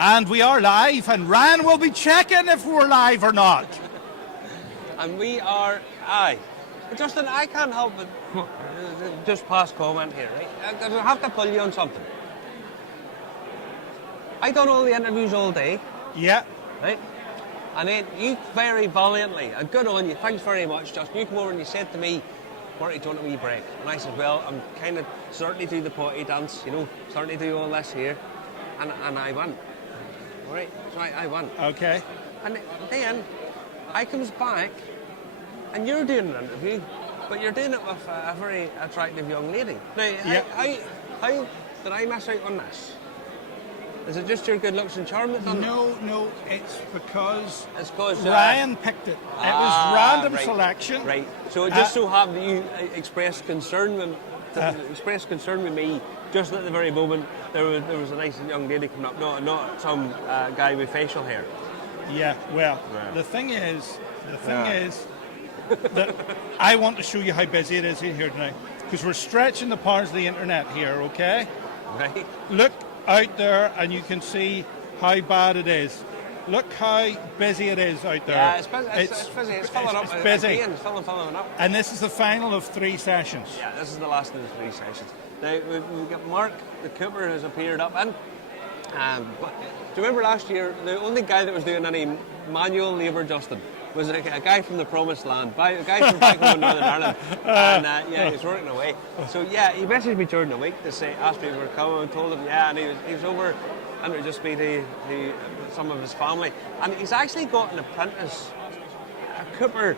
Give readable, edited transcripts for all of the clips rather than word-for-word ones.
And we are live, and Ryan will be checking if we're live or not. And we are, aye. Justin, I can't help but just pass comment here, right? I have to pull you on something. I done all the interviews all day. Yeah. Right? And then you very valiantly, and good on you, thanks very much, Justin. You come over and you said to me, Marty, do you want a wee break? And I said, well, I'm kind of starting to do the potty dance, you know, starting to do all this here. And I went. All right? So I went. Okay. And then I comes back, and you're doing an interview, but you're doing it with a very attractive young lady. Now, yeah. how did I miss out on this? Is it just your good looks and charm that's done No, it's because Ryan picked it. It was random right, selection. Right. So it just so happened that you expressed concern with me just at the very moment there was a nice young lady coming up, not some guy with facial hair. Yeah, well, the thing is that I want to show you how busy it is in here tonight, because we're stretching the powers of the internet here, okay? Right. Look out there and you can see how bad it is. Look how busy it is out there. Yeah, it's busy. It's busy. It's filling up. It's busy. Again, it's filling up. And this is the final of 3 sessions. Yeah, this is the last of the 3 sessions. Now, we've got Mark, the Cooper, has appeared up in. But do you remember last year, the only guy that was doing any manual labour, Justin, was a guy from the Promised Land, a guy from back home in Northern Ireland. And he's working away. So yeah, he messaged me during the week to say, asked me if we were coming, and told him, and he was over and it would just be to some of his family. And he's actually got an apprentice, a Cooper.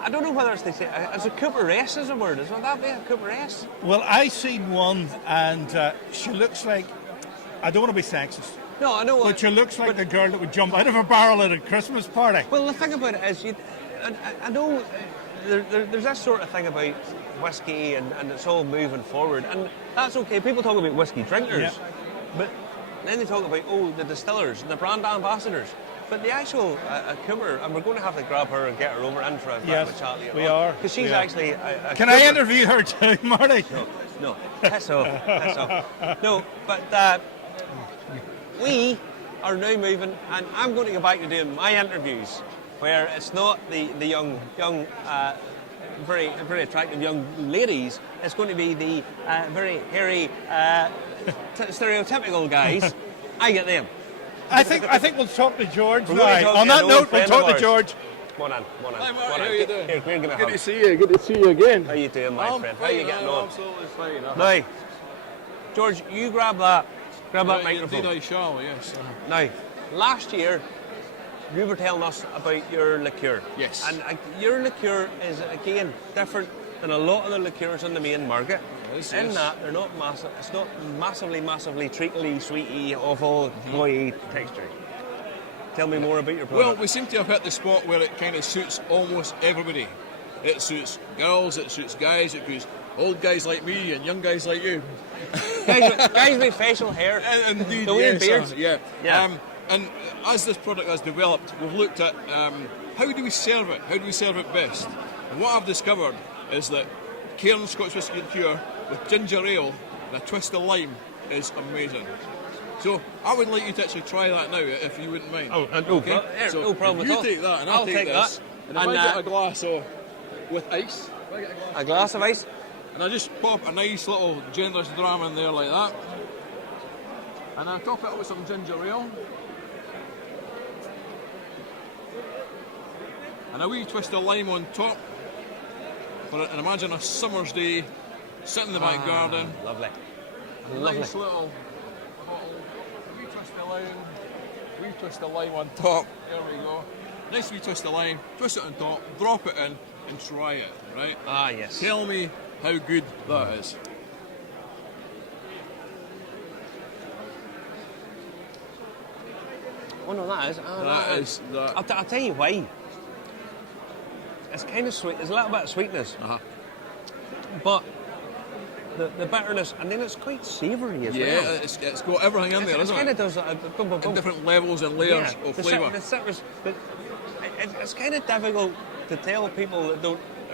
I don't know whether it's a Cooper S is a word. Would that be a Cooper S? Well, I seen one, and she looks like, I don't want to be sexist. No, I know. But she looks like the girl that would jump out of a barrel at a Christmas party. Well, the thing about it is, I know there's this sort of thing about whiskey and it's all moving forward, and that's okay. People talk about whiskey drinkers, but then they talk about, the distillers and the brand ambassadors. But the actual Cooper, and we're going to have to grab her and get her over in for a bit of a chat later. We are. Because she's actually a Can Cooper. I interview her too, Marty? No. Piss off. No, but we are now moving, and I'm going to go back to doing my interviews, where it's not the young, very, very attractive young ladies. It's going to be the very hairy, stereotypical guys. I get them. I think we'll talk to George now. On that note, we'll talk to George. Come on. Hi, Mark, how are you doing? Here, give me a Good hug. to see you. Good to see you again. How you doing, my friend? How you getting on? Absolutely fine. Now, George, you grab that microphone. Indeed I shall, yes. Now, last year, you were telling us about your liqueur. Yes. And your liqueur is, again, different than a lot of the liqueurs in the main market. Yes, that, they're not massive. It's not massively treacly, sweety, awful, cloyy texture. Tell me more about your product. Well, we seem to have hit the spot where it kind of suits almost everybody. It suits girls, it suits guys, it suits old guys like me and young guys like you. guys with facial hair. Indeed, the weird beards. Yeah. And as this product has developed, we've looked at how do we serve it? How do we serve it best? And what I've discovered is that Cairn Scotch Whisky Liqueur with ginger ale and a twist of lime is amazing. So I would like you to actually try that now, if you wouldn't mind. No problem at all. You take that, and I'll take this. And if I get a glass with ice, a glass of ice, and I just pop a nice little generous dram in there like that, and I top it up with some ginger ale, and a wee twist of lime on top. And imagine a summer's day, sitting in the back garden. Lovely. Nice little bottle, wee twist of lime on top. There we go. Nice wee twist of lime, twist it on top, drop it in, and try it, right? Ah, yes. Tell me how good that is. Oh no, that is. I'll tell you why. It's kind of sweet. There's a little bit of sweetness, but the bitterness, and then it's quite savoury as well. Yeah, it's got everything in there, isn't it? It kind of does in different levels and layers of flavour. The citrus, but it's kind of difficult to tell people that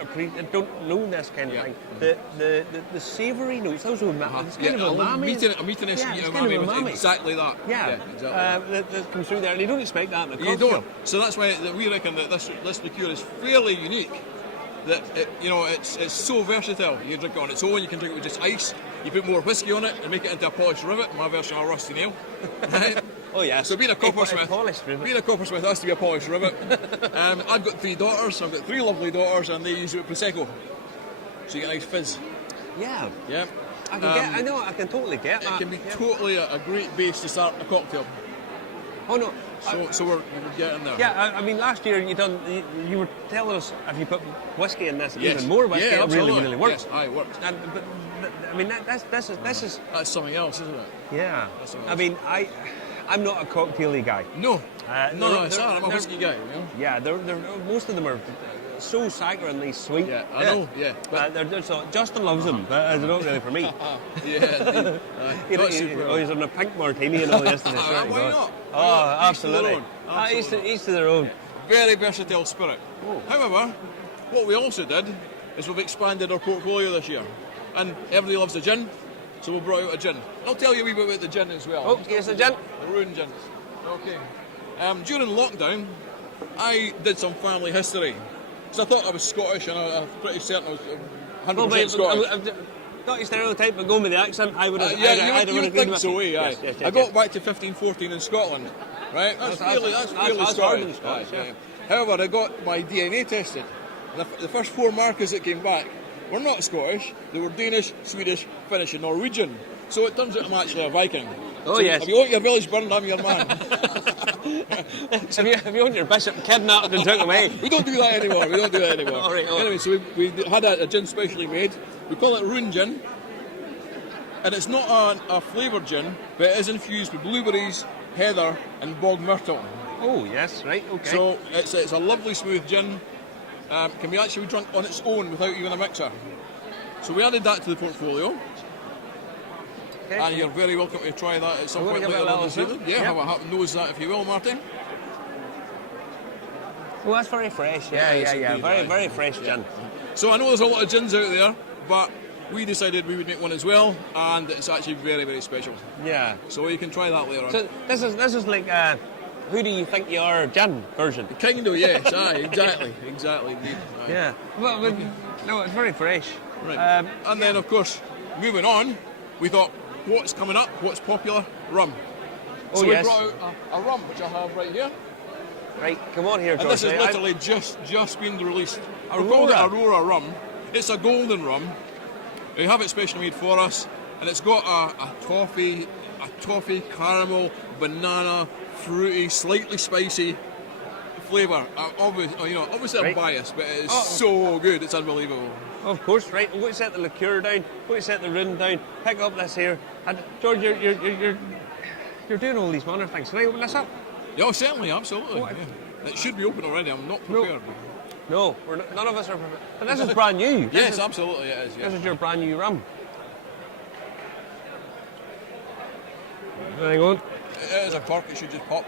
don't know this kind of thing. The savoury notes, those are it's kind of umami. A meatiness, yeah, it's umami, kind of umami. exactly that. Yeah, exactly. that comes through there, and you don't expect that in a cocktail. You don't. So that's why we reckon that this liqueur is fairly unique. That it's so versatile. You can drink it on its own. You can drink it with just ice. You put more whiskey on it and make it into a polished rivet. My version of a rusty nail. Right? Oh yeah. So being a coppersmith has to be a polished rivet. I've got 3 daughters. I've got 3 lovely daughters, and they use it with prosecco. So you get a nice fizz. Yeah. Yeah. I can totally get that. It can be totally a great base to start a cocktail. Oh no. So we're getting there. Yeah, I mean, last year you were telling us if you put whiskey in this, Yes. even more whiskey, Yeah, it really, absolutely. really works. Yes, it works. But I mean, this is. That's something else, isn't it? Yeah. That's something I else. mean, I'm not a cocktaily guy. No. They're- I'm a whiskey guy. You know? Yeah, they're most of them are so saccharinely sweet. Yeah, I know. Yeah. They're so, Justin loves them, but they're not really for me. Yeah. He's on a pink martini and all yesterday. Why not? Oh, Each to their absolutely. own. Absolutely. Each to their own. Very versatile spirit. Oh. However, what we also did is we've expanded our portfolio this year, and everybody loves the gin, so we brought out a gin. I'll tell you a wee bit about the gin as well. Oh, here's the gin. The Ruin gin. Okay. During lockdown, I did some family history. So I thought I was Scottish, and I'm pretty certain I was 100% Scottish. Not your stereotype, but going with the accent, I would have. You would think so, eh? Yes, I got back to 1514 in Scotland, right? That's really hard Scottish. in Scottish, yeah. However, I got my DNA tested. And the first 4 markers that came back were not Scottish. They were Danish, Swedish, Finnish, and Norwegian. So it turns out I'm actually a Viking. Oh, so yes. If you want your village burned, I'm your man. Have you want your bishop kidnapped and took away? We don't do that anymore. All right, Anyway, so we had a gin specially made. We call it Ruin gin. And it's not a flavoured gin, but it is infused with blueberries, heather, and bog myrtle. Oh, yes, right, okay. So it's a lovely smooth gin. Can be actually drunk on its own without even a mixer. So we added that to the portfolio. Okay. And you're very welcome to try that at some I'm point gonna give later it a on this little evening. sip. Yeah, Yep. have a nose that if you will, Martin. Well, that's very fresh. Yeah, Yeah. indeed, Very, right. very fresh gin. So I know there's a lot of gins out there, but we decided we would make one as well, and it's actually very, very special. Yeah. So you can try that later on. So this is like who do you think you are gin version. Kind of, yes, exactly, indeed. Aye. Yeah. Well, no, it's very fresh. Right. And then, of course, moving on, we thought, what's coming up? What's popular? Rum. Oh, So yes. we brought out a rum, which I have right here. Right, come on here, George. And this is literally just been released. We called it Aurora rum. It's a golden rum. We have it specially made for us, and it's got a toffee, caramel, banana, fruity, slightly spicy flavour. Obviously I'm Right. biased, but it is so good. It's unbelievable. Of course, right. I'm going to set the liqueur down. I'm going to set the rim down. Pick up this here. And George, you're doing all these manner things. Can I open this up? Yeah, certainly, absolutely. What? Yeah. It should be open already. I'm not prepared. No, none of us are prepared. But this is brand new. Yes, absolutely, it is. This Yeah. is your brand new rum. Hang on. It is a cork. It should just pop.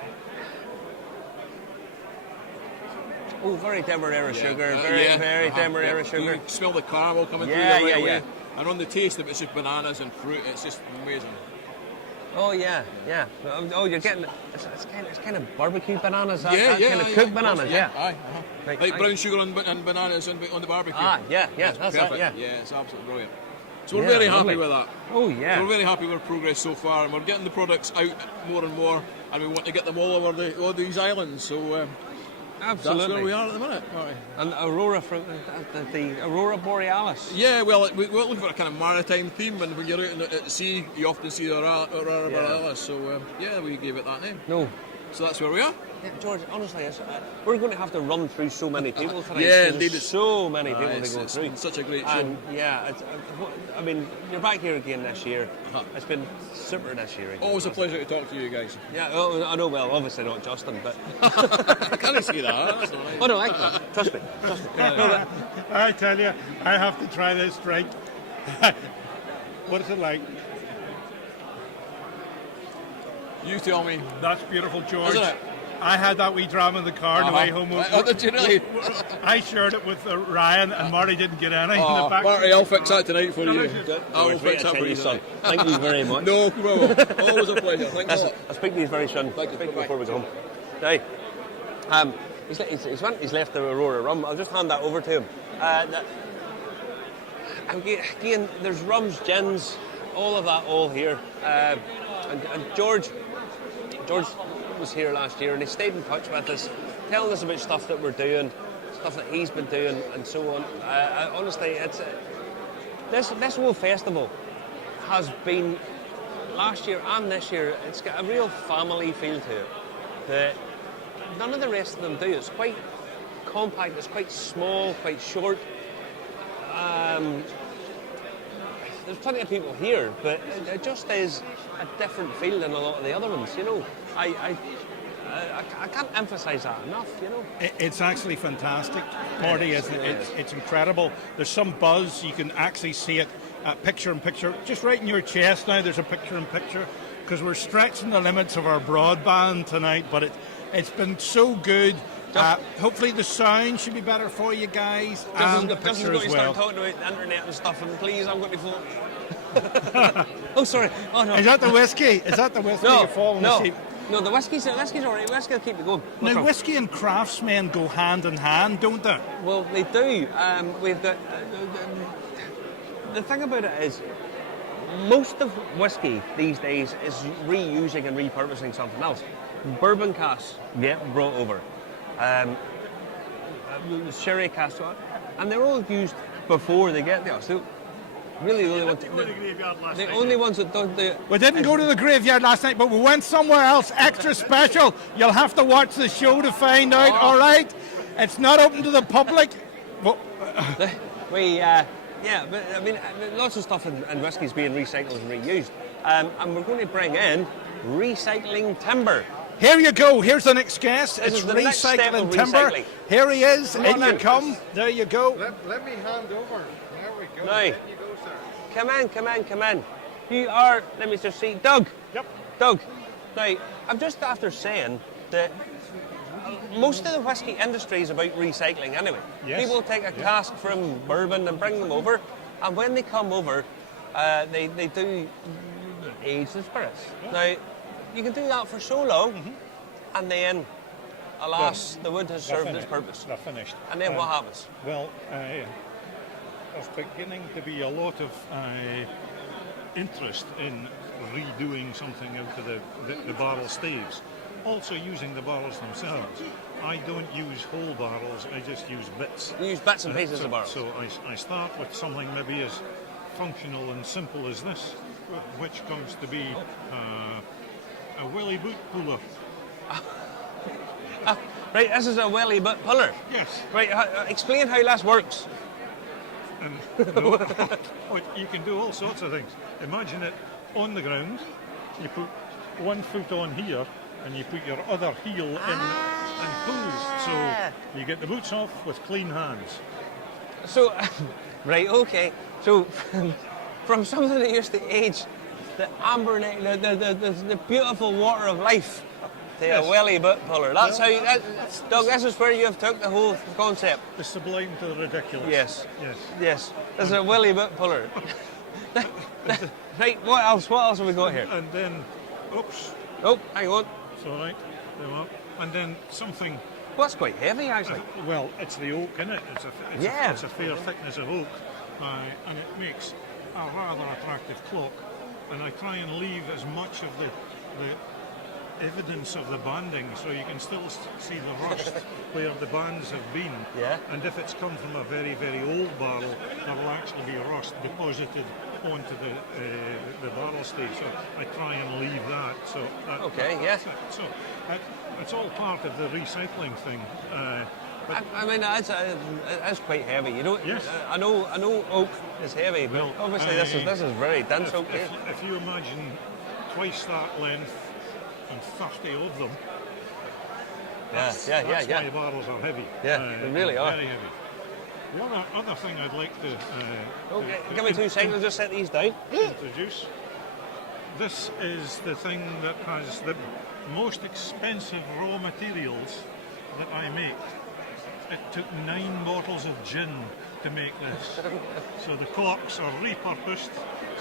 Oh, very Demerara sugar. Yeah. Very Demerara Yeah. sugar. You smell the caramel coming Yeah, through there right yeah, away. And on the taste of it, it's just bananas and fruit. It's just amazing. Oh yeah. Oh, you're getting it's kind of barbecue bananas. That kind of yeah, cooked of bananas. course, Yeah. Aye. Right, Like aye. brown sugar and bananas on the barbecue. Yeah. That's perfect. it. Yeah. Yeah, it's absolutely brilliant. So we're Yeah, very lovely. happy with that. Oh yeah. We're very happy with our progress so far, and we're getting the products out more and more, and we want to get them all over all these islands. So Absolutely. that's where we are at the minute. Aye. And Aurora, the Aurora Borealis. Yeah, well, we're looking for a kind of maritime theme, and when you're out at sea, you often see the Aurora Borealis. So yeah, we gave it that name. No. So that's where we are. Yeah, George, honestly, we're going to have to run through so many people tonight. Yeah, There's indeed. so many people to It's go through. such a great show. And yeah, I mean, you're back here again this year. Uh-huh. It's been super this year. Again. Always a pleasure to talk to you guys. Yeah, I know. Well, obviously not Justin, but I can't see that. That's all right. oh no, trust me. I tell you, I have to try this drink. What is it like? You tell me. That's beautiful, George. Isn't it? I had that wee drama in the car on the way home. Oh, did you really? I shared it with Ryan, and Marty didn't get any. In Oh, the back. Marty, I'll fix that tonight for you. I will fix that for you, son. Thank you very much. No problem. Always a pleasure. Thanks a lot. I'll speak to you very soon. Thank you. Speak before we go home. Now, he's left the Aurora rum. I'll just hand that over to him. Again, there's rums, gins, all of that, all here. And George was here last year, and he stayed in touch with us, telling us about stuff that we're doing, stuff that he's been doing, and so on. Honestly, it's this whole festival has been last year and this year. It's got a real family feel to it that none of the rest of them do. It's quite compact. It's quite small, quite short. There's plenty of people here, but it just is a different feel than a lot of the other ones, you know. I can't emphasise that enough, you know. It's actually fantastic, Marty. It's incredible. There's some buzz. You can actually see it picture-in-picture. Just right in your chest now, there's a picture-in-picture, because we're stretching the limits of our broadband tonight, but it's been so good. Hopefully the sound should be better for you guys, and the This is picture going to as well. start talking about the internet and stuff, and please, I'm going to phone. Oh, sorry. Oh, no. Is that the whiskey? Is that the whiskey you're falling asleep? No, the whiskey's all right. Whiskey will keep you going. Now, whiskey and craftsmen go hand in hand, don't they? Well, they do. We've got the thing about it is, most of whiskey these days is reusing and repurposing something else. Bourbon casks get brought over. Sherry casks, and they're all used before they get there. So really want to, the only ones that don't do it. We didn't go to the graveyard last night, but we went somewhere else extra special. You'll have to watch the show to find out, all right? It's not open to the public. Well, Yeah, but I mean, lots of stuff in whiskey's being recycled and reused. And we're going to bring in recycling timber. here you go. Here's the next guest. This It's is the next step recycling of timber. recycling. Here he is. Come In on you in. come. There you go. Let me hand over. There we go. Now, There you go, sir. come in. You are, let me just see, Doug. Yep. Doug. Now, I'm just after saying that most of the whiskey industry is about recycling anyway. Yes. People take a cask from bourbon and bring them over, and when they come over, they do age the spirits. Now, you can do that for so long, and then, alas, the wood has served its purpose. They're finished. And then what happens? Well, there's beginning to be a lot of interest in redoing something out of the barrel staves. Also using the barrels themselves. I don't use whole barrels, I just use bits. You use bits and pieces of barrels. So I start with something maybe as functional and simple as this, which comes to be a welly boot puller. Right, this is a welly butt puller. Yes. Right, explain how this works. You can do all sorts of things. Imagine it on the ground, you put 1 foot on here, and you put your other heel in and pull. So you get the boots off with clean hands. So, right, okay. So, from something that used to age the amber, the beautiful water of life, to a welly butt puller. That's how you, Doug, this is where you have took the whole concept. The sublime to the ridiculous. Yes. Yes. Yes. This is a welly butt puller. Right, what else have we got here? And then, oops, Oh, hang on. it's all right. Them up. And then something. Well, that's quite heavy, actually. Well, it's the oak, isn't it? It's a fair thickness of oak, and it makes a rather attractive clock. And I try and leave as much of the evidence of the banding, so you can still see the rust where the bands have been. Yeah. And if it's come from a very, very old barrel, there will actually be rust deposited onto the barrel stage. So I try and leave that. So Okay, yes. So it's all part of the recycling thing. I mean, it's quite heavy. You know, Yes. I know oak is heavy, but Well, obviously this is very dense oak here. if you imagine twice that length and 30 of them, that's why barrels are heavy. Yeah, they really are. Very heavy. The other thing I'd like to Okay, give me 2 seconds. I'll just set these down. introduce this is the thing that has the most expensive raw materials that I make. It took 9 bottles of gin to make this. So the corks are repurposed,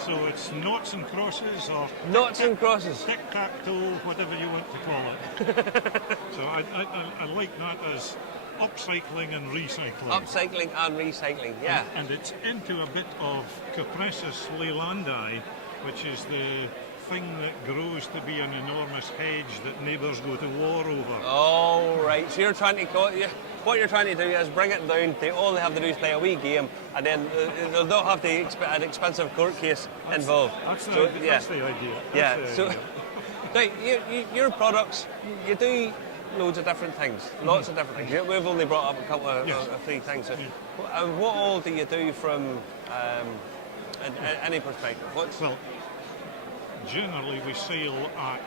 so it's noughts and crosses or Noughts and crosses. tic-tac-toe, whatever you want to call it. So I like that as upcycling and recycling. Upcycling and recycling, yeah. And it's into a bit of Cupressus leylandi, which is the thing that grows to be an enormous hedge that neighbours go to war over. Oh, right. So you're trying to what you're trying to do is bring it down. All they have to do is play a wee game, and then they'll not have an expensive court case involved. That's the, So, that's the idea. Yeah. That's the So, idea. your products, you do loads of different things, lots of different things. We've only brought up a couple of Yes. 3 things. So, what all do you do from any perspective? Well, generally we sell at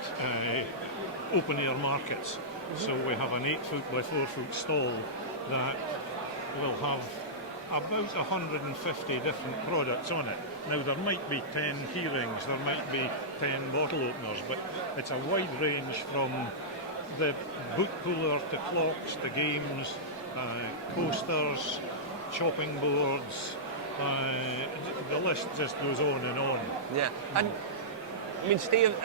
open air markets. So we have an 8-foot by 4-foot stall that will have about 150 different products on it. Now there might be 10 key rings, there might be 10 bottle openers, but it's a wide range from the boot cooler to clocks to games, coasters, chopping boards. The list just goes on and on. Yeah. And I mean, Steve,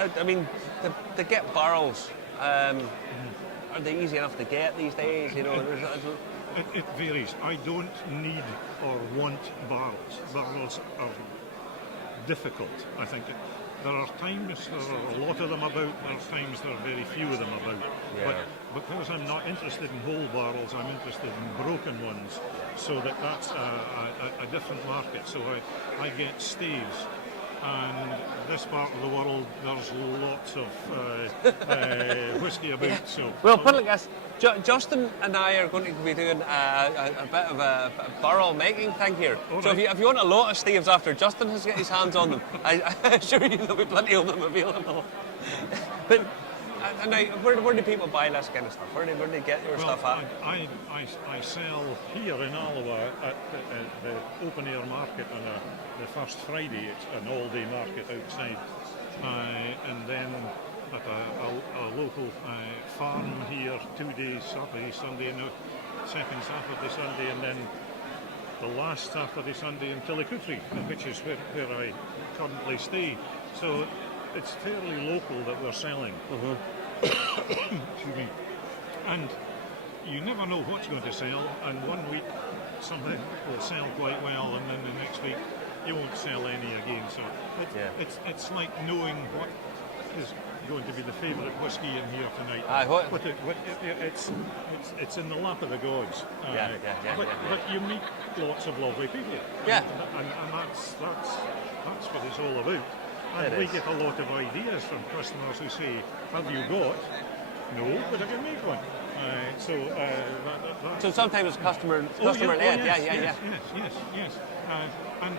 to get barrels, are they easy enough to get these days? You know, It varies. I don't need or want barrels. Barrels are difficult, I think. There are times there are a lot of them about, there are times there are very few of them about. Yeah. But because I'm not interested in whole barrels, I'm interested in broken ones, so that's a different market. So I get staves. And this part of the world, there's lots of whiskey about. So well, put it like this. Justin and I are going to be doing a bit of a barrel making thing here. All so right. if you want a lot of staves after Justin has got his hands on them, I assure you there'll be plenty of them available. But now, where do people buy this kind of stuff? Where do they get your stuff at? I sell here in Aloa at the open air market on the first Friday. It's an all-day market outside, and then at a local farm here 2 days, Saturday, Sunday, no, second Saturday, Sunday, and then the last Saturday, Sunday in Tillicootree, which is where I currently stay. So it's fairly local that we're selling. Excuse me. And you never know what's going to sell, and one week something will sell quite well, and then the next week you won't sell any again. So it's like knowing what is going to be the favourite whiskey in here tonight. It's in the lap of the gods. But you meet lots of lovely people. Yeah. And that's what it's all about. And we get a lot of ideas from customers who say, have you got? No, but I can make one. So sometimes it's customer led. Yes. And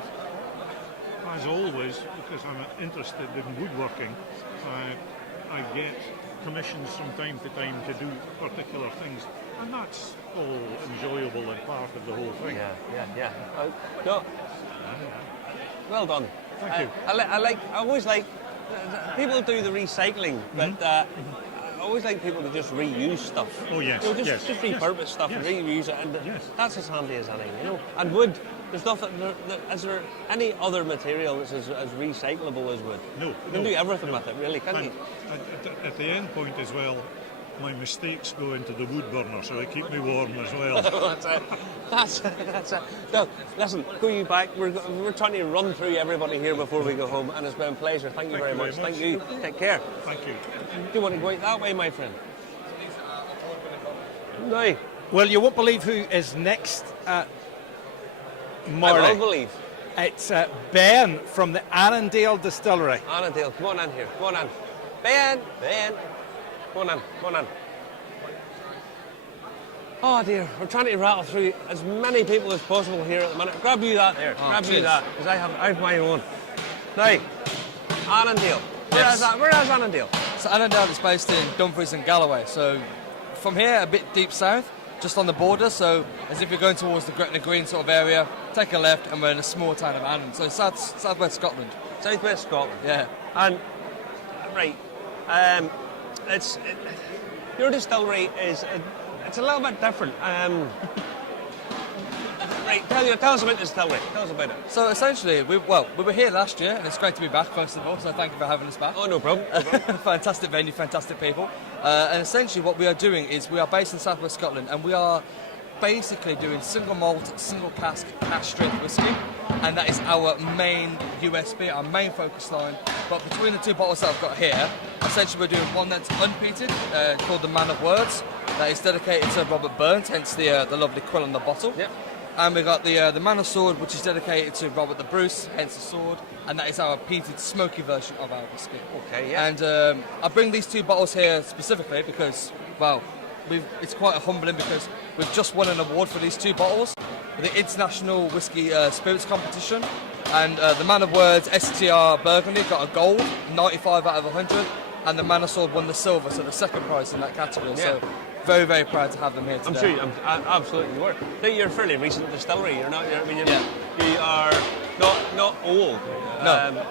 as always, because I'm interested in woodworking, I get commissions from time to time to do particular things, and that's all enjoyable and part of the whole thing. Yeah. No. Well done. Thank you. I always like people do the recycling, but I always like people to just reuse stuff. Oh yes, you know, just repurpose stuff and reuse it, and that's as handy as anything, you know. And wood, there's nothing. Is there any other material that's as recyclable as wood? No. You can do everything with it, really, can't you? At the end point as well, my mistakes go into the wood burner, so they keep me warm as well. That's it. No, listen, going back, we're trying to run through everybody here before we go home, and it's been a pleasure. Thank you very much. Thank you. Take care. Thank you. Do you want to go out that way, my friend? No. Well, you won't believe who is next at I Morley. will believe. It's Ben from the Annandale Distillery. Annandale, come on in here. Come on in. Ben. Come on in. Oh dear, we're trying to rattle through as many people as possible here at the minute. Grab you that there. Grab you that, because I have my own. Now, Annandale. Where is Annandale? So Annandale is based in Dumfries and Galloway. So from here, a bit deep south, just on the border. So as if you're going towards the Gretna Green sort of area, take a left and we're in a small town of Annan. So southwest Scotland. Southwest Scotland. Yeah. And right. Your distillery is it's a little bit different. Right, tell us about the distillery. Tell us about it. So essentially, we were here last year, and it's great to be back, first of all, so thank you for having us back. Oh, no problem. Fantastic venue, fantastic people. And essentially what we are doing is we are based in southwest Scotland, and we are basically doing single malt, single cask, cask strength whiskey, and that is our main USP, our main focus line. But between the two bottles that I've got here, essentially we're doing one that's unpeated, called the Man of Words, that is dedicated to Robert Burns, hence the lovely quill on the bottle. Yep. And we've got the Man of Sword, which is dedicated to Robert the Bruce, hence the sword, and that is our peated, smoky version of our whiskey. Okay, yeah. And I bring these two bottles here specifically because, well, it's quite humbling because we've just won an award for these two bottles, the International Whiskey Spirits Competition, and the Man of Words STR Burgundy got a gold, 95 out of 100, and the Man of Sword won the silver, so the second prize in that category. Yeah. So very, very proud to have them here today. Absolutely you are. I think you're a fairly recent distillery. You're not. You are not old. No.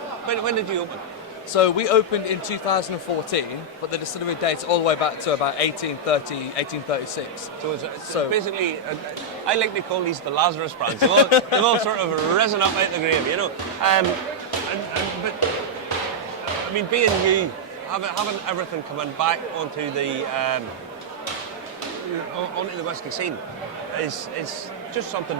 When did you open? So we opened in 2014, but the distillery dates all the way back to about 1836. So basically, I like to call these the Lazarus brands. They've all sort of risen up out of the grave, you know. But I mean, being you, having everything coming back onto the whiskey scene is just something.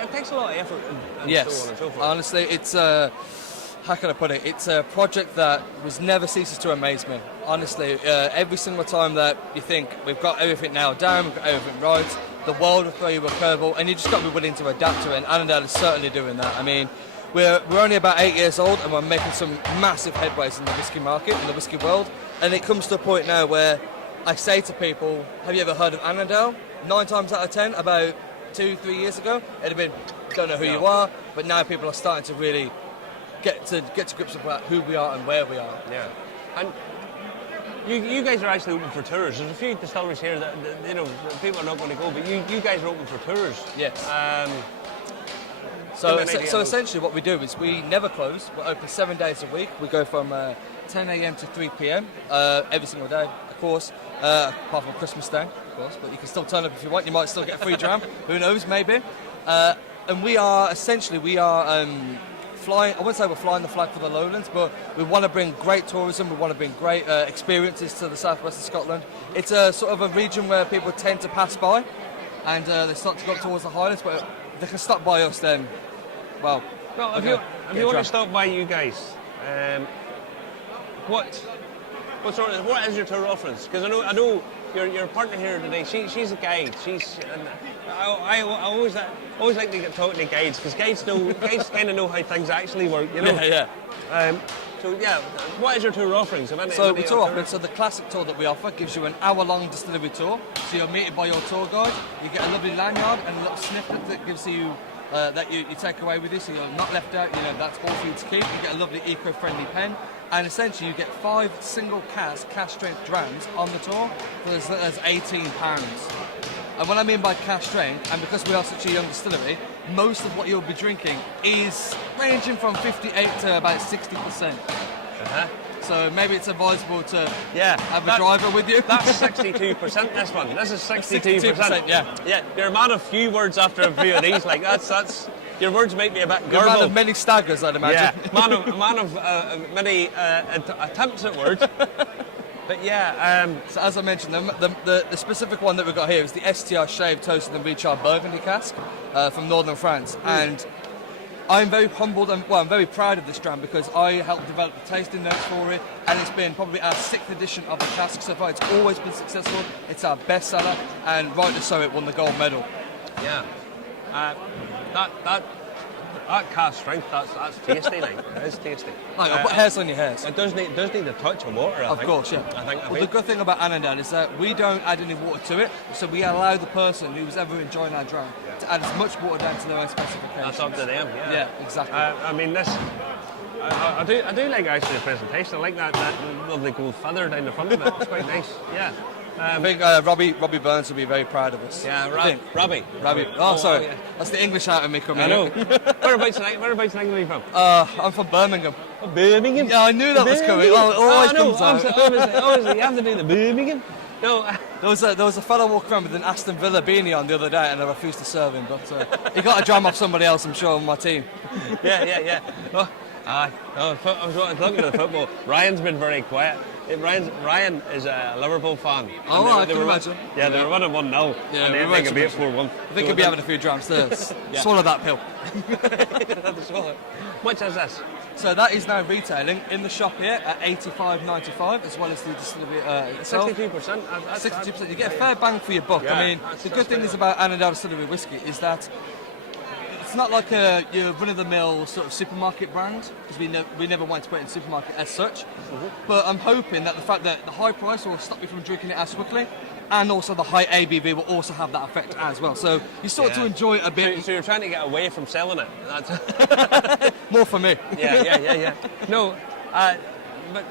It takes a lot of effort and Yes, so on and so forth. honestly, it's how can I put it? It's a project that never ceases to amaze me. Honestly, every single time that you think we've got everything nailed down, we've got everything right, the world will throw you a curveball, and you just got to be willing to adapt to it. And Annandale is certainly doing that. I mean, we're only about 8 years old, and we're making some massive headways in the whiskey market, in the whiskey world. And it comes to a point now where I say to people, "Have you ever heard of Annandale?" 9 times out of 10, about 2-3 years ago, it'd have been, "Don't know who you are." But now people are starting to really get to grips with who we are and where we are. Yeah, and you guys are actually open for tours. There's a few distilleries here that you know people are not going to go, but you guys are open for tours. Yes. So essentially what we do is we never close. We're open 7 days a week. We go from 10 a.m. to 3 p.m. Every single day, of course, apart from Christmas Day, of course. But you can still turn up if you want. You might still get a free dram. Who knows? Maybe. And we are flying. I wouldn't say we're flying the flag for the Lowlands, but we want to bring great tourism. We want to bring great experiences to the southwest of Scotland. It's a sort of a region where people tend to pass by, and they start to go up towards the Highlands. But if they can stop by us, then well. If you want to stop by you guys, what is your tour offerings? Because I know your partner here today. She's a guide. I always like to get talking to guides because guides kind of know how things actually work. You know. Yeah. What is your tour offerings? So the classic tour that we offer gives you an hour-long distillery tour. So you're meted by your tour guide. You get a lovely lanyard and a little snippet that gives you. That you take away with you, so you're not left out, you know, that's all for you to keep. You get a lovely eco-friendly pen, and essentially you get 5 single cask strength drams on the tour for as little as £18. And what I mean by cask strength, and because we are such a young distillery, most of what you'll be drinking is ranging from 58 to about 60%. So maybe it's advisable to have a driver with you. That's 62%. This one. This is 62%. Yeah. You're a man of few words after a few of these. Like that's. Your words make me a bit garbled. You're a man of many staggers, I'd imagine. Yeah. Man of many attempts at words. But yeah. So as I mentioned, the specific one that we've got here is the STR Shaved, Toasted and Recharred Burgundy cask from northern France, and I'm very humbled and I'm very proud of this dram because I helped develop the tasting notes for it, and it's been probably our 6th edition of the cask so far. It's always been successful. It's our best seller, and rightly so, it won the gold medal. Yeah, that cask strength, that's tasty. Like it is tasty. Put hairs on your hairs. It does need a touch of water. I think. Of course, yeah. I think. Well, the good thing about Annandale is that we don't add any water to it, so we allow the person who's ever enjoying our dram to add as much water down to their own specifications. That's up to them. Yeah. Yeah, exactly. I mean, this. I do like actually the presentation. I like that lovely gold feather down the front of it. It's quite nice. Yeah. I think Robbie Burns will be very proud of us. Yeah, Robbie. Oh, sorry. Yeah. That's the English out of me coming I know. out. Whereabouts in England are you from? I'm from Birmingham. Birmingham. Yeah, I knew that was coming. Oh, it always comes out. Honestly, you have to do the Birmingham. No, There was a fellow walking around with an Aston Villa beanie on the other day, and I refused to serve him. But he got a drum off somebody else, I'm sure, on my team. yeah. Oh, aye. No, I was looking at the football. Ryan's been very quiet. Ryan is a Liverpool fan. Oh, I can imagine. Yeah, they were running 1-0. Yeah, and we then were they could be at supposed 4-1. I think he'll be having a few drums there. Swallow that pill. Much as this. So that is now retailing in the shop here at $85.95, as well as the distillery itself. 62%. 62%. You get a fair bang for your buck. Yeah, I mean, the good thing is about Annandale Distillery whiskey is that it's not like your run-of-the-mill sort of supermarket brand, because we never want to put it in supermarket as such. But I'm hoping that the fact that the high price will stop you from drinking it as quickly, and also the high ABV will also have that effect as well. So you start to enjoy it a bit So you're trying to get away from selling it. That's more for me. yeah. No, but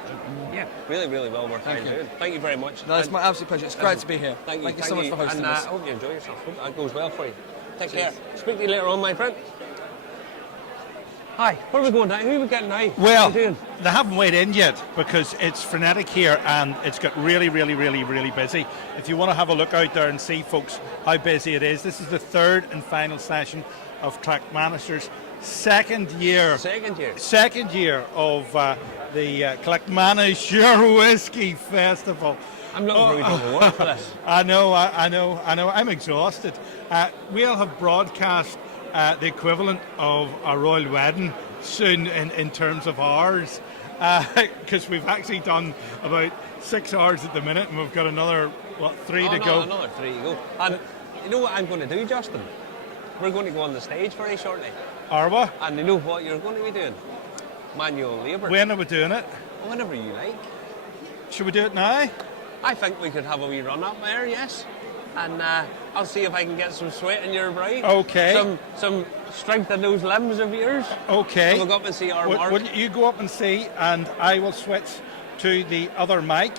yeah, really, really well worth Thank you. doing. Thank you very much. No, it's And my absolute pleasure. It's great to be here. Thank you so much for hosting and, us. I hope you enjoy yourself. Hope that goes well for you. Take care. Speak to you later on, my friend. Hi, where are we going now? Who are we getting now? Well, What are you doing? they haven't weighed in yet because it's frenetic here and it's got really busy. If you want to have a look out there and see, folks, how busy it is, this is the third and final session of Clackmannanshire second year of the Clackmannanshire Whisky Festival. I'm looking for people to work for this. I know. I'm exhausted. We'll have broadcast the equivalent of a royal wedding soon in terms of hours, because we've actually done about 6 hours at the minute, and we've got another 3 to go. Another 3 to go. And you know what I'm going to do, Justin? We're going to go on the stage very shortly. Are we? And you know what you're going to be doing? Manual labour. When are we doing it? Whenever you like. Should we do it now? I think we could have a wee run up there, yes. And I'll see if I can get some sweat in your brow. Okay. Some strength in those limbs of yours. Okay. We'll go up and see our Mark. Will you go up and see, and I will switch to the other mic.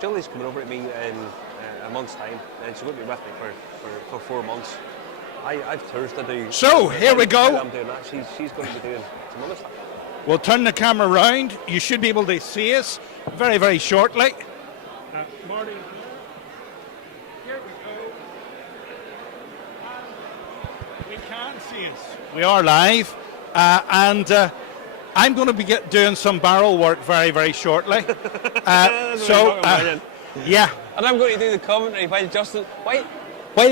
Julie's coming over to me in a month's time, and she's going to be with me for 4 months. I've tours to do. So, here we go. I'm doing that. She's going to be doing some other stuff. We'll turn the camera around. You should be able to see us very shortly. Marty, here we go. We can see us. We are live, and I'm going to be doing some barrel work very shortly. Yeah. And I'm going to do the commentary while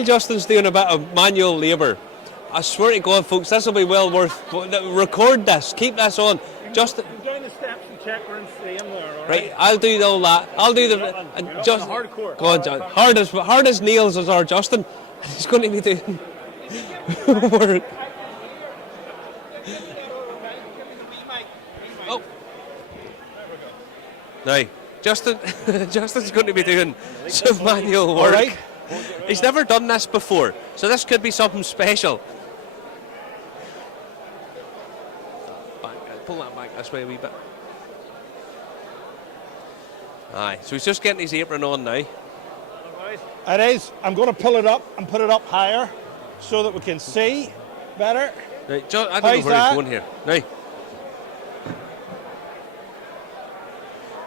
Justin's doing a bit of manual labour. I swear to God, folks, this will be well worth. Record this. Keep this on. Justin. Go down the steps and check we're in stadium there, all Right, I'll do all that. I'll do the. Just hardcore. Go on, John. Hard as nails as our Justin. He's going to be doing work. Oh. Now, Justin's going to be doing some manual work. right. He's never done this before, so this could be something special. Pull that back this way a wee bit. Aye, so he's just getting his apron on now. It is. I'm going to pull it up and put it up higher so that we can see better. Right, I don't How's know where that? he's going here. Now.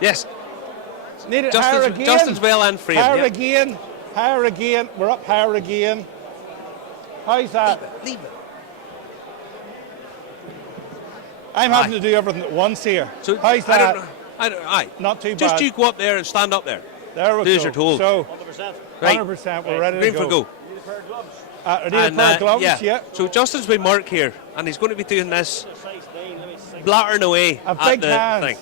Yes, Need it higher again. Justin's well in frame. Higher Yep. again. Higher again. We're up higher again. How's that? Leave it. I'm having to do everything at once here. So How's I that? don't know. Aye. Not too Just bad. you go up there and stand up there. There we do go. as you're told. So, 100%. Right. 100%. We're ready Green to for go. go. I need a pair of gloves, yeah. So Justin's with Mark here, and he's going to be doing this, blattering away A at big the hands. thing.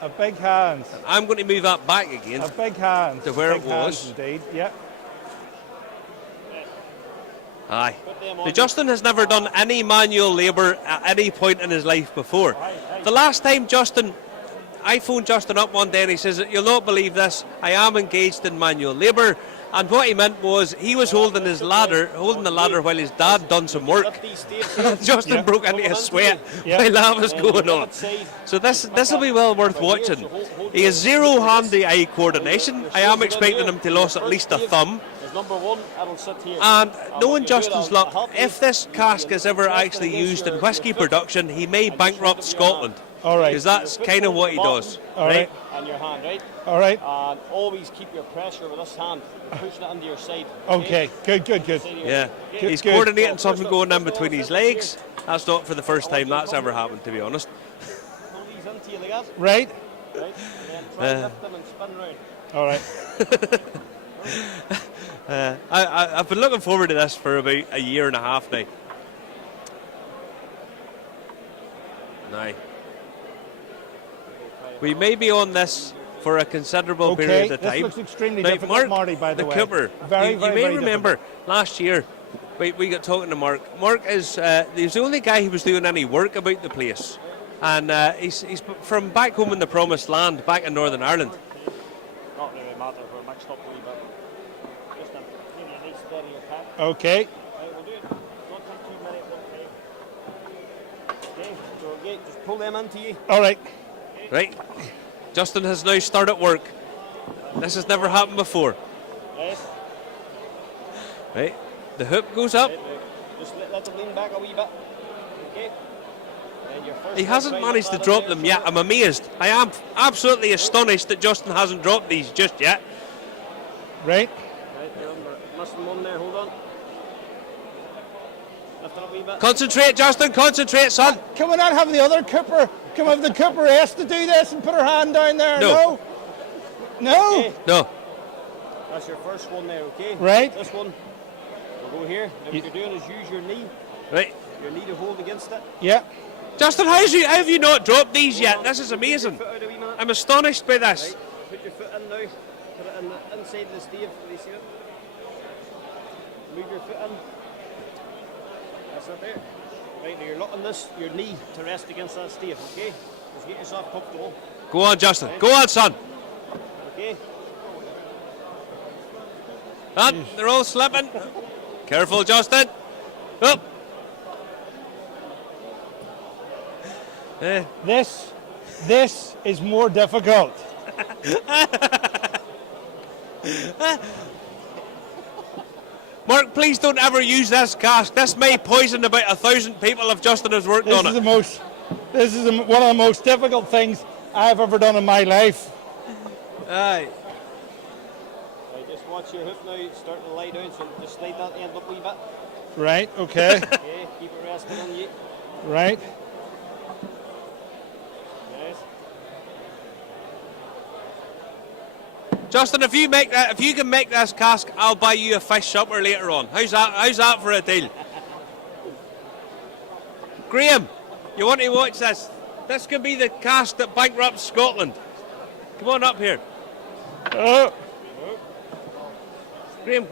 A big hands. I'm going to move that back again. A big hands. To where Big it was. hands indeed, yeah. Aye. Now, Justin has never done any manual labour at any point in his life before. The last time I phoned Justin up one day and he says, "You'll not believe this, I am engaged in manual labour." And what he meant was he was holding the ladder while his dad done some work. Justin broke into a sweat while that was going on. So this will be well worth watching. He has zero hand-eye coordination. I am expecting him to lose at least a thumb. Number one, it'll sit here. And knowing Justin's luck, if this cask is ever actually used in whisky production, he may bankrupt Scotland. All right. Because that's kind of what he does. All right. And your hand, right? All right. And always keep your pressure with this hand, pushing it under your side. Okay. Good. Yeah. He's Good. coordinating something going in between his legs. That's not for the first time that's ever happened, to be honest. Pull these into you like that, Right. right? And then try and lift them and spin round. All right. I've been looking forward to this for about a year and a half now. Now, we may be on this for a considerable period of this time. looks extremely Now, difficult, Mark, Marty, by the way. Cooper, Very, you very, may very remember last year we got talking to Mark. Mark is he's the only guy who was doing any work about the place, and he's from back home in the Promised Land, back in Northern Ireland. Not really matter if we're mixed up a wee bit. Just maybe a nice steady attack. Okay. Right, we'll do it. Don't take too many at one time. Okay, so okay, just pull them into you. All right. Right, Justin has now started work. This has never happened before. Right, Right, the hoop goes up. right. Just let them lean back a wee bit. Okay. Then your first He hasn't right managed to up drop there, them so yet. I'm amazed. I am absolutely astonished that Justin hasn't dropped these just yet. Right. Right, there, we're missing one there, hold on. Lift it up a wee bit. Concentrate, Justin, concentrate, son. Can we not have the other Cooper? Can we have the Cooper S to do this and put her hand down there? No. No. Okay. No. That's your first one there, okay? Right. This one, we'll go here. Now what you're doing is use your knee to hold against it. Yeah. Justin, how have you not dropped these yet? This is amazing. Foot out a wee minute. I'm astonished by this. Right. Put your foot in now. Put it in the inside of the stave. Do you see it? Move your foot in. That's it there. Right, now you're locking your knee to rest against that stave, okay? Just get yourself comfortable. Go on, Justin. Go on, son. Okay? And they're all slipping. Careful, Justin. Up. This is more difficult. Mark, please don't ever use this cask. This may poison about 1,000 people if Justin has worked on it. This is one of the most difficult things I've ever done in my life. Aye. Right, just watch your hook now. It's starting to lie down, so just slide that end up a wee bit. Right. Okay. Okay, keep it resting on you. Right. Yes. Justin, if you can make this cask, I'll buy you a fish supper later on. How's that for a deal? Graham, you want to watch this? This could be the cast that bankrupts Scotland. Come on up here. Graham,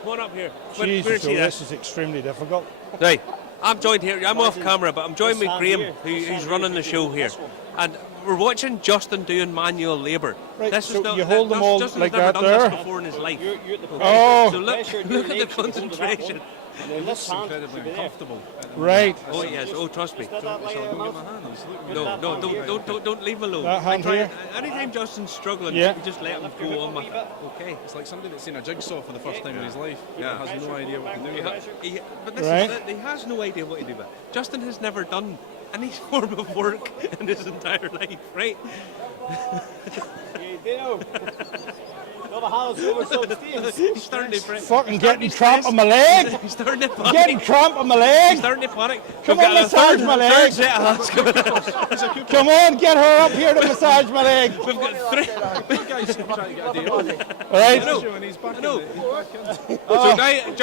come on up here. Jesus, so this is extremely difficult. Right, I'm joined here. I'm off camera, but I'm joined with Graham, who's running the show here, and we're watching Justin doing manual labour. Right, This so is not, you hold them all Justin's like never that done there. this before in his life. You're at the Oh. So look at the concentration. And this hand should be there. Right. Oh yes, oh trust me. Is that like a mouth? No, don't leave him alone. That hand here? Anytime Justin's struggling, Yeah. you just let him go on with it. Okay. It's like somebody that's seen a jigsaw for the first time in his life. Yeah. Has no idea what to do with it. But this Right. is it, he has no idea what to do with it. Justin has never done any form of work in his entire life, right? You do. No, the hand's over so Steve. He's starting to break. Fucking getting cramp on my leg. He's starting to panic. Getting cramp on my He's leg. starting to panic. Come We've on, got a massage third- my leg. third set of hands coming up. Come on, get her up here to massage my leg. We've got three. That guy's trying to get a day off. Right. And he's back know. in. He's back in. So now,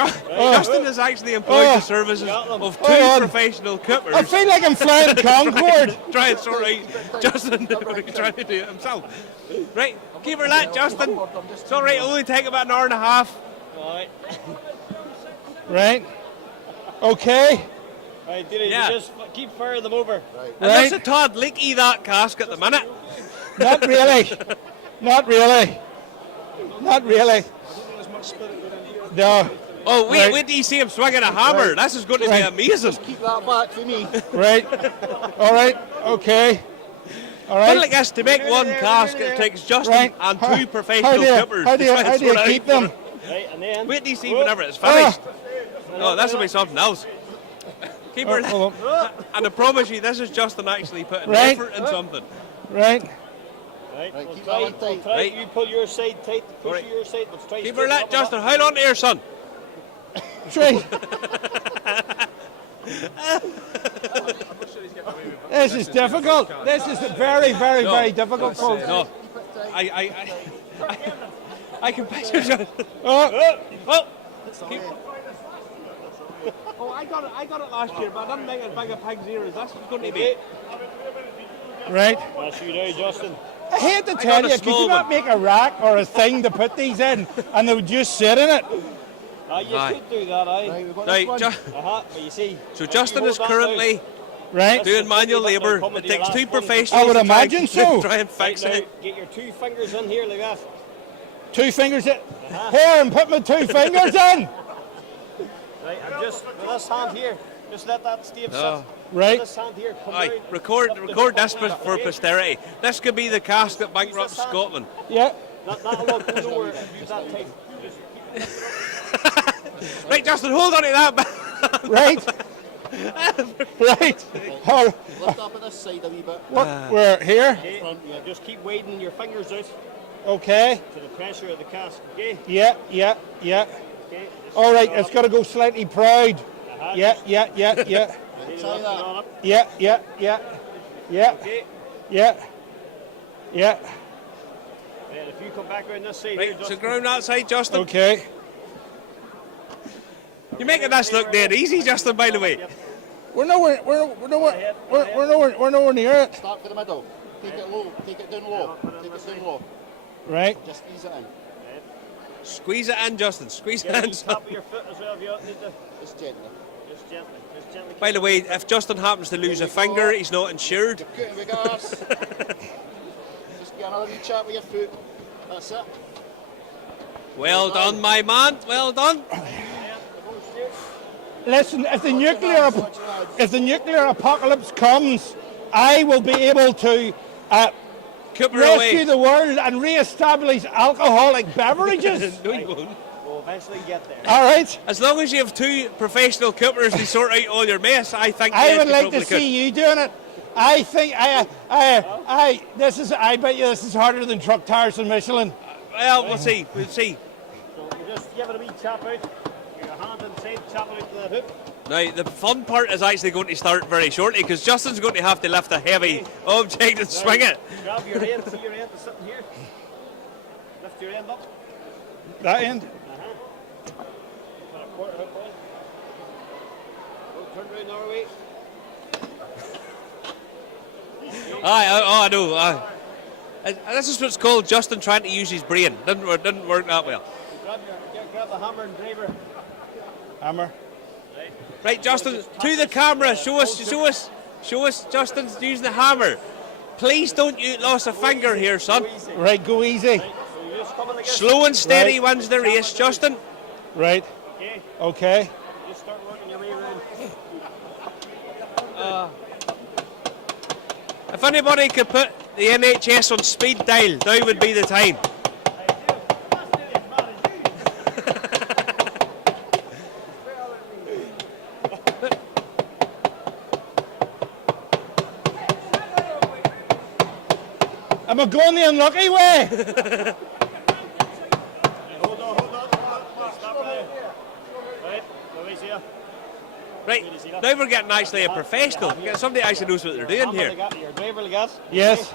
Justin has actually employed the services of two Hold on. professional I coopers. feel like I'm flying Concorde. Try and sort out Justin trying to do it himself. Right, keep her lat, Justin. It's all right. It'll only take about an hour and a half. Alright. Right. Okay. Right, dude, Yeah. you just keep firing them over. And Right. listen, Todd, leaky that cask at the minute. Not really. Not really. Not really. No. Oh, wait, Right. wait till you see him swinging a hammer. This is going to be Right. amazing. Keep that back for me. Right. All right. Okay. All Put it like right. this, to make one cask, it takes Justin Right. and How- two professional coopers. how to do you, try and how do you sort it keep out. them? Right, and then. Wait till you see whenever it's finished. Ah. Oh, this will be something else. Keep her. Hold on. And I promise you, this is Justin actually putting Right. effort in something. Right. Right, Right, we'll keep try, that one tight. try. Right. You pull your side tight, push Right. your side. Let's try. Keep straighten her up lit, a Justin. bit. Hold on to your son. Three. This is difficult. This is very, very, very difficult, folks. No, I can picture Justin. Oh, Oh, keep. Oh, I got it last year, but I didn't make it as big a pig's ear as this is going to be. right. That's you now, Justin. I hate to got tell a you, could small you not make a rack or a thing to put these in and they would just sit in it? You Aye. could do that, aye. Right, we've got Right, this one. But you see. so if Justin you is hold that currently Right. doing manual labour. It takes two professionals. I would to try imagine and- so. Try and Right, fix now, it. get your two fingers in here like that. 2 fingers in. Here, and put my 2 fingers in. Right, and just with this hand here, just let that Steve sit. Oh. Right. This hand here, come Aye, down. record this for Okay. posterity. This could be the cask that bankrupts Scotland. Yeah. That'll not go nowhere if you use that tight. Right, Justin, hold on to that. Right. Right. Oh, Lift up on this side a wee bit. we're here. Okay, yeah, just keep widening your fingers out Okay. to the pressure of the cask. Okay. Yeah, yeah, yeah. Okay. just All right, put it it's up. got to go slightly proud. Uh-huh. Yeah, yeah, yeah, yeah. Need to Try lift it that. on up. Yeah, yeah, yeah. Yeah, Okay. yeah. Yeah. And if you come back around this side, Right, here, so Justin. ground that side, Justin. Okay. You're making this look dead easy, Justin, by the way. We're nowhere near it. Start for the middle. Take it low. Take it down low. Take it down low. Right. Just ease it in. Squeeze it in, Justin. Squeeze it Get in. the top of your foot as well if you need to. Just gently. Just gently. Just gently. By the way, if Justin happens to lose a finger, he's not insured. Good in regards. Just get another wee chat with your foot. That's it. Well done, my man. Well done. Listen, if the nuclear apocalypse comes, I will be able to Cooper rescue away. the world and re-establish alcoholic beverages. No, you won't. We'll eventually get there. All right. As long as you have two professional coopers to sort out all your mess, I think I yes, would you like to probably see you doing it. I think I bet you this is harder than truck tires and Michelin. Well, we'll see. We'll see. So you just give it a wee chop out. Your hand inside, chop it out to that hoop. Now, the fun part is actually going to start very shortly because Justin's going to have to lift a heavy object and swing it. Grab your end, see your end is sitting here. Lift your end up. That end. Put a quarter hook on. Turn round the other way. I know. This is what's called Justin trying to use his brain. Didn't work that well. Grab the hammer and driver. Hammer. Right, Justin, to the camera. Show us. Justin's using the hammer. Please don't you lose a finger here, son. Right, go easy. So you just come in like this. Slow and steady Right. wins the race, Justin. Right. Okay. Okay. Just start working your way around. If anybody could put the NHS on speed dial, now would be the time. Am I going the unlucky way? Hold on. Stop there. Right, Louise here. Right, now we're getting actually a professional. We're getting somebody actually knows what they're doing Hammer here. like that, your driver like that. Yes.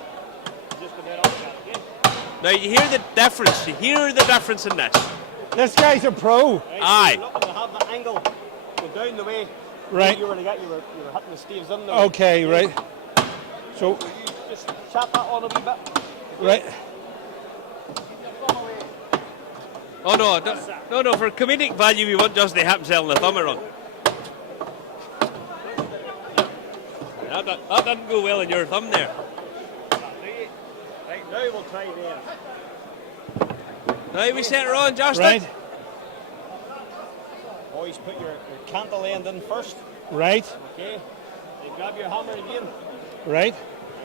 Just go down like that, okay? Now you hear the difference. You hear the difference in this. This guy's a pro. Right, Aye. So you're looking to have the angle go down the way. Right. You were like that, you were hitting the staves in there. Okay, right. So, You just chat that on a wee bit. right. Oh no! For comedic value, we want Justin to have himself in the thumb around. That didn't go well in your thumb there. Right, now we'll try there. Now we set her on, Justin. Right. Always put your candle end in first. Right. Okay. Then grab your hammer again. Right.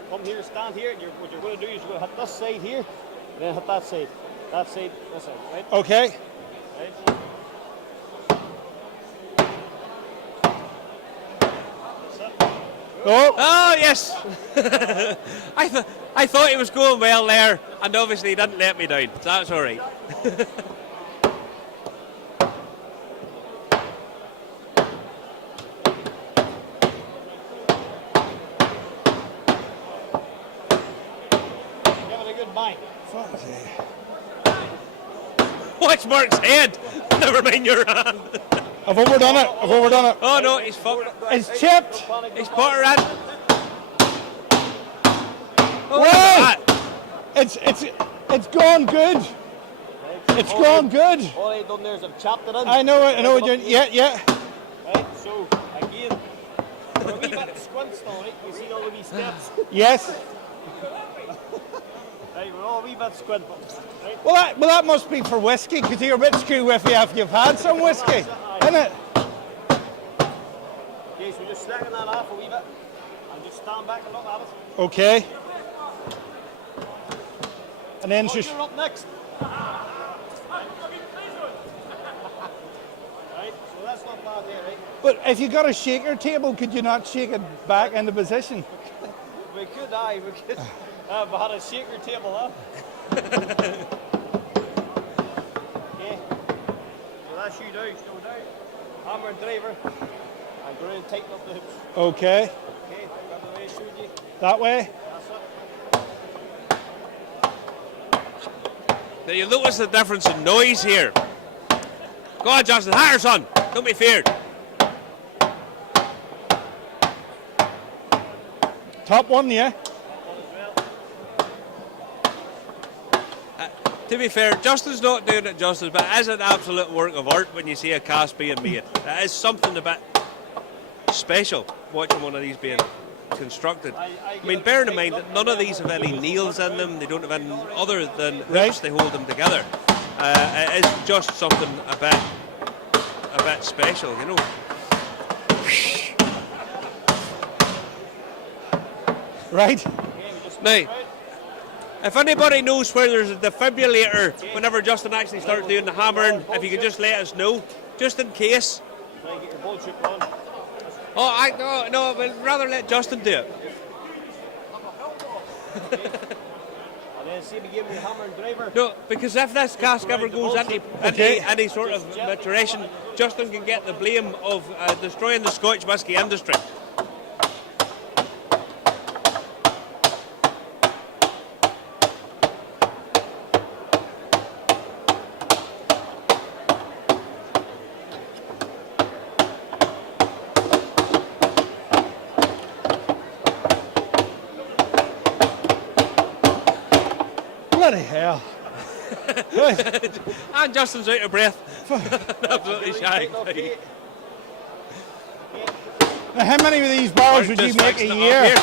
Come here, stand here. What you're going to do is you're going to hit this side here, then hit that side. That side, this side, right? Okay. Right. Oh, Oh yes. I thought he was going well there, and obviously he didn't let me down. So that's all right. Give it a good bang. Watch Mark's head. Never mind your hand. I've overdone it. Oh no, he's fucked. It's chipped. He's put her in. Oh, look Whoa! at that. It's gone good. It's gone good. All I done there is I've chopped it in. I know it. What you're. Yeah. Right, so again, we're a wee bit squint still, right? You see all the wee steps? Yes. Right, we're all a wee bit squint. Right? Well, that must be for whiskey, because you're a bit screw whiffy after you've had some whiskey, isn't it? Okay, so just slacken that off a wee bit and just stand back and look at it. Okay. And then Oh, just. you're up next. Right, so that's not bad there, right? But if you got a shaker table, could you not shake it back into position? We could, we could. If we had a shaker table, huh? Okay. So that's you down, so down. Hammer and driver. And go around and tighten up the hoops. Okay. Okay, grab the way I showed you. That way. That's it. Now you notice the difference in noise here. Go on, Justin. Higher, son. Don't be feared. Top one, yeah. To be fair, Justin's not doing it justice, but it is an absolute work of art when you see a cast being made. It is something a bit special watching one of these being constructed. I mean, bearing in mind that none of these have any nails in them, they don't have any other than hoops, they hold them together. It is just something a bit special, you know. Right. Now, if anybody knows where there's a defibrillator whenever Justin actually starts doing the hammering, if you could just let us know, just in case. Try and get your bullshit on. Oh, no, we'd rather let Justin do it. And then see if you give me a hammer and driver. No, because if this cask ever goes into any sort of maturation, Justin can get the blame of destroying the Scotch whisky industry. Bloody hell. Right. And Justin's out of breath. Absolutely shy. Now, how many of these barrels would you make a year?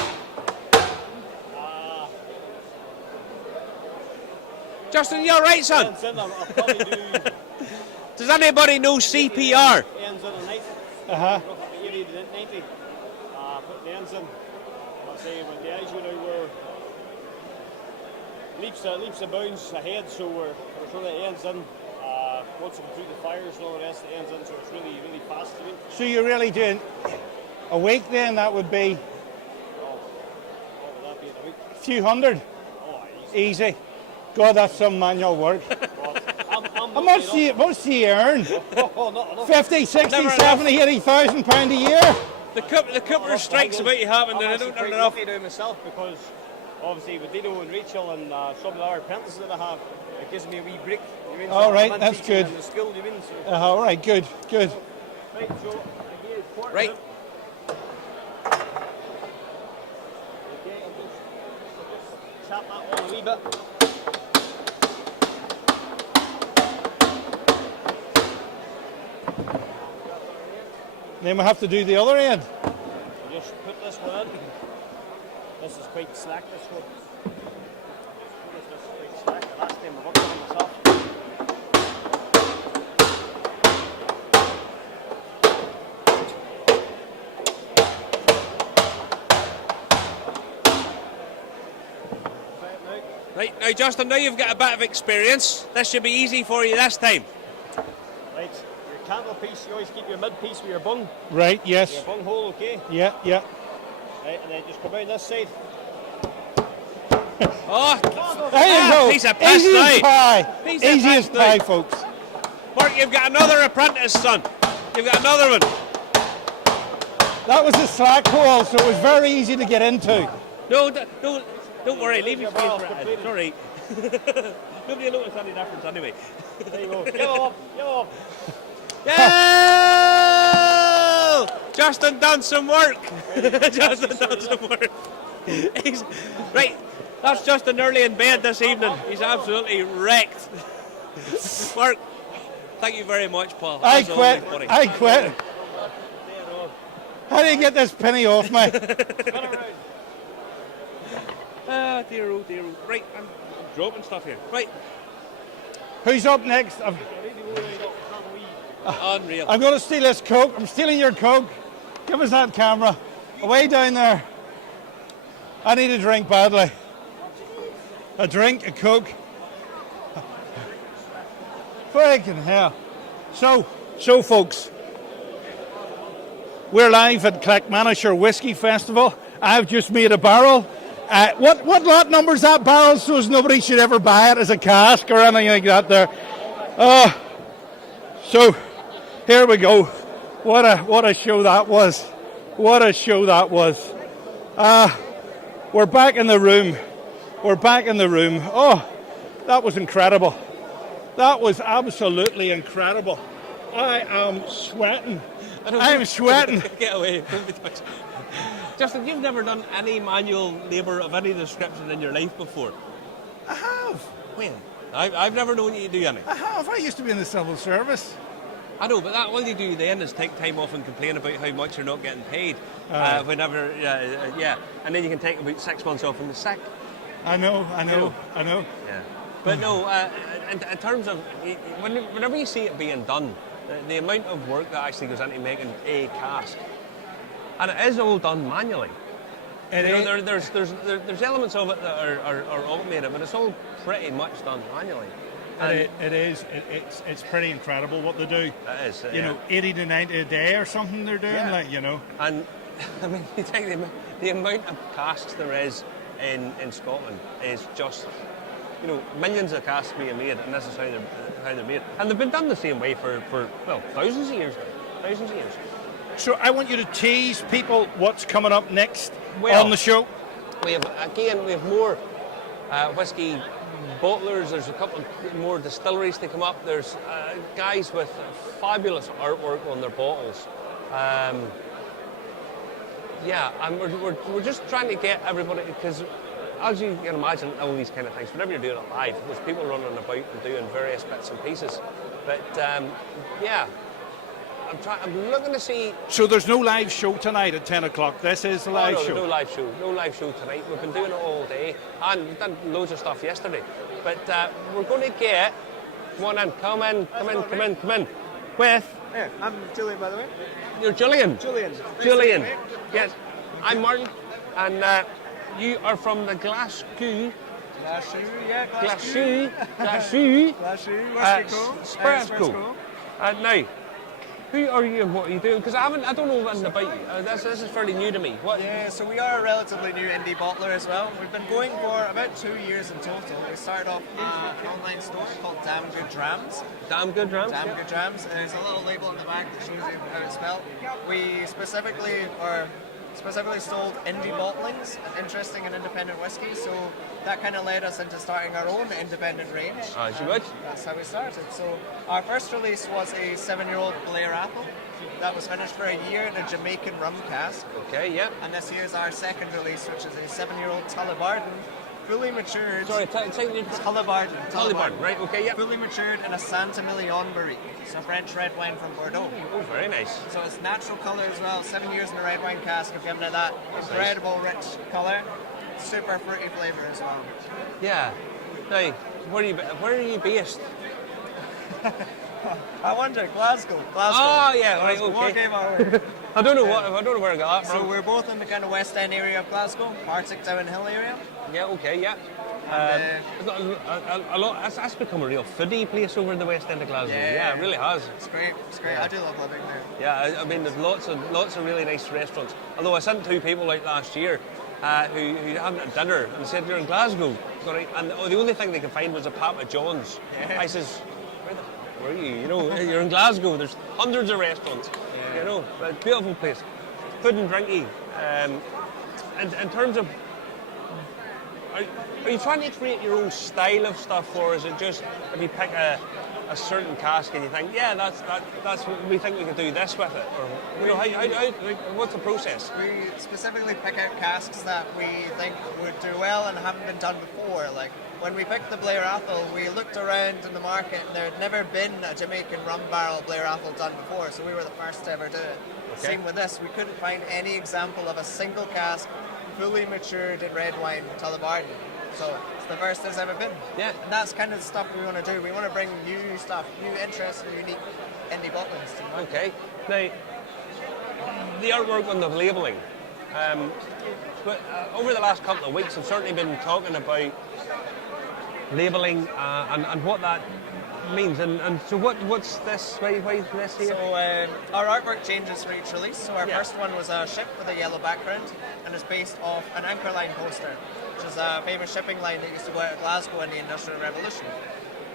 Justin, you all right, son? I'll probably do Does anybody know CPR? ends in a night. Uh-huh. Roughly 80 to 90. Put the ends in. I'll say with the eyes, we're leaps and bounds ahead, so we're throwing the ends in. Once we go through the fires and all the rest, the ends in, so it's really, really fast. I mean. So you're really doing a week then? That would be What would that be in a week? a few hundred. Oh, Easy. God, that's some manual work. How much do you earn? Oh, not enough. 50, 60, Never 70, 80,000 pound a year? The Cooper strikes about you having, and I don't earn enough. I'm doing myself because obviously with Dino and Rachel and some of the other apprentices that I have, it gives me a wee break. You mean, All right, I'm that's teaching good. them the skill, you mean? So, All right, good. right, so again, quarter Right. to it. Okay, I'll just tap that one a wee bit. Then we have to do the other end. Just put this one in. This is quite slack, this one. This is quite slack. The last time I worked on it myself. Right, now Justin, now you've got a bit of experience. This should be easy for you this time. Right, your candle piece, you always keep your mid piece with your bung. Right, yes. Your bung hole, okay? Yeah, yeah. Right, and then just come around this side. Oh, There you go. piece of piss Easy as now. pie. Piece of Easy as piss pie, now. folks. Mark, you've got another apprentice, son. You've got another one. That was the slack hole, so it was very easy to get into. No, don't worry. Leave your space for it. It's all right. Nobody will notice any difference anyway. There you go. Go up, go up. Yeah! Justin done some work. Justin done some work. Right, that's Justin early in bed this evening. He's absolutely wrecked. Mark, thank you very much, Paul. I As quit. always, buddy. I quit. How do you get this penny off me? Ah, dear, oh, dear. Oh. Right, I'm dropping stuff here. Right, Who's up next? unreal. I'm going to steal this Coke. I'm stealing your Coke. Give us that camera. Away down there. I need a drink badly. A drink, a Coke. Freaking hell. So folks, we're live at Clackmannanshire Whisky Festival. I've just made a barrel. What lot number is that barrel so as nobody should ever buy it as a cask or anything like that there? So here we go. What a show that was. What a show that was. We're back in the room. We're back in the room. Oh, that was incredible. That was absolutely incredible. I am sweating. I'm sweating. Get away. Justin, you've never done any manual labour of any description in your life before. I have. When? I've never known you to do any. I have. I used to be in the civil service. I know, but that all you do then is take time off and complain about how much you're not getting paid. Whenever, yeah, and then you can take about 6 months off in the sick. I know. Yeah. But no, in terms of whenever you see it being done, the amount of work that actually goes into making a cask, and it is all done manually. There's elements of it that are automated, but it's all pretty much done manually. It is. It's pretty incredible what they do. It is. You know, 80 to 90 a day or something they're doing, Yeah. like, you know. And I mean, you take the amount of casks there is in Scotland is just, you know, millions of casks being made, and this is how they're made. And they've been done the same way for well, thousands of years now. Thousands of years. So I want you to tease people what's coming up next Well, on the show. We have more whiskey bottlers. There's a couple more distilleries to come up. There's guys with fabulous artwork on their bottles. And we're just trying to get everybody, because as you can imagine, all these kind of things, whenever you're doing it live, there's people running about and doing various bits and pieces. But yeah, I'm looking to see. So there's no live show tonight at 10 o'clock. This is the live no, show. No live show. No live show tonight. We've been doing it all day, and we've done loads of stuff yesterday. But we're going to get one in. Come in. With. Here, I'm Julian, by the way. You're Julian. Julian. Julian. Yes, I'm Martin, and you are from the Glasgow. Glasgow. Spirits School. Now, who are you and what are you doing? Because I don't know anything about you. This is fairly new to me. What? Yeah, so we are a relatively new indie bottler as well. We've been going for about 2 years in total. We started off an online store called Damn Good Drams. Damn Good Drams? Damn Good Drams. There's a little label on the back that shows you how it's spelled. We specifically sold indie bottlings, interesting and independent whiskey, so that kind of led us into starting our own independent range. As you would. That's how we started. So our first release was a 7-year-old Blair Apple. That was finished for a year in a Jamaican rum cask. Okay, yeah. And this year's our second release, which is a 7-year-old Tullibarden, fully matured. Sorry, take me. Tullibarden, right, okay, yeah. Fully matured in a Santa Million barrique, so French red wine from Bordeaux. Oh, very nice. So it's natural colour as well. 7 years in a red wine cask have given it that incredible rich colour. Super fruity flavour as well. Yeah. Now, where are you based? I wonder, Glasgow. Oh, yeah, right, Glasgow. okay. What game are we? I don't know where I got that So from. we're both in the kind of West End area of Glasgow, Partick Down Hill area. Yeah, okay, yeah. It's got a lot. That's become a real foodie place over in the West End of Glasgow. Yeah, it really has. It's great. It's great. I do love living there. Yeah, I mean, there's lots of really nice restaurants. Although I sent 2 people out last year who had dinner and said they're in Glasgow, and the only thing they could find was a Papa John's. I says, where are you? You know, you're in Glasgow. There's hundreds of restaurants. You know, but it's a beautiful place. Food and drinky. In terms of, are you trying to create your own style of stuff, or is it just if you pick a certain cask and you think, yeah, that's what we think we could do this with it, or you know, what's the process? We specifically pick out casks that we think would do well and haven't been done before. Like when we picked the Blair Athol, we looked around in the market and there had never been a Jamaican rum barrel Blair Athol done before, so we were the first to ever do it. Okay. Same with this, we couldn't find any example of a single cask fully matured in red wine Tullibarden. So it's the first there's ever been. Yeah. And that's kind of the stuff we want to do. We want to bring new stuff, new interesting, unique indie bottlings to the market. Okay. Now, the artwork on the labelling. But over the last couple of weeks, I've certainly been talking about labelling and what that means. And so what's this? Why is this here? So our artwork changes for each release. So our first one was a ship with a yellow background and is based off an Anchor Line poster, which is a famous shipping line that used to go out of Glasgow in the Industrial Revolution.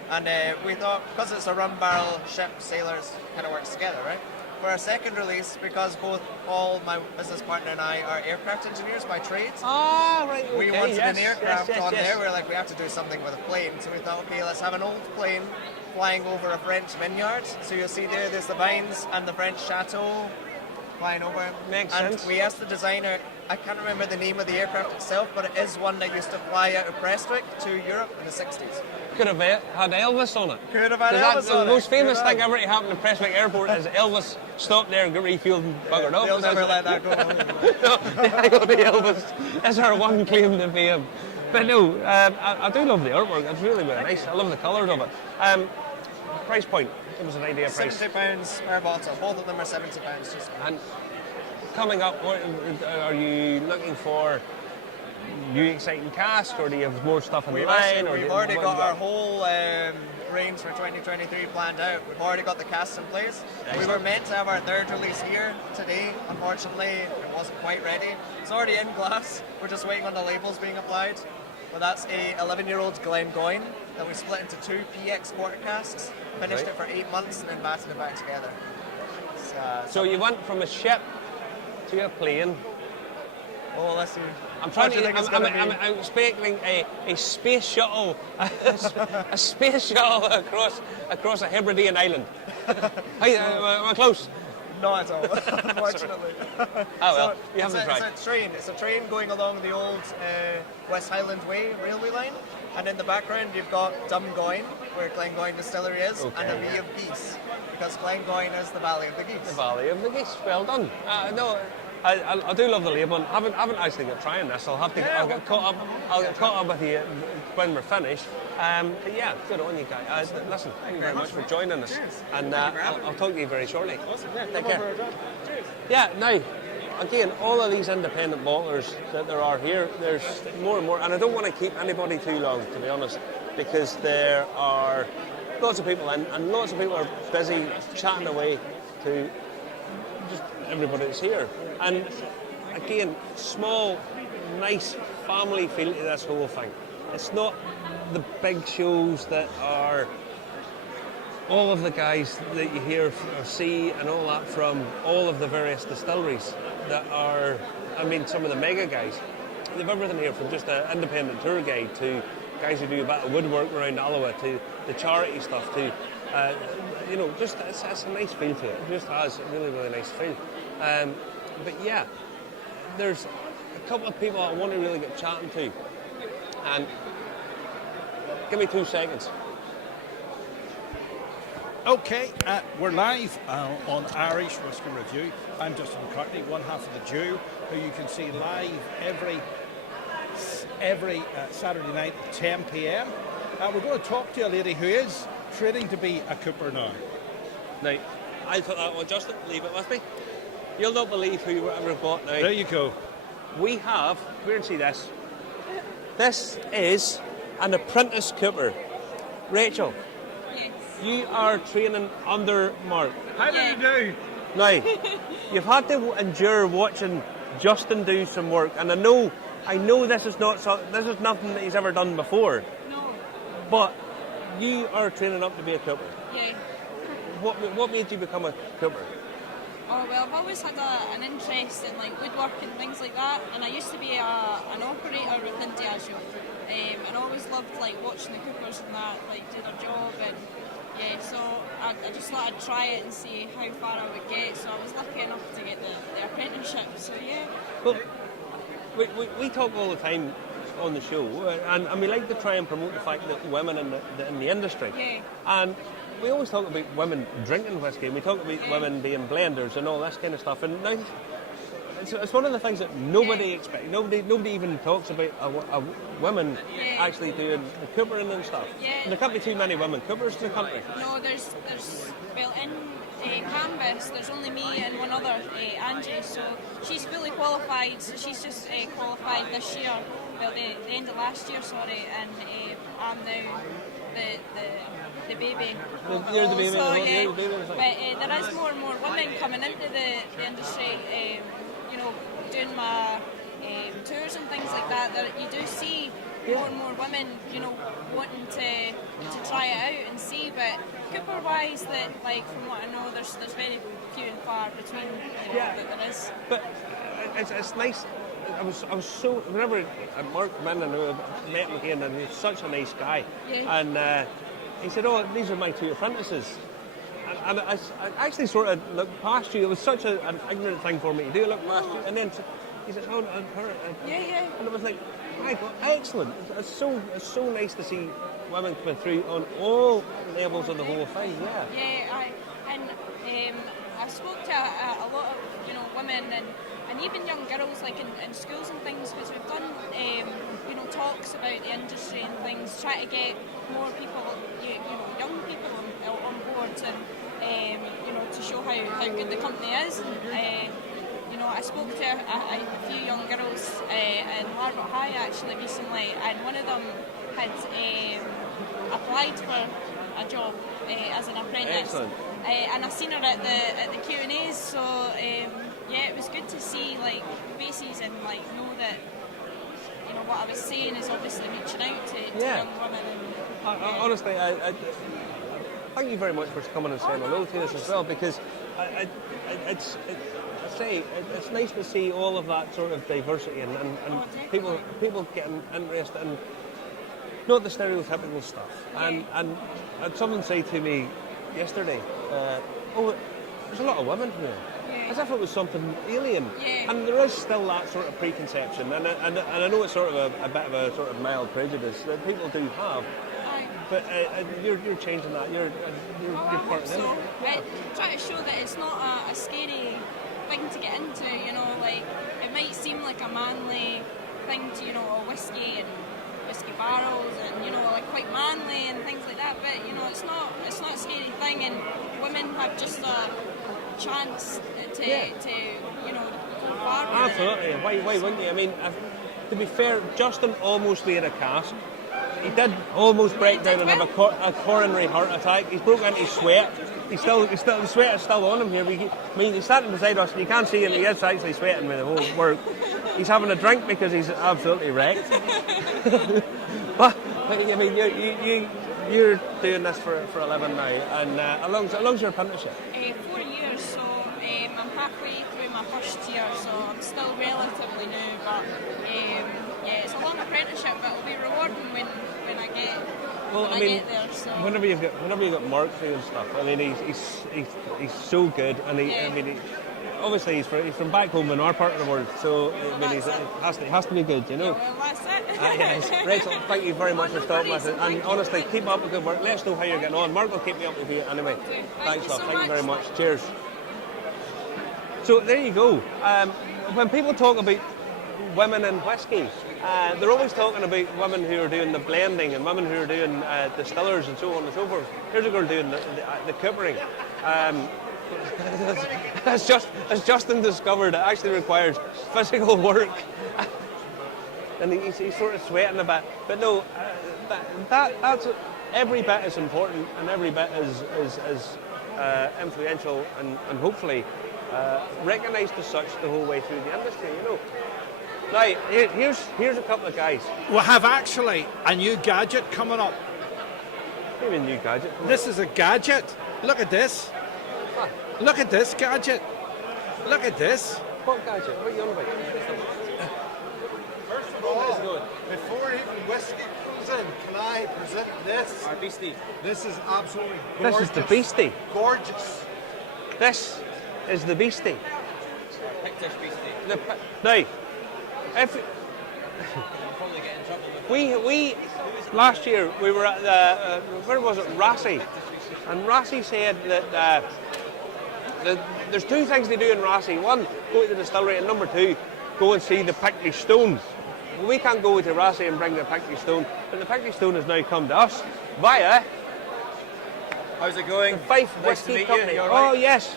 And we thought, because it's a rum barrel ship, sailors kind of works together, right? For our second release, because both Paul, my business partner, and I are aircraft engineers by trade, right, okay, we wanted an yes, aircraft yes, on yes. there. We were like, we have to do something with a plane. So we thought, okay, let's have an old plane flying over a French vineyard. So you'll see there's the vines and the French chateau flying over. Makes and sense. we asked the designer, I can't remember the name of the aircraft itself, but it is one that used to fly out of Prestwick to Europe in the 60s. Could have had Elvis on it. Could have had 'Cause Elvis on it. The most famous Could have. thing ever to happen in Prestwick Airport is Elvis stopped there and got refueled and buggered off. They'll never let that go. No, I go to Elvis. That's our one claim to fame. But no, I do love the artwork. It's really, really nice. I love the colours of it. Price point. Give us an idea of price. £70 per bottle. Both of them are £70 just. And coming up, what are you looking for? New exciting cask, or do you have more stuff in the line? We've already got our whole range for 2023 planned out. We've already got the casks in place. We were meant to have our third release here today. Unfortunately, it wasn't quite ready. It's already in glass. We're just waiting on the labels being applied. But that's a 11-year-old Glengoyne that we split into 2 PX quarter casks, finished it for 8 months, and then batted it back together. So you went from a ship to a plane. Oh, let's see. I'm expecting a space shuttle, a space shuttle across a Hebridean island. Hey, we're close. Not at all, unfortunately. You haven't tried. It's a train. It's a train going along the old West Highland Way railway line, and in the background you've got Dumgoyne, where Glengoyne Distillery is, and a Vee of Geese, because Glengoyne is the Valley of the Geese. The Valley of the Geese. Well done. No, I do love the label. Haven't actually got trying this. I'll get caught up. I'll get caught up with you when we're finished. But yeah, good on you guys. Listen, thank you very much for joining us, and I'll talk to you very shortly. Awesome. Take care. Yeah. Now, again, all of these independent bottlers that there are here, there's more and more, and I don't want to keep anybody too long, to be honest, because there are lots of people in, and lots of people are busy chatting away to just everybody that's here. And again, small, nice family feel to this whole thing. It's not the big shows that are all of the guys that you hear or see and all that from all of the various distilleries that are, I mean, some of the mega guys. They've everything here from just an independent tour guide to guys who do a bit of woodwork around Aloa to the charity stuff to, just it's a nice feel to it. It just has a really, really nice feel. But yeah, there's a couple of people I want to really get chatting to. And give me 2 seconds. Okay, we're live on Irish Whisky Review. I'm Justin McCartney, one half of the Jew, who you can see live every Saturday night at 10 p.m. We're going to talk to a lady who is training to be a cooper now. Now, I'll put that one, Justin. Leave it with me. You'll not believe who we've got now. There you go. We have, come here and see this. This is an apprentice cooper. Rachel, Yes. you are training under Mark. How do you do? Now, you've had to endure watching Justin do some work, and I know this is nothing that he's ever done before. No. But you are training up to be a cooper. Yeah. What made you become a cooper? Oh well, I've always had an interest in like woodwork and things like that, and I used to be an operator within Diageo, and I always loved like watching the coopers and that like do their job, and yeah, so I just thought I'd try it and see how far I would get. So I was lucky enough to get the apprenticeship. So yeah. Well, we talk all the time on the show, and we like to try and promote the fact that women in the industry. Yeah. And we always talk about women drinking whiskey, and we talk about women being blenders and all this kind of stuff. And now it's one of the things that nobody expects. Nobody even talks about a women actually doing the coopering and stuff. Yeah. And there can't be too many women coopers in the country. No, there's well in Canvas there's only me and one other, Angie. So she's fully qualified. So she's just qualified this year. Well, the end of last year, sorry, and I'm now the baby. You're the baby. So, yeah, you're the baby. but there is more and more women coming into the industry. Doing my tours and things like that. You do see more and more women, wanting to try it out and see. But Cooper-wise, that like from what I know, there's very few and far between that there is. But it's nice. I was so whenever Mark came in and I met him again, and he was such a nice guy. Yeah. And he said, "Oh, these are my 2 apprentices." And I actually sort of looked past you. It was such an ignorant thing for me to do. I looked past you, and then he said, "Oh, and her." Yeah. And it was like, my God, excellent. It's so nice to see women coming through on all levels of the whole thing. Yeah. Yeah, I spoke to a lot of women and even young girls like in schools and things, because we've done talks about the industry and things, try to get more people, young people on board and to show how good the company is. I spoke to a few young girls in Larwood High actually recently, and one of them had applied for a job as an apprentice. Excellent. And I've seen her at the Q&As, so it was good to see like faces and like know that what I was saying is obviously reaching out to young women. And, honestly, I thank you very much for coming and saying hello to us as well, because it's nice to see all of that sort of diversity and people getting interested in not the stereotypical stuff. And someone said to me yesterday, there's a lot of women here. Yeah. As if it was something alien. Yeah. And there is still that sort of preconception, and I know it's sort of a bit of a sort of mild prejudice that people do have. Aye. But you're changing that. You're I part hope of so. it. Try to show that it's not a scary thing to get into, you know, like it might seem like a manly thing to, you know, whiskey and whiskey barrels and, you know, like quite manly and things like that, but, you know, it's not a scary thing, and women have just a chance to you know, go far with it. Absolutely. Why wouldn't you? I mean, to be fair, Justin almost made a cask. He did almost break down and have a coronary heart attack. He's broke into sweat. The sweat is still on him here. I mean, he's standing beside us and you can't see him. He is actually sweating with the whole work. He's having a drink because he's absolutely wrecked. But, I mean, you're doing this for a living now, and how long's your apprenticeship? 4 years, so I'm halfway through my first year, so I'm still relatively new, but yeah, it's a long apprenticeship, but it'll be rewarding when I get there. So whenever you've got Mark doing stuff, I mean, he's so good, and obviously he's from back home in our part of the world, so I mean, it has to be good, you know. Well, that's it. Yes. Rachel, thank you very much for stopping with us, and honestly, keep up the good work. Let us know how you're getting on. Mark will keep me up with you anyway. Thanks, love. Thank you very much. Cheers. So there you go. When people talk about women in whiskey, they're always talking about women who are doing the blending and women who are doing distillers and so on and so forth. Here's a girl doing the coopering. As Justin discovered, it actually requires physical work. And he's sort of sweating a bit. But no, that's every bit is important and every bit is influential and hopefully recognised as such the whole way through the industry, you know. Now, here's a couple of guys. We have actually a new gadget coming up. What do you mean new gadget? This is a gadget. Look at this. Look at this gadget. Look at this. What gadget? What are you on about? First of all, before even whiskey comes in, can I present this? Our beastie. This is absolutely This gorgeous. is the beastie. Gorgeous. This is the beastie. Pictish beastie. Now, if Probably get in trouble with we last year we were at the where was it, Rassie, and Rassie said that there's two things they do in Rassie. One, go to the distillery, and number two, go and see the Pictish stone. Well, we can't go to Rassie and bring the Pictish stone, but the Pictish stone has now come to us via How's it going? Fife Nice to Whisky meet you. Company. You all Oh right? yes.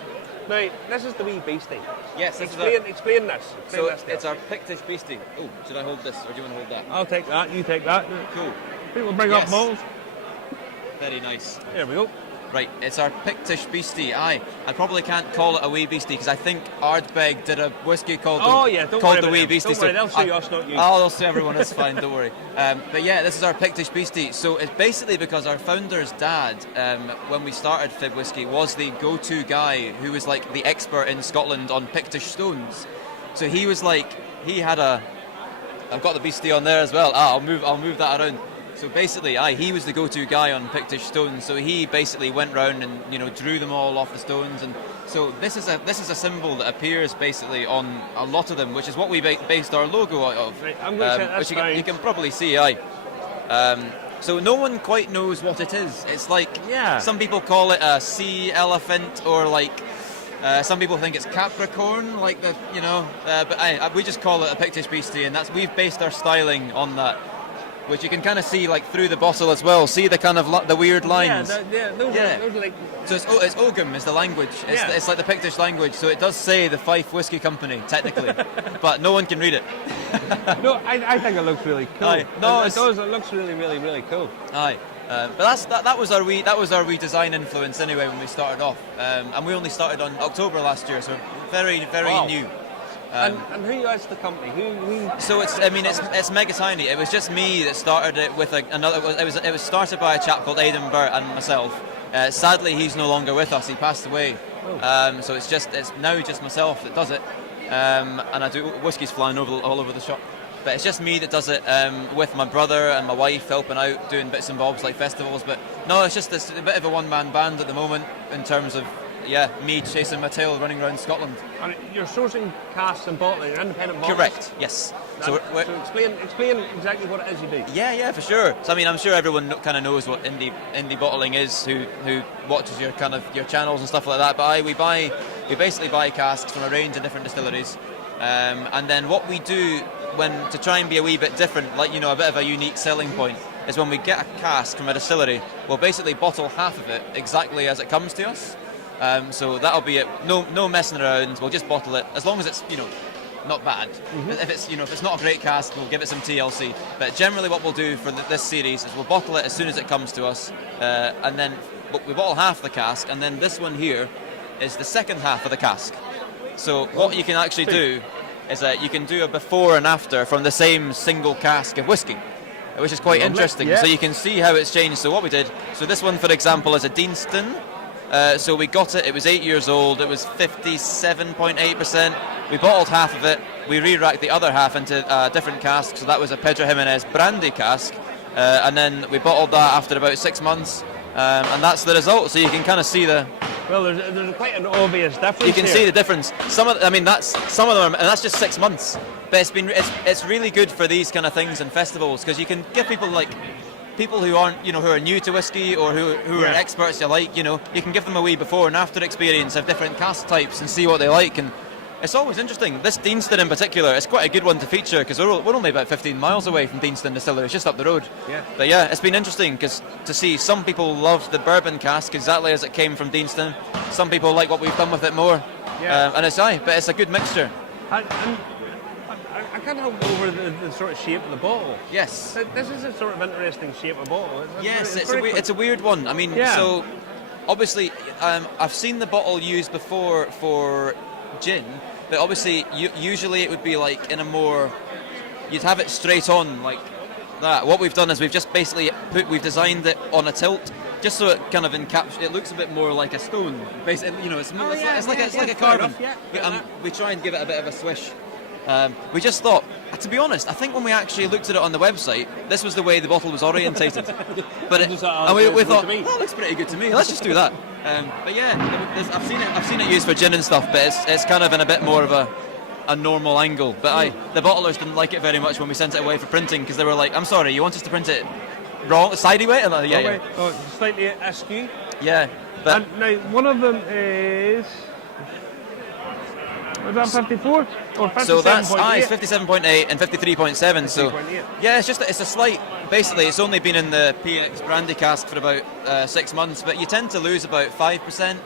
Now this is the wee beastie. Yes, this Explain this. Explain So this to it's us. our Pictish beastie. Oh, should I hold this or do you want to hold that? I'll take that. You take that. Cool. People bring up Yes. malls. Very nice. There we go. Right, it's our Pictish beastie. I probably can't call it a wee beastie because I think Ardbeg did a whiskey called Oh, yeah, don't worry called the about wee them. beastie. Don't worry, they'll sue us, not you. Oh, they'll sue everyone. It's fine. Don't worry. But yeah, this is our Pictish beastie. So it's basically because our founder's dad, when we started Fib Whisky, was the go-to guy who was like the expert in Scotland on Pictish stones. So he was like, he had a. I've got the beastie on there as well. I'll move that around. So basically, he was the go-to guy on Pictish stones. So he basically went round and drew them all off the stones. And so this is a symbol that appears basically on a lot of them, which is what we based our logo out of. Right, I'm going to set which this down. you can probably see. So no one quite knows what it is. It's like some people call it a sea elephant, or like some people think it's Capricorn, like but we just call it a Pictish beastie, and we've based our styling on that. Which you can kind of see like through the bottle as well. See the kind of the weird lines. Those are like. So it's Ogham is the language. It's like the Pictish language. So it does say the Fife Whisky Company technically, but no one can read it. No, I think it looks really cool. Aye. No, it does. It looks really, really, really cool. Aye. But that was our wee design influence anyway when we started off, and we only started on October last year, so very Wow. new. And who is the company? Who? So it's mega tiny. It was just me that started it with another. It was started by a chap called Aidan Burt and myself. Sadly, he's no longer with us. He passed away. So it's now just myself that does it. And I do whiskey's flying all over the shop. But it's just me that does it with my brother and my wife helping out, doing bits and bobs like festivals. But no, it's just a bit of a one-man band at the moment in terms of yeah, me chasing my tail, running around Scotland. And you're sourcing casks and bottling, you're independent bottlers. Correct. Yes. So explain exactly what it is you do. Yeah, for sure. So I mean, I'm sure everyone kind of knows what indie bottling is, who watches your your channels and stuff like that. But we basically buy casks from a range of different distilleries, and then what we do to try and be a wee bit different, like a bit of a unique selling point, is when we get a cask from a distillery, we'll basically bottle half of it exactly as it comes to us. So that'll be it. No messing around. We'll just bottle it as long as it's not bad. If it's not a great cask, we'll give it some TLC. But generally, what we'll do for this series is we'll bottle it as soon as it comes to us, and then we bottle half the cask, and then this one here is the second half of the cask. So what you can actually do is that you can do a before and after from the same single cask of whiskey, which is quite interesting. Yeah. So you can see how it's changed. So what we did, so this one, for example, is a Deanston. So we got it 8 years old, it was 57.8%. We bottled half of it, we re-racked the other half into a different cask, so that was a Pedro Jimenez brandy cask, and then we bottled that after about 6 months, and that's the result. So you can kind of see the... Well, there's quite an obvious difference. You can see the difference. Some of them, and that's just 6 months. But it's really good for these kind of things and festivals, because you can give people people who aren't, who are new to whiskey or who are experts, you can give them a wee before and after experience of different cask types and see what they like. And it's always interesting. This Deanston in particular, it's quite a good one to feature, because we're only about 15 miles away from Deanston Distillery. It's just up the road. Yeah. But yeah, it's been interesting because to see some people love the bourbon cask exactly as it came from Deanston. Some people like what we've done with it more. Yeah. And but it's a good mixture. I can't help over the sort of shape of the bottle. Yes. This is a sort of interesting shape of bottle. It's a weird one. I mean, so obviously I've seen the bottle used before for gin, but obviously usually it would be like in a more, you'd have it straight on like that. What we've done is we've just basically we've designed it on a tilt, just so it kind of it looks a bit more like a stone. Basically, it's like a carbon. We try and give it a bit of a swish. We just thought, to be honest, I think when we actually looked at it on the website, this was the way the bottle was orientated. But we thought, that looks pretty good to me. Let's just do that. But yeah, I've seen it used for gin and stuff, but it's kind of in a bit more of a normal angle. But the bottlers didn't like it very much when we sent it away for printing, because they were like, "I'm sorry, you want us to print it wrong, sideway?" And like, yeah. Oh, slightly askew. Yeah. But now one of them is. Was that 54 or 57.8? So that's it's 57.8 and 53.7. So yeah, it's a slight. Basically, it's only been in the PX brandy cask for about 6 months, but you tend to lose about 5%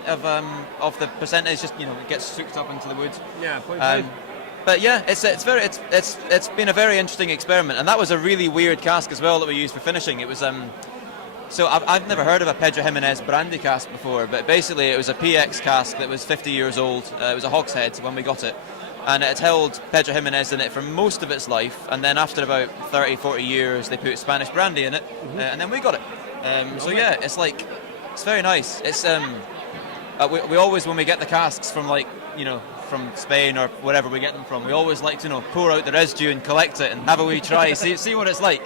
of the percentage. Just it gets soaked up into the wood. Yeah, 0.5. But yeah, it's been a very interesting experiment, and that was a really weird cask as well that we used for finishing. It was So I've never heard of a Pedro Jimenez brandy cask before, but basically it was a PX cask that was 50 years old. It was a hogshead when we got it, and it held Pedro Jimenez in it for most of its life, and then after about 30-40 years they put Spanish brandy in it, and then we got it. So yeah, it's very nice. It's we always, when we get the casks from from Spain or wherever we get them from, we always like to pour out the residue and collect it and have a wee try, see what it's like.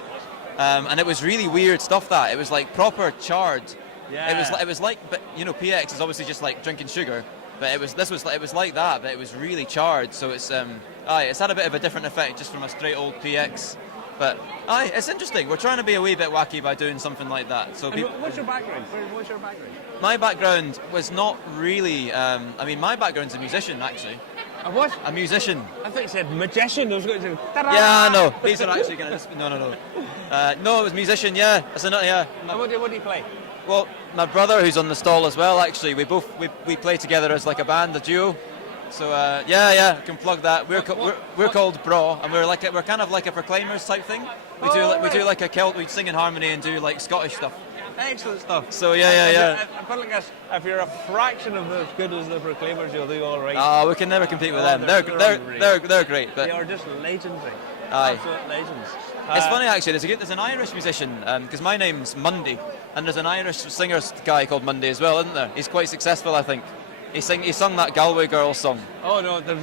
And it was really weird stuff. That it was like proper charred. Yeah. It was like, but PX is obviously just like drinking sugar, but it was like that, but it was really charred. So it's had a bit of a different effect just from a straight old PX. But it's interesting. We're trying to be a wee bit wacky by doing something like that. So what's your background? What's your background? My background was not really. My background's a musician actually. A what? A musician. I thought you said magician. I was going to say, ta-da! Yeah, no. These are actually going to... No. No, it was musician, yeah. And what do you play? Well, my brother, who's on the stall as well, actually, we play together as like a band, a duo. So, I can plug that. We're called Bra, and we're kind of like a Proclaimers type thing. We do like a Celt, we sing in harmony and do like Scottish stuff. Excellent stuff. So yeah. I feel like if you're a fraction of as good as the Proclaimers, you'll do all right. We can never compete with them. They're great. But they are just legendary. Absolute legends. It's funny actually. There's an Irish musician because my name's Mundy, and there's an Irish singer guy called Mundy as well, isn't there? He's quite successful, I think. He sung that Galway Girl song. Oh no, there's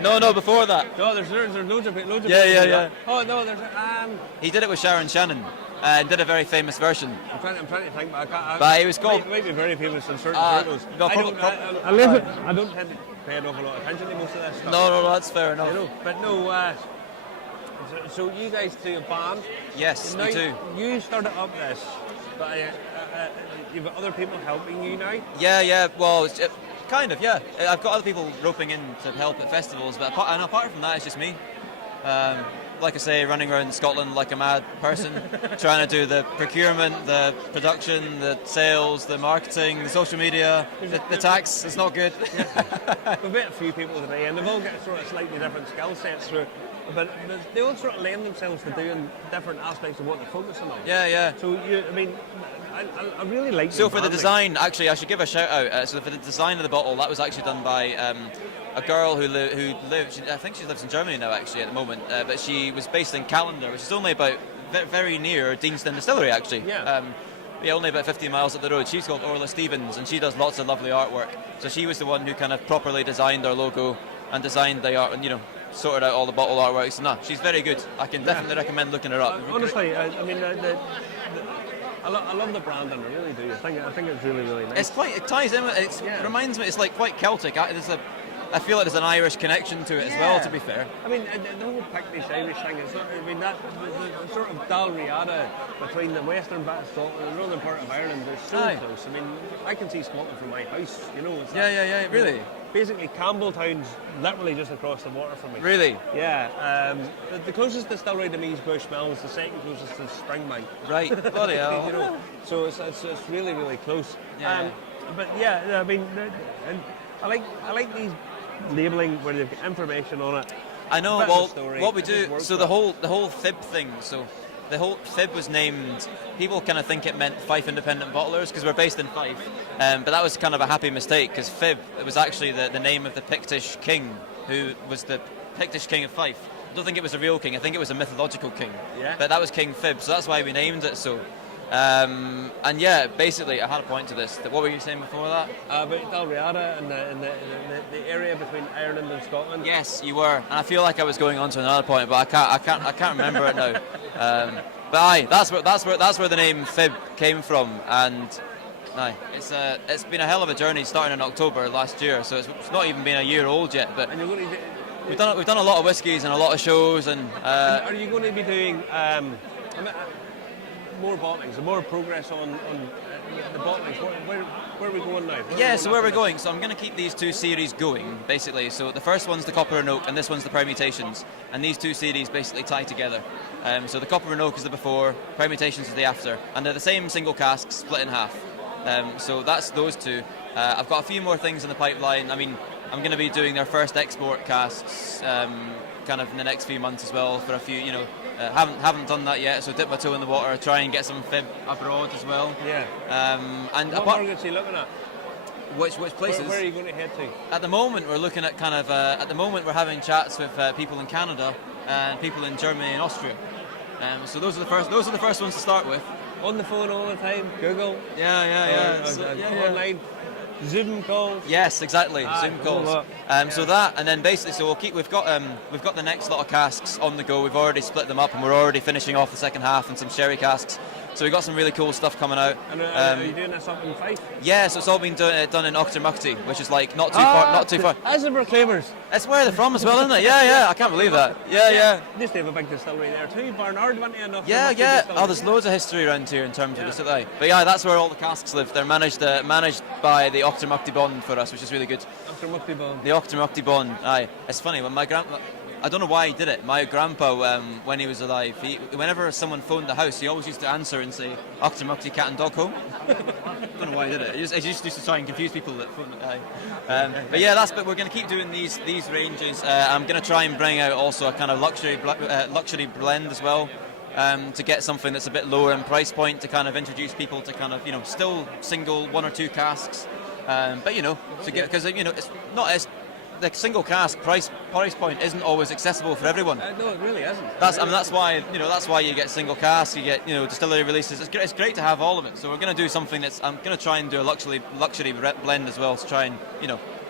No, before that. no, there's loads of people. Yeah. do that. Oh no, He did it with Sharon Shannon and did a very famous version. I'm trying to think, but I can't. But it was called. Might be very famous in certain circles. no, I don't tend to pay an awful lot of attention to most of that stuff. No, that's fair enough. You know, but no. So you guys do a band? Yes, now, we do. You started up this, but you've got other people helping you now. Yeah. Well, kind of. Yeah, I've got other people roping in to help at festivals, but apart from that, it's just me. Like I say, running around Scotland like a mad person, trying to do the procurement, the production, the sales, the marketing, the social media, the tax. It's not good. We've met a few people today, and they've all got sort of slightly different skill sets, but they all sort of lend themselves to doing different aspects of what they're focusing on. Yeah. So I really like. So for the design, actually, I should give a shout out. So for the design of the bottle, that was actually done by a girl who lived. I think she lives in Germany now, actually, at the moment. But she was based in Callander, which is only about very near Deanston Distillery, actually. Yeah. Only about 50 miles up the road. She's called Orla Stevens, and she does lots of lovely artwork. So she was the one who kind of properly designed our logo and designed the art, and sorted out all the bottle artwork. So she's very good. I can definitely recommend looking her up. Honestly, I mean, I love the brand, and I really do. I think it's really, really nice. It ties in. It reminds me. It's like quite Celtic. I feel like there's an Irish connection to it as well. To be fair. I mean, the whole Pictish Irish thing. That the sort of Dalriada between the western part of Scotland and the northern part of Ireland is so close. I mean, I can see Scotland from my house. Yeah. Really. Basically, Campbelltown's literally just across the water from me. Really? Yeah. The closest distillery to me is Bushmills. The second closest is Springbank. Right. Bloody hell. So it's really, really close. Yeah. But yeah, I mean, I like these labelling where they've got information on it. I know. Well, what we do. So the well. whole fib thing. So the whole fib was named. People kind of think it meant Fife Independent Bottlers because we're based in Fife, but that was kind of a happy mistake because fib it was actually the name of the Pictish king who was the Pictish king of Fife. I don't think it was a real king. I think it was a mythological king. Yeah. But that was King Fib, so that's why we named it so. And yeah, basically, I had a point to this. What were you saying before that? About Dalriada and the area between Ireland and Scotland. Yes, you were, and I feel like I was going on to another point, but I can't remember it now. But aye, that's where the name Fib came from, and aye, it's been a hell of a journey starting in October last year, so it's not even been a year old yet. But we've done a lot of whiskies and a lot of shows, and are you going to be doing? More bottlings and more progress on the bottlings. Where are we going now? So where we're going. So I'm going to keep these two series going, basically. So the first one's the Copper and Oak, and this one's the Permutations. And these two series basically tie together. So the Copper and Oak is the before, Permutations is the after, and they're the same single cask split in half. So that's those two. I've got a few more things in the pipeline. I mean, I'm going to be doing their first export casks, kind of in the next few months as well for a few. Haven't done that yet, so dip my toe in the water, try and get some fib abroad as well. Yeah. And what markets are you looking at? Which places? Where are you going to head to? At the moment, we're looking at kind of. At the moment, we're having chats with people in Canada and people in Germany and Austria. So those are the first ones to start with. On the phone all the time. Google. Yeah. Online. Zoom calls. Yes, exactly. Zoom calls. So that, and then basically, so we've got the next lot of casks on the go. We've already split them up, and we're already finishing off the second half and some sherry casks. So we've got some really cool stuff coming out. And are you doing this up in Fife? Yeah, so it's all been done in Auchtermuchty, which is like not too far. As the Proclaimers. That's where they're from as well, isn't it? Yeah. I can't believe that. Yeah. They used to have a big distillery there too. Barnard went in enough. Yeah. Oh, there's loads of history around here in terms of distillery. But yeah, that's where all the casks live. They're managed by the Auchtermuchty Bond for us, which is really good. Auchtermuchty Bond. The Auchtermuchty Bond. Aye. It's funny when my grandpa. I don't know why he did it. My grandpa, when he was alive, whenever someone phoned the house, he always used to answer and say, Auchtermuchty Cat and Dog Home. I don't know why he did it. He just used to try and confuse people that phoned the guy. But yeah, but we're going to keep doing these ranges. I'm going to try and bring out also a kind of luxury blend as well, to get something that's a bit lower in price point to kind of introduce people to kind of, still single one or two casks. But to get, because, it's not as the single cask price point isn't always accessible for everyone. No, it really isn't. That's why you get single cask, you get distillery releases. It's great to have all of it. So we're going to do something I'm going to try and do a luxury blend as well to try and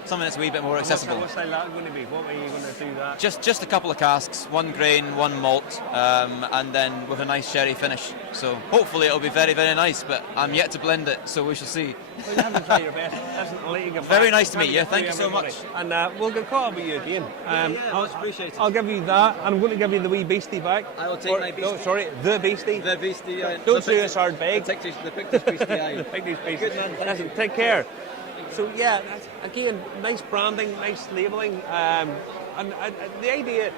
something that's a wee bit more accessible. What style that going to be? What way are you going to do that? Just a couple of casks, one grain, one malt, and then with a nice sherry finish. So hopefully it'll be very, very nice, but I'm yet to blend it, so we shall see. Well, you have to try your best. I'll let you get Very back. nice to meet you. Thank you so much. And we'll get caught up with you again. Much appreciated. I'll give you that. I'm going to give you the wee beastie back. I will take my beastie. No, sorry, the beastie. The beastie. Don't say it's hard bag. The Pictish beastie. The Pictish beastie. Good man. Listen, take care. So yeah, again, nice branding, nice labelling, and the idea,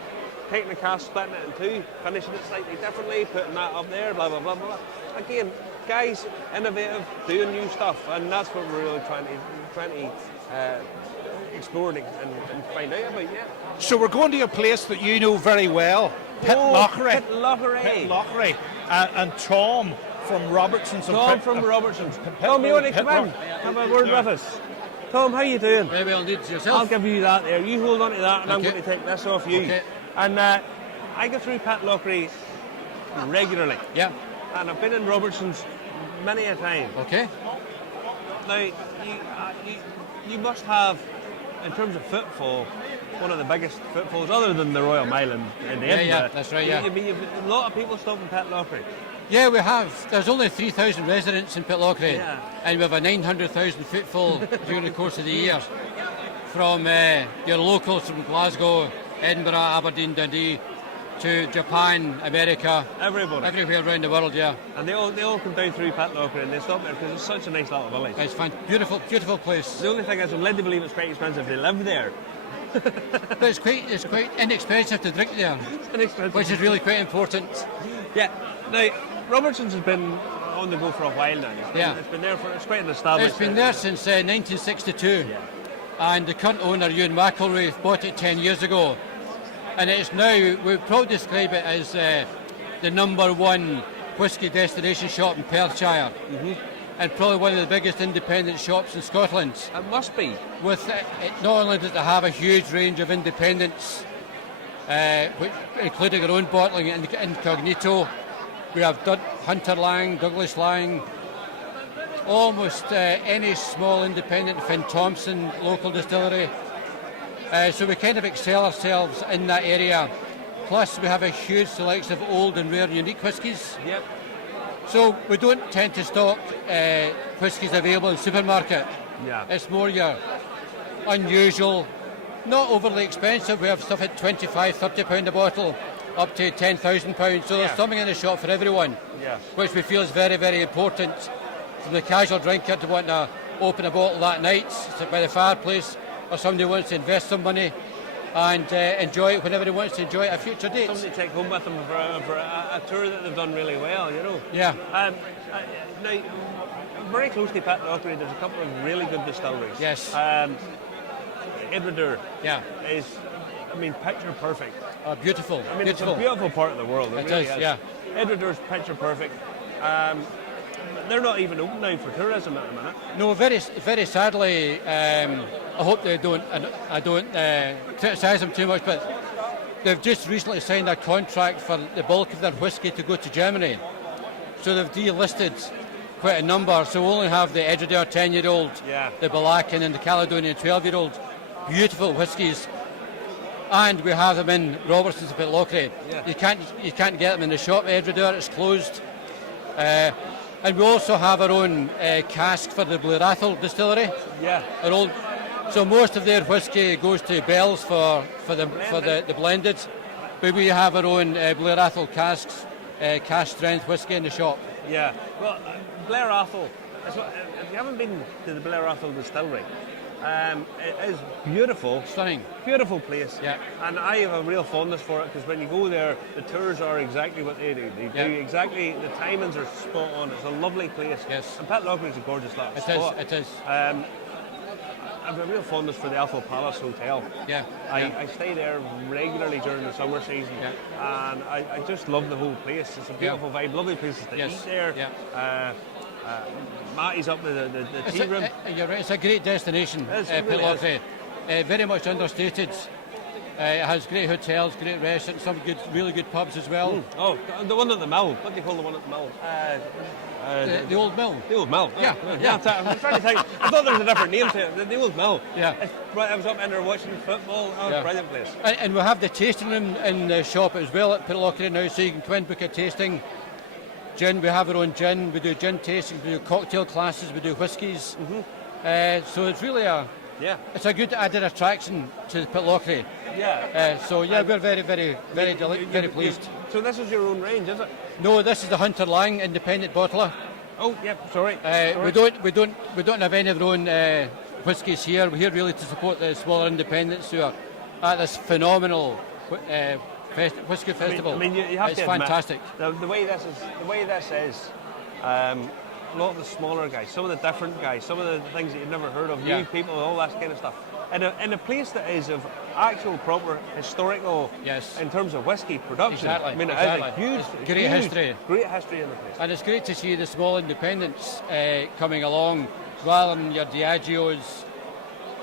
taking the cask, splitting it in two, finishing it slightly differently, putting that up there, blah blah blah blah. Again, guys, innovative, doing new stuff, and that's what we're really trying to explore and find out about. Yeah. So we're going to a place that you know very well, Pitlochry. Pitlochry. And Tom from Robertson's. Tom from Robertson's. Tom, you want to come in? Have a word with us. Tom, how you doing? Very well indeed. Yourself? I'll give you that there. You hold on to that, and I'm Okay. going to take this off you. Okay. And I go through Pitlochry regularly. Yeah. And I've been in Robertson's many a time. Okay. Now, you must have, in terms of footfall, one of the biggest footfalls, other than the Royal Mile in Edinburgh. Yeah, that's right, yeah. You've a lot of people stop in Pitlochry. Yeah, we have. There's only 3,000 residents in Pitlochry, Yeah. and we have a 900,000 footfall during the course of the year. From your locals from Glasgow, Edinburgh, Aberdeen, Dundee, to Japan, America, Everybody. everywhere around the world. Yeah, And they all come down through Pitlochry and they stop there because it's such a nice little village. it's beautiful, beautiful place. The only thing is, I'm led to believe it's quite expensive to live there. But it's quite inexpensive to drink there, Inexpensive. which is really quite important. Yeah. Now, Robertson's has been on the go for a while now. Yeah. It's been there it's quite an established. It's been there since 1962, and the current owner, Ewan McElroy, bought it 10 years ago. And it's now, we'd probably describe it as the number one whisky destination shop in Perthshire, and probably one of the biggest independent shops in Scotland. It must be. With it, not only does it have a huge range of independents, including our own bottling incognito, we have Hunter Lang, Douglas Lang, almost any small independent, Finn Thompson local distillery. So we kind of excel ourselves in that area. Plus we have a huge selection of old and rare unique whiskies. Yep. So we don't tend to stock whiskies available in supermarket. Yeah. It's more your unusual, not overly expensive. We have stuff at £25, £30 a bottle, up to £10,000. So there's something in the shop for everyone, Yes. which we feel is very, very important. From the casual drinker to want to open a bottle that night, sit by the fireplace, or somebody who wants to invest some money and enjoy it whenever he wants to enjoy it at future dates. Something to take home with them for a tour that they've done really well, you know. Yeah. Now, very close to Pitlochry, there's a couple of really good distilleries. Yes. Edinburgh Yeah. is, picture perfect. Beautiful. It's a beautiful part of the world. It really is, yeah. Edinburgh's picture perfect. They're not even open now for tourism at the minute. No, very, very sadly. I hope they don't. And I don't criticise them too much, but they've just recently signed a contract for the bulk of their whisky to go to Germany. So they've delisted quite a number. So we only have the Edredale 10-year-old, the Balakan and the Caledonian 12-year-old. Beautiful whiskies. And we have them in Robertson's and Pitlochry. Yeah. You can't get them in the shop. Edredale, it's closed. And we also have our own cask for the Blue Rathel distillery. Yeah. So most of their whisky goes to Bell's for the blended, but we have our own Blue Rathel casks, cask strength whisky in the shop. Yeah. Well, Blair Athol, if you haven't been to the Blair Athol distillery, it is beautiful. Stunning. Beautiful place. Yeah. And I have a real fondness for it because when you go there, the tours are exactly what they do. They do exactly, the timings are spot on. It's a lovely place. Yes. And Pitlochry is a gorgeous little spot. It is. I have a real fondness for the Athol Palace Hotel. Yeah. I stay there regularly during the summer season, and I just love the whole place. It's a beautiful vibe, lovely places to eat there. Yeah. Matty's up the tea room. You're right, it's a great destination, It really Pitlochry. very much understated. It has great hotels, great restaurants, some really good pubs as well. Oh, the one at the mill. What do you call the one at the mill? The old mill. The old mill. Yeah. I'm trying to think. I thought there was a different name to it. The old mill. Yeah. I was up in there watching football. Oh, Yeah. brilliant place. And we have the tasting room in the shop as well at Pitlochry now, so you can come in, book a tasting. Gin, we have our own gin. We do gin tastings, we do cocktail classes, we do whiskies. So it's really it's a good added attraction to Pitlochry. Yeah. We're very pleased. So this is your own range, is it? No, this is the Hunter Lang independent bottler. Oh, yep. Sorry. We don't have any of our own whiskies here. We're here really to support the smaller independents who are at this phenomenal whiskey festival. I mean, you have it's to admit, fantastic. The way this is, a lot of the smaller guys, some of the different guys, some of the things that you've never heard of, new people, all that kind of stuff. In a place that is of actual proper historical, in terms of whiskey production. Exactly. I mean, it exactly. is a It's great history. Great history in the place. And it's great to see the small independents coming along rather than your Diageos.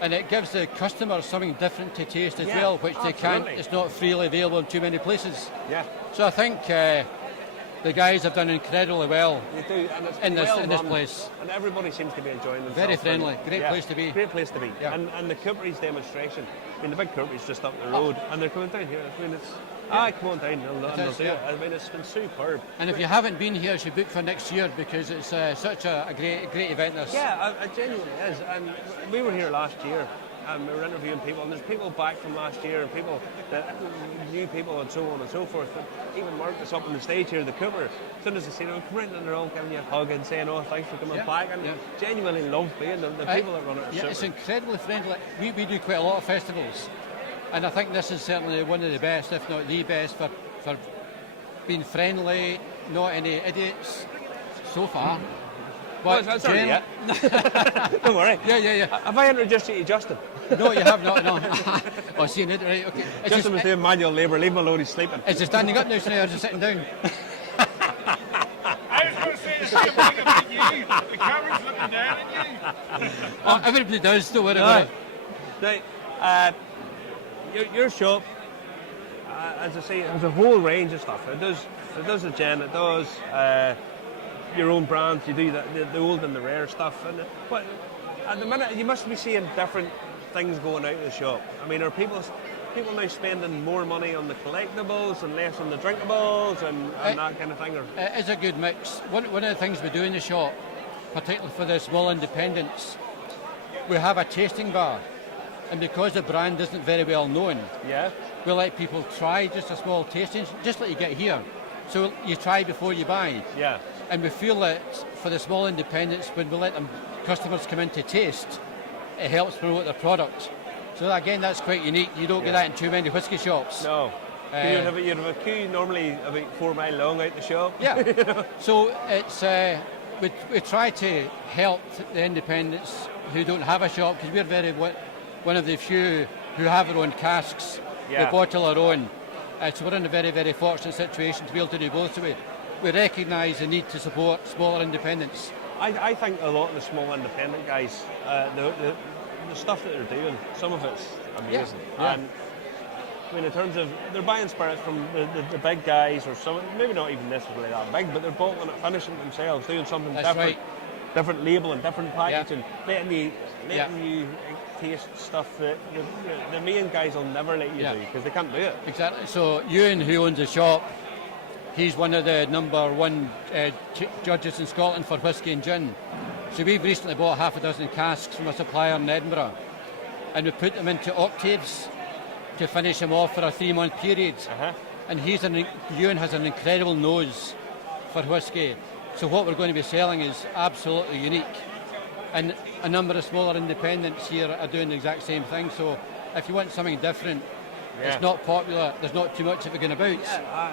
And it gives the customers something different to taste as well, which they can't. It's not freely available in too many places. Yeah. So I think the guys have done incredibly well They do, and it's in this run, place. and everybody seems to be enjoying themselves. Very friendly, great place to be. Great place to be. Yeah. And the Cooper's demonstration. I mean, the big Cooper's just up the road, and they're coming down here. I mean, it's come on down, and they'll do it. I mean, it's been superb. And if you haven't been here, you should book for next year because it's such a great event. This. Yeah, it genuinely is. And we were here last year. And we were interviewing people, and there's people back from last year, and people that new people, and so on and so forth. But even Mark was up on the stage here, the Cooper. As soon as they say, "Oh, come round," and they're all giving you a hug and saying, "Oh, thanks for coming back," and genuinely love being the people that run it. Are super. It's incredibly friendly. We do quite a lot of festivals, and I think this is certainly one of the best, if not the best, for being friendly, not any idiots so far. But that's not yet. Don't worry. Yeah. Have I introduced you to Justin? No, you have not. No. Oh, see, right, okay. Justin was doing manual labour. Leave him alone. He's sleeping. Is he standing up now, or is he sitting down? I was going to say the same thing about you. The camera's looking down at you. Oh, everybody does, don't worry about it. Now, your shop, as I say, has a whole range of stuff. It does the gin. It does your own brands. You do the old and the rare stuff. But at the minute, you must be seeing different things going out of the shop. I mean, are people now spending more money on the collectibles and less on the drinkables and that kind of thing? Or? It is a good mix. One of the things we do in the shop, particularly for the small independents, we have a tasting bar. And because the brand isn't very well known, we let people try just a small tasting, just like you get here. So you try before you buy. Yeah. And we feel that for the small independents, when we let customers come in to taste, it helps promote their product. So again, that's quite unique. You don't get that in too many whisky shops. No. You'd have a queue normally about 4 mile long out the shop. Yeah. So it's we try to help the independents who don't have a shop, because we're one of the few who have our own casks. We bottle our own. So we're in a very, very fortunate situation to be able to do both. So we recognise the need to support smaller independents. I think a lot of the small independent guys, the stuff that they're doing, some of it's amazing. Yeah. And I mean, in terms of they're buying spirits from the big guys, or some maybe not even necessarily that big, but they're bottling it, finishing it themselves, doing something That's different, right. different label and different packaging, letting you taste stuff that the main guys will never let you do because they can't do it. Exactly. So Ewan, who owns the shop, he's one of the number one judges in Scotland for whisky and gin. So we've recently bought 6 casks from a supplier in Edinburgh, and we put them into octaves to finish them off for a 3-month period. And Ewan has an incredible nose for whisky. So what we're going to be selling is absolutely unique. And a number of smaller independents here are doing the exact same thing. So if you want something different, it's not popular, there's not too much of it going about,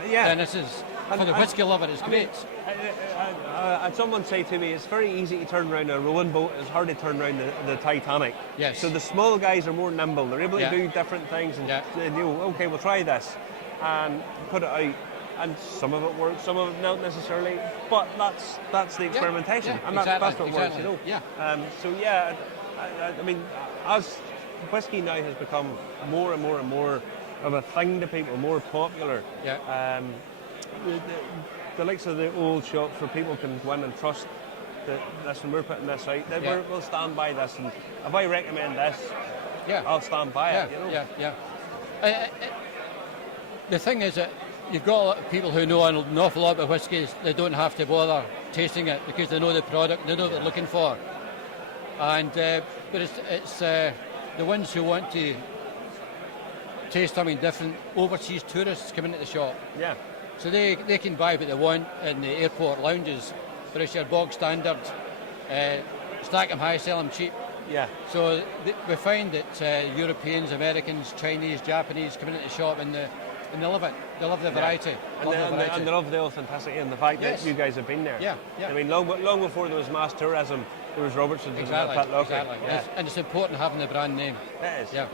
then this is, for the whisky lover, it's great. I had someone say to me, it's very easy to turn around a rowing boat, it's hard to turn around the Titanic. Yes. So the small guys are more nimble, they're able to do different things and okay, we'll try this and put it out. And some of it works, some of it not necessarily, but that's the experimentation, and that's what works, you know. Yeah. I mean, as whiskey now has become more and more and more of a thing to people, more popular. Yeah. The likes of the old shops where people can go in and trust that, listen, we're putting this out, that we'll stand by this, and if I recommend this, I'll stand by it. You know? Yeah. The thing is that you've got a lot of people who know an awful lot about whiskies. They don't have to bother tasting it because they know the product, they know what they're looking for. And but it's the ones who want to taste something different. Overseas tourists come into the shop. Yeah. So they can buy what they want in the airport lounges, but it's your bog standard. Stack them high, sell them cheap. Yeah. So we find that Europeans, Americans, Chinese, Japanese come into the shop and they love it. They love the variety. And they love the authenticity and the fact that you guys have been there. Yeah. I mean, long before there was mass tourism, there was Robertson's. Exactly. Yeah. And it's important having the brand name. It is. Yeah.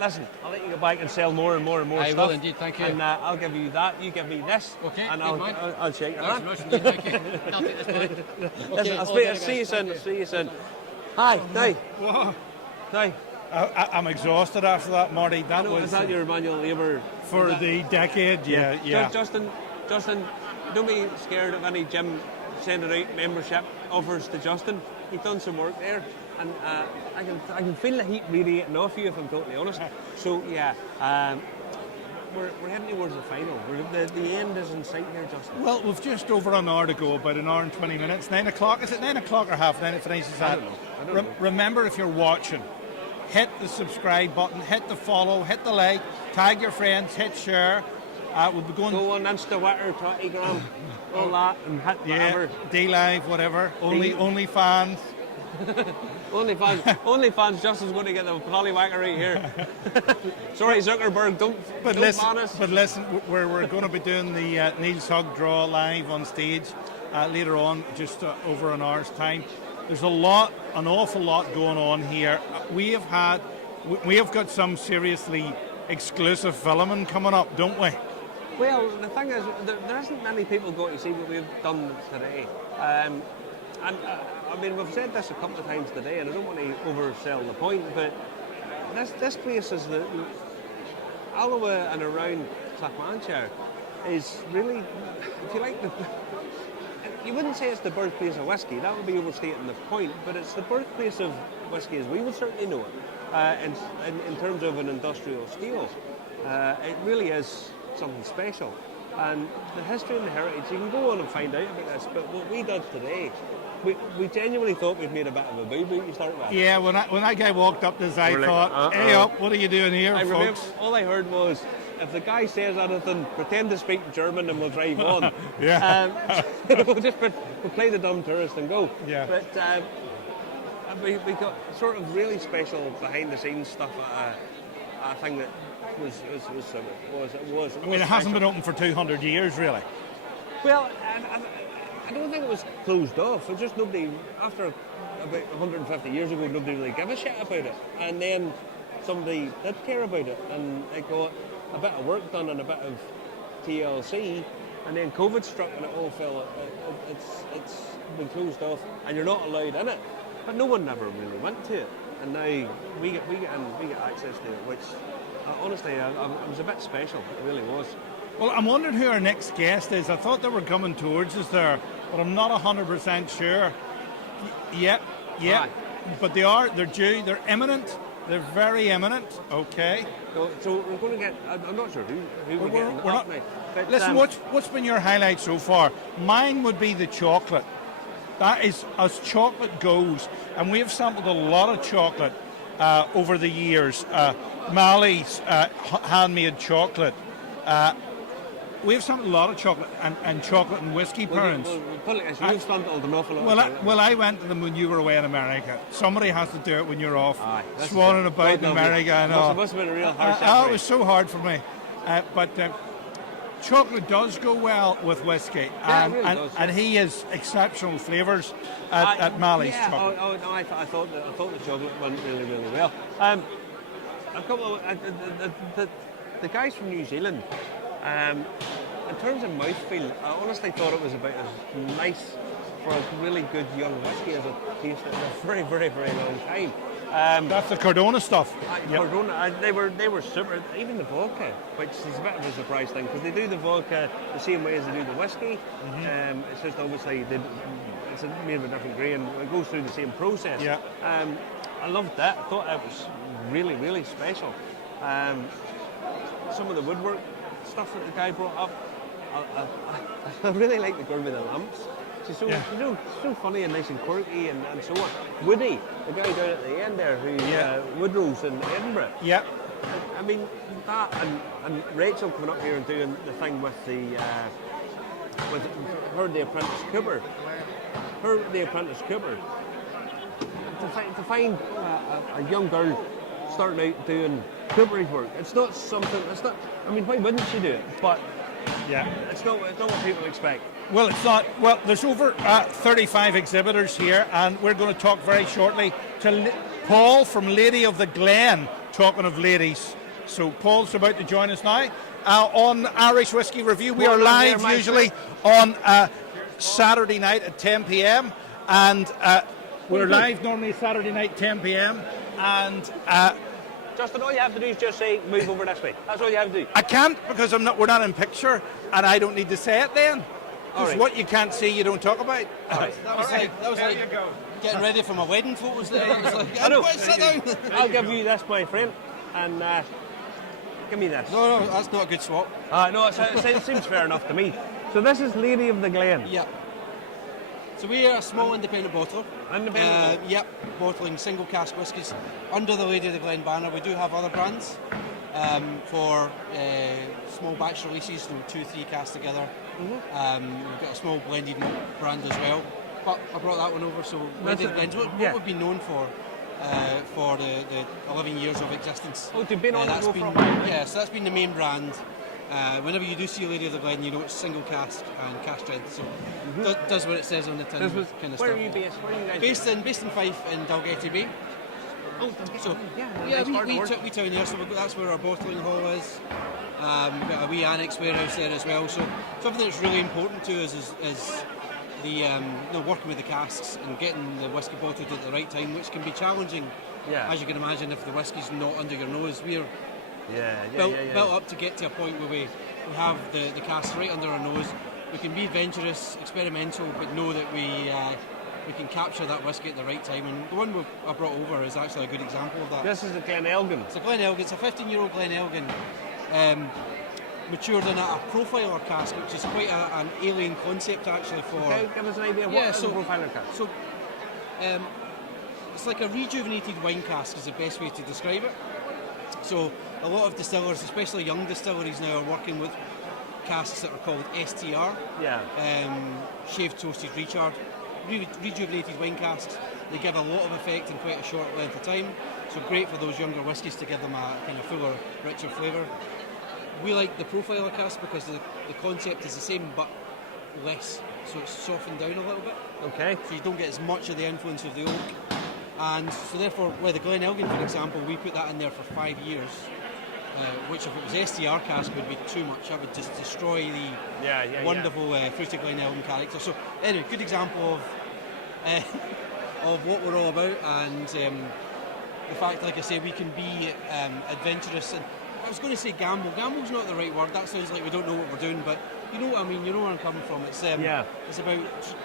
Listen, I'll let you go back and sell more and more and more I stuff. will indeed, thank you. And I'll give you that, you give me this. Okay, and I'll shake your hand. Thank you. I'll take this back. Listen, I'll see you soon. See you soon. Hi, now. Now. I'm exhausted after that, Marty. That was is that your manual labour for the decade? Yeah. Justin, don't be scared of any gym sending out membership offers to Justin. He's done some work there, and I can feel the heat radiating off you, if I'm totally honest. So we're heading towards the final. The end is in sight here, Justin. Well, we've just over an hour to go, about an hour and 20 minutes. 9 o'clock. Is it 9 o'clock or half 9 it finishes at? I don't know. Remember, if you're watching, hit the subscribe button, hit the follow, hit the like, tag your friends, hit share. We'll be going. Go on Insta, Twitter, 20 gram, all that, and hit whatever. D Live, whatever. Only fans. OnlyFans. Justin's going to get the pollywhacker right here. Sorry, Zuckerberg, don't ban us. But listen, we're going to be doing the Neil's Hug draw live on stage later on, just over an hour's time. There's an awful lot going on here. We have got some seriously exclusive filming coming up, don't we? Well, the thing is, there isn't many people going to see what we've done today. And I mean, we've said this a couple of times today, and I don't want to oversell the point, but this place is the Aloa and around Clackmannanshire is really, if you like, you wouldn't say it's the birthplace of whisky. That would be overstating the point, but it's the birthplace of whisky as we would certainly know it. In terms of an industrial scale, it really is something special. And the history and the heritage, you can go on and find out about this, but what we did today, we genuinely thought we'd made a bit of a boo-boo to start with. Yeah, when that guy walked up to us, I thought, hey up, what are you doing here, folks? Remember, all I heard was, if the guy says anything, pretend to speak German and we'll drive on. We'll play the dumb tourist and go. Yeah. But we got sort of really special behind-the-scenes stuff at a thing that was. I mean, it hasn't been open for 200 years, really. Well, I don't think it was closed off. It's just nobody, after about 150 years ago, nobody really gave a shit about it. And then somebody did care about it, and it got a bit of work done and a bit of TLC, and then COVID struck and it all fell. It's been closed off, and you're not allowed in it. But no one ever really went to it, and now we get access to it, which honestly, it was a bit special. It really was. Well, I'm wondering who our next guest is. I thought they were coming towards us there, but I'm not 100% sure. Yep. Aye. But they're due, they're imminent. They're very imminent. Okay. So we're going to get. I'm not sure who we're getting up now. But, listen, what's been your highlight so far? Mine would be the chocolate. That is as chocolate goes, and we have sampled a lot of chocolate over the years. Mally's handmade chocolate. We've sampled a lot of chocolate and chocolate and whiskey parents. You've sampled an awful lot. Well, I went to them when you were away in America. Somebody has to do it when you're off swanning about in America. I know. It must have been a real hard it was so hard for me. But chocolate does go well with whiskey, and he has exceptional flavours at Mally's chocolate. Oh no, I thought the chocolate went really, really well. A couple of the guys from New Zealand. In terms of mouthfeel, I honestly thought it was about as nice for a really good young whisky as I've tasted in a very, very, very long time. That's the Cardona stuff. Cardona, they were super. Even the vodka, which is a bit of a surprise thing, because they do the vodka the same way as they do the whiskey. It's just obviously it's made of a different grain. It goes through the same process. Yeah. I loved that. I thought it was really, really special. Some of the woodwork stuff that the guy brought up, I really like the girl with the lamps. She's so funny and nice and quirky and so on. Woody, the guy down at the end there, who Woodrow's in Edinburgh. Yeah. I mean, that and Rachel coming up here and doing the thing with with her, the apprentice cooper. To find a young girl starting out doing cooperage work, it's not something. It's not. I mean, why wouldn't she do it? But it's not what people expect. Well, it's not. Well, there's over 35 exhibitors here, and we're going to talk very shortly to Paul from Lady of the Glen, talking of ladies. So Paul's about to join us now on Irish Whisky Review. We are live usually on Saturday night at 10 p.m. and we're live normally Saturday night 10 p.m. and Justin, all you have to do is just say, move over this way. That's all you have to do. I can't, because we're not in picture, and I don't need to say it then. Because right. What you can't see, you don't talk about. Right. That was like getting ready for my wedding photos there. That was like, I know. sit down. I'll give you this, my friend, and give me this. No, that's not a good swap. No, it seems fair enough to me. So this is Lady of the Glen. Yeah. So we are a small independent bottler. Yep, bottling single cask whiskies under the Lady of the Glen banner. We do have other brands for small batch releases, 2-3 casks together. We've got a small blended brand as well. But I brought that one over. So Lady of the Glen, what we've been known for the 11 years of existence. Oh, you've been on that for a while. Yeah, so that's been the main brand. Whenever you do see Lady of the Glen, you know it's single cask and cask strength, so does what it says on the tin. Kind of where stuff. are you based? Where are you guys based in Fife in Dalgety Bay. Oh, so we town there, so that's where our bottling hall is. We've got a wee annex warehouse there as well. So something that's really important to us is the working with the casks and getting the whisky bottled at the right time, which can be challenging. Yeah. As you can imagine, if the whisky's not under your nose, we're built up to get to a point where we have the cask right under our nose. We can be adventurous, experimental, but know that we can capture that whisky at the right time. And the one I brought over is actually a good example of that. This is the Glen Elgin. It's a Glen Elgin. It's a 15-year-old Glen Elgin, matured in a profiler cask, which is quite an alien concept actually for. Okay, give us an idea of what is a profiler cask. So, it's like a rejuvenated wine cask is the best way to describe it. So a lot of distillers, especially young distilleries now, are working with casks that are called STR, shaved toasted recharred, rejuvenated wine casks. They give a lot of effect in quite a short length of time, so great for those younger whiskies to give them a kind of fuller, richer flavour. We like the profiler cask because the concept is the same but less, so it's softened down a little bit. Okay. So you don't get as much of the influence of the oak. And so therefore, with the Glen Elgin, for example, we put that in there for 5 years, which if it was STR cask would be too much. That would just destroy the wonderful fruity Glen Elgin character. So anyway, good example of what we're all about, and the fact, like I say, we can be adventurous. And I was going to say gamble. Gamble's not the right word. That sounds like we don't know what we're doing, but you know what I mean. You know where I'm coming from. It's it's about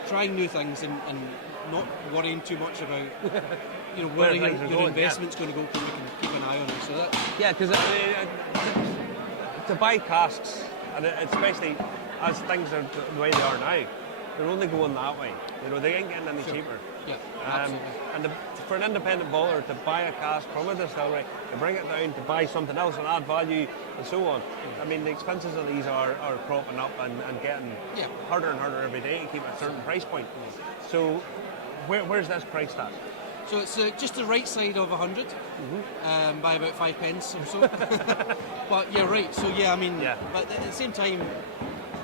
trying new things and not worrying too much about where your investment's going to go, because we can keep an eye on it. So because to buy casks, and especially as things are the way they are now, they're only going that way. They ain't getting any cheaper. Yeah, absolutely. And for an independent bottler to buy a cask from a distillery, to bring it down, to buy something else and add value and so on. I mean, the expenses of these are cropping up and getting harder and harder every day to keep a certain price point. So where's this priced at? So it's just the right side of 100 by about 5 pence or so. But you're right. So but at the same time,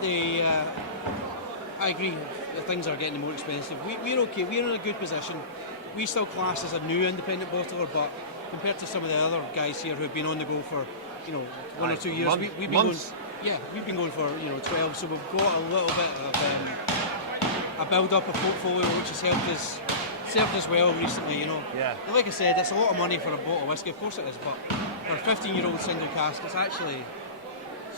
I agree that things are getting more expensive. We're okay. We're in a good position. We still class as a new independent bottler, but compared to some of the other guys here who've been on the go for 1 or 2 years, we've been months. we've been going for 12. So we've got a little bit of a build up of portfolio, which has helped us served us well recently, you know. Yeah. And like I said, it's a lot of money for a bottle of whiskey, of course it is, but for a 15-year-old single cask, it's actually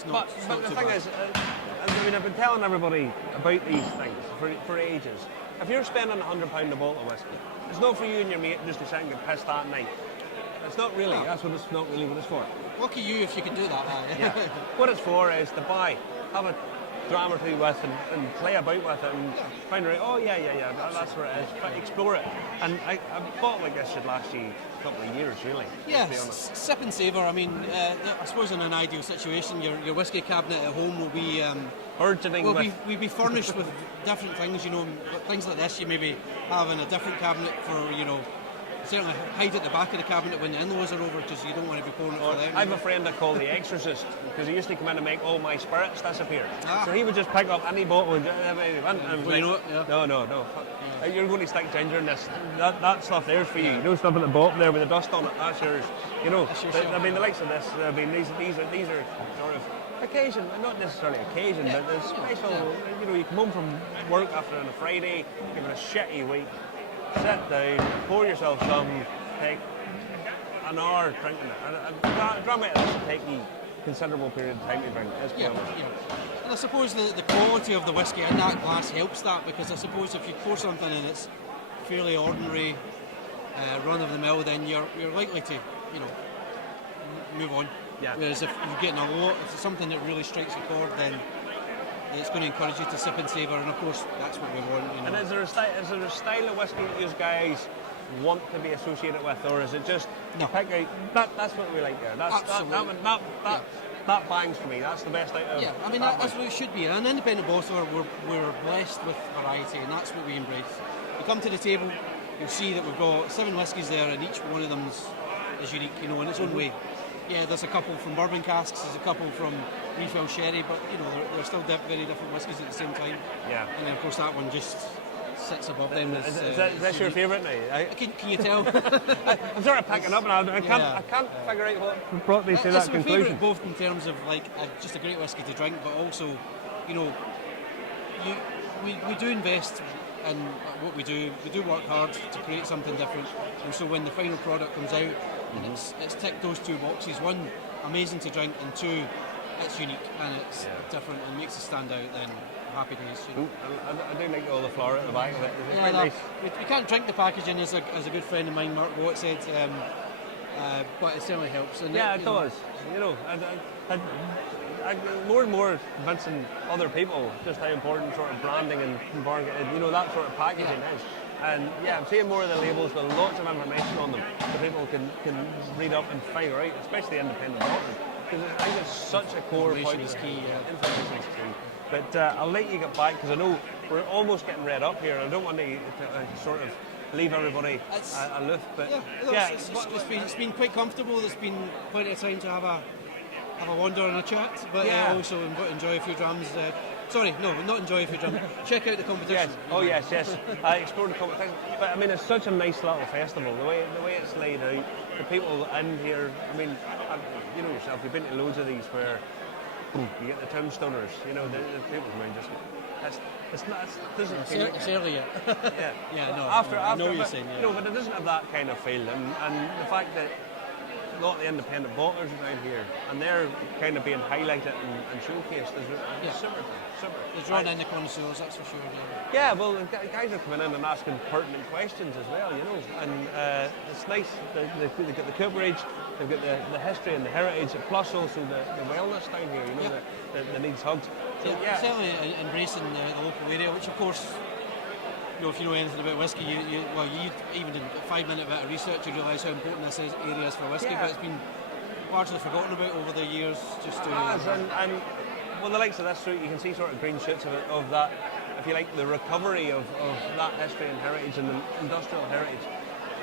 not But the too thing bad. is, I mean, I've been telling everybody about these things for ages. If you're spending £100 a bottle of whiskey, it's not for you and your mate just to sit and get pissed that night. It's not really. That's what it's not really what it's for. Lucky you if you can do that. Yeah. What it's for is to buy, have a dram or two with, and play about with it, and find out. Oh yeah, that's where it is. Explore it. And a bottle like this should last you a couple of years, really. Yeah, to be honest. sip and savour. I mean, I suppose in an ideal situation, your whiskey cabinet at home will be we'll be furnished with different things. You know, things like this. You maybe have in a different cabinet for certainly hide at the back of the cabinet when the in-laws are over because you don't want to be pouring it for them. I have a friend I call the Exorcist because he used to come in and make all my spirits disappear. So he would just pick up any bottle and you know it, yeah. No. You're going to stick ginger in this. That stuff there's for you. You know, stuff at the bottom there with the dust on it. That's yours. You know, I mean, the likes of this. I mean, these are sort of occasion, not necessarily occasion, but there's special. You know, you come home from work after on a Friday, you've had a shitty week. Sit down, pour yourself some, take an hour drinking it. And a dram like this will take you a considerable period of time to drink. Yeah. And I suppose the quality of the whiskey in that glass helps that because I suppose if you pour something and it's fairly ordinary, run of the mill, then you're likely to, move on. Yeah. Whereas if you're getting a lot, if it's something that really strikes a chord, then it's going to encourage you to sip and savour, and of course that's what we want. You know. And is there a style of whiskey that you guys want to be associated with, or is it just pick out? That's what we like there. That bangs for me. That's the best out of. Yeah, I mean that's what it should be. An independent bottler, we're blessed with variety, and that's what we embrace. You come to the table, you'll see that we've got 7 whiskies there, and each one of them is unique, in its own way. Yeah, there's a couple from bourbon casks, there's a couple from refill sherry, but they're still very different whiskies at the same time. Yeah. And then of course that one just sits above them. Is that your favourite now? Can you tell? I'm sort of picking up, and I can't figure out what brought me to that it's my conclusion. favourite both in terms of just a great whiskey to drink, but also, we do invest in what we do. We do work hard to create something different, and so when the final product comes out. And it's ticked those 2 boxes. 1, amazing to drink, and 2, it's unique and it's different and makes it stand out. Then happy days. I do like all the flower at the back of it. It's quite nice. We can't drink the packaging, as a good friend of mine, Mark Watt, said, but it certainly helps. And it does. More and more convincing other people just how important sort of branding and that sort of packaging is. And I'm seeing more of the labels with lots of information on them so people can read up and figure out, especially independent bottlers. Because I think it's such a core point. Information is key. Information is key. But I'll let you get back because I know we're almost getting read up here. And I don't want to sort of leave everybody aloof. But it's been quite comfortable. There's been plenty of time to have a wander and a chat, but also enjoy a few drams. Sorry, no, not enjoy a few drums. Check out the competition. Yes. I explored the competition. But I mean, it's such a nice little festival. The way it's laid out, the people in here. I mean, you know yourself. You've been to loads of these where you get the tombstoners. The people's mind just. It doesn't feel like it's early yet. No. After I know what you're saying. But it doesn't have that kind of feel, and the fact that. A lot of the independent bottlers around here, and they're kind of being highlighted and showcased as super. They're drawing in the connoisseurs, that's for sure. Yeah, well, the guys are coming in and asking pertinent questions as well, and it's nice. They've got the cooperage, they've got the history and the heritage, plus also the wellness down here, that needs hugs. So, certainly embracing the local area, which of course. If you know anything about whiskey, you even in a 5-minute bit of research, you realise how important this area is for whiskey. But it's been largely forgotten about over the years. And the likes of this route, you can see sort of green shoots of that, if you like, the recovery of that history and heritage and the industrial heritage.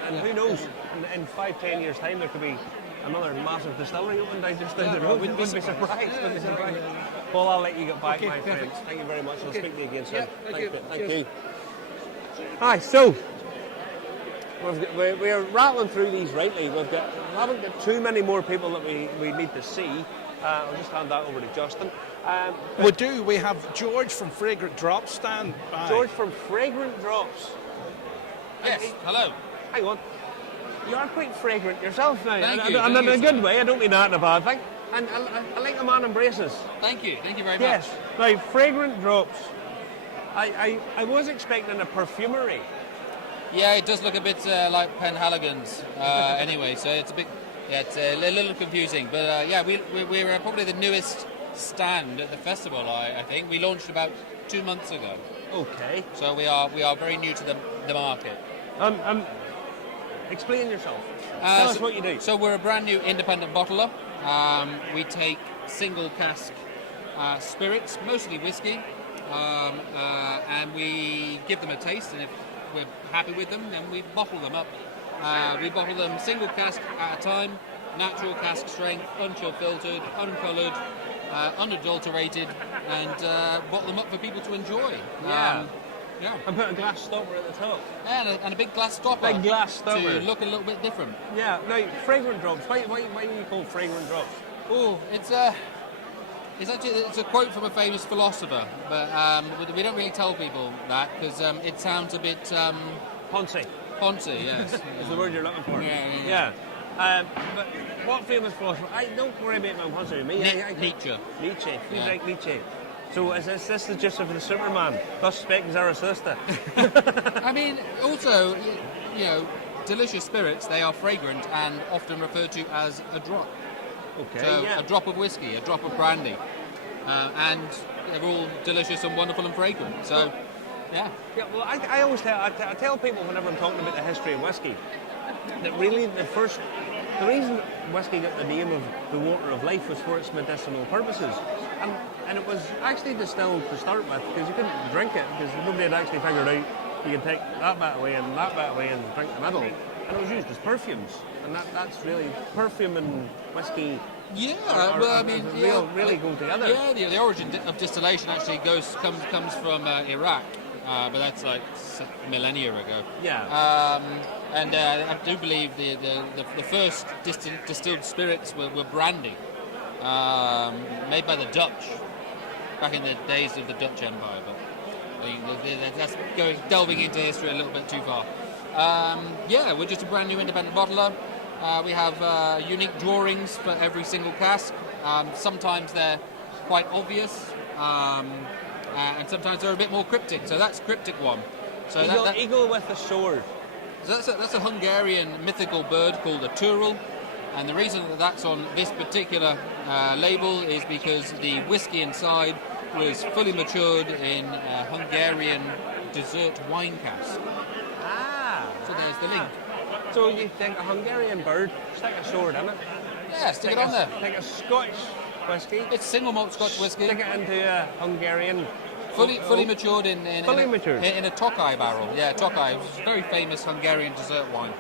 And who knows, in 5-10 years' time, there could be another massive distillery opened down just down the road. Wouldn't be surprised. Paul, I'll let you get back, my friend. Thank you very much. I'll speak to you again soon. Thank you. Hi, so we're rattling through these rightly. We haven't got too many more people that we need to see. I'll just hand that over to Justin. We have George from Fragrant Drops stand by. George from Fragrant Drops. Yeah, Yes. Hello. Hang on. You are quite fragrant yourself now. Thank you. And in a good way. I don't mean that in a bad thing. And I like a man embraces. Thank you very much. Yes. Now, fragrant drops. I was expecting a perfumery. Yeah, it does look a bit like Penhaligon's anyway, so it's a bit, it's a little confusing. But we're probably the newest stand at the festival. I think we launched about 2 months ago. Okay. So we are very new to the market. Explain yourself. Tell us what you do. So we're a brand new independent bottler. We take single cask spirits, mostly whiskey, and we give them a taste, and if we're happy with them, then we bottle them up. We bottle them single cask at a time, natural cask strength, unchill filtered, uncoloured, unadulterated, and bottle them up for people to enjoy. Yeah. Yeah. And put a glass stopper at the top. Yeah, and a big glass stopper. Big glass stopper. To look a little bit different. Yeah. Now, fragrant drops. Why do you call fragrant drops? Oh, it's a quote from a famous philosopher, but we don't really tell people that because it sounds a bit Poncy. Poncy, yes. Is the word you're looking for? Yeah. But what famous philosopher? Don't worry about my Poncy with me. Nietzsche. Nietzsche. Friedrich Nietzsche. So is this the gist of the Superman? Thus spec Zarathustra. I mean, also, delicious spirits, they are fragrant and often referred to as a drop. Okay, so a drop of whiskey, a drop of brandy, and they're all delicious and wonderful and fragrant. So, yeah. Yeah. Well, I always tell people whenever I'm talking about the history of whiskey that really the reason whiskey got the name of the water of life was for its medicinal purposes, and it was actually distilled to start with because you couldn't drink it because nobody had actually figured out you can take that bit away and that bit away and drink the middle. And it was used as perfumes, and that's really perfume and whiskey. Yeah, really go together. Yeah, the origin of distillation actually comes from Iraq, but that's like millennia ago. Yeah. And I do believe the first distilled spirits were brandy, made by the Dutch back in the days of the Dutch Empire. But that's delving into history a little bit too far. We're just a brand new independent bottler. We have unique drawings for every single cask. Sometimes they're quite obvious, and sometimes they're a bit more cryptic. So that's cryptic one. So eagle with a sword. So that's a Hungarian mythical bird called a turtle. And the reason that that's on this particular label is because the whiskey inside was fully matured in a Hungarian dessert wine cask. So there's the link. So you take a Hungarian bird, stick a sword in it. Yeah, stick it on there. Take a Scotch whiskey. It's single malt Scotch whiskey. Stick it into a Hungarian. Fully matured in a Tokaj barrel. Yeah, Tokaj, which is a very famous Hungarian dessert wine.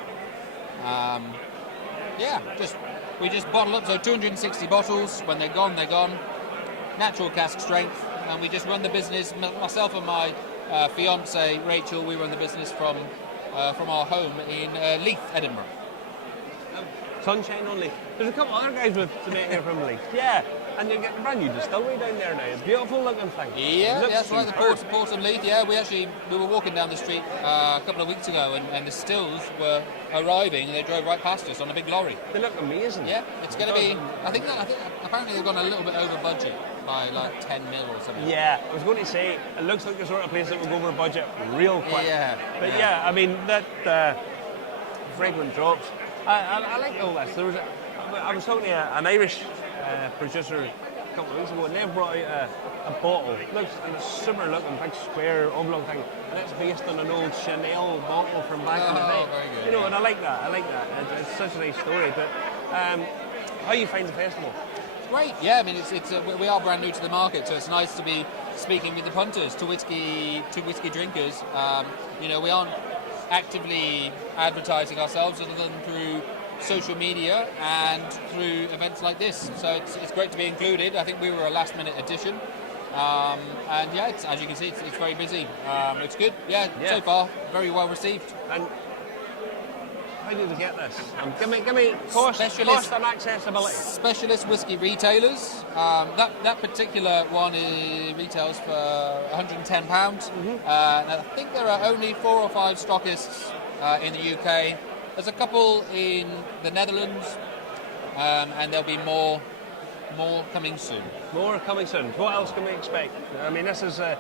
We just bottle up, so 260 bottles. When they're gone, they're gone. Natural cask strength, and we just run the business. Myself and my fiance Rachel, we run the business from our home in Leith, Edinburgh. Sunshine on Leith. There's a couple other guys with tomato from Leith. Yeah, and you're getting a brand new distillery down there now. It's a beautiful looking thing. Yeah, that's right. The port of Leith. Yeah, we were walking down the street a couple of weeks ago, and the stills were arriving, and they drove right past us on a big lorry. They look amazing. Yeah, it's going to be. I think apparently they've gone a little bit over budget by like 10 mil or something. Yeah, I was going to say it looks like the sort of place that will go over budget real quick. Yeah, but I mean that fragrant drops. I like all this. I was talking to an Irish producer a couple of weeks ago, and they brought out a bottle. It looks super looking, big square oblong thing, and it's based on an old Chanel bottle from back in the day. Very good, and I like that. It's such a nice story. But how you find the festival? Great, yeah. I mean, we are brand new to the market, so it's nice to be speaking with the punters, to whiskey drinkers. We aren't actively advertising ourselves other than through social media and through events like this. So it's great to be included. I think we were a last-minute addition, as you can see, it's very busy. It's good. Yeah, so far very well received. And how did we get this? Give me cost and accessibility. Specialist whiskey retailers. That particular one retails for £110. I think there are only 4 or 5 stockists in the UK. There's a couple in the Netherlands, and there'll be more coming soon. More coming soon. What else can we expect? I mean, this is a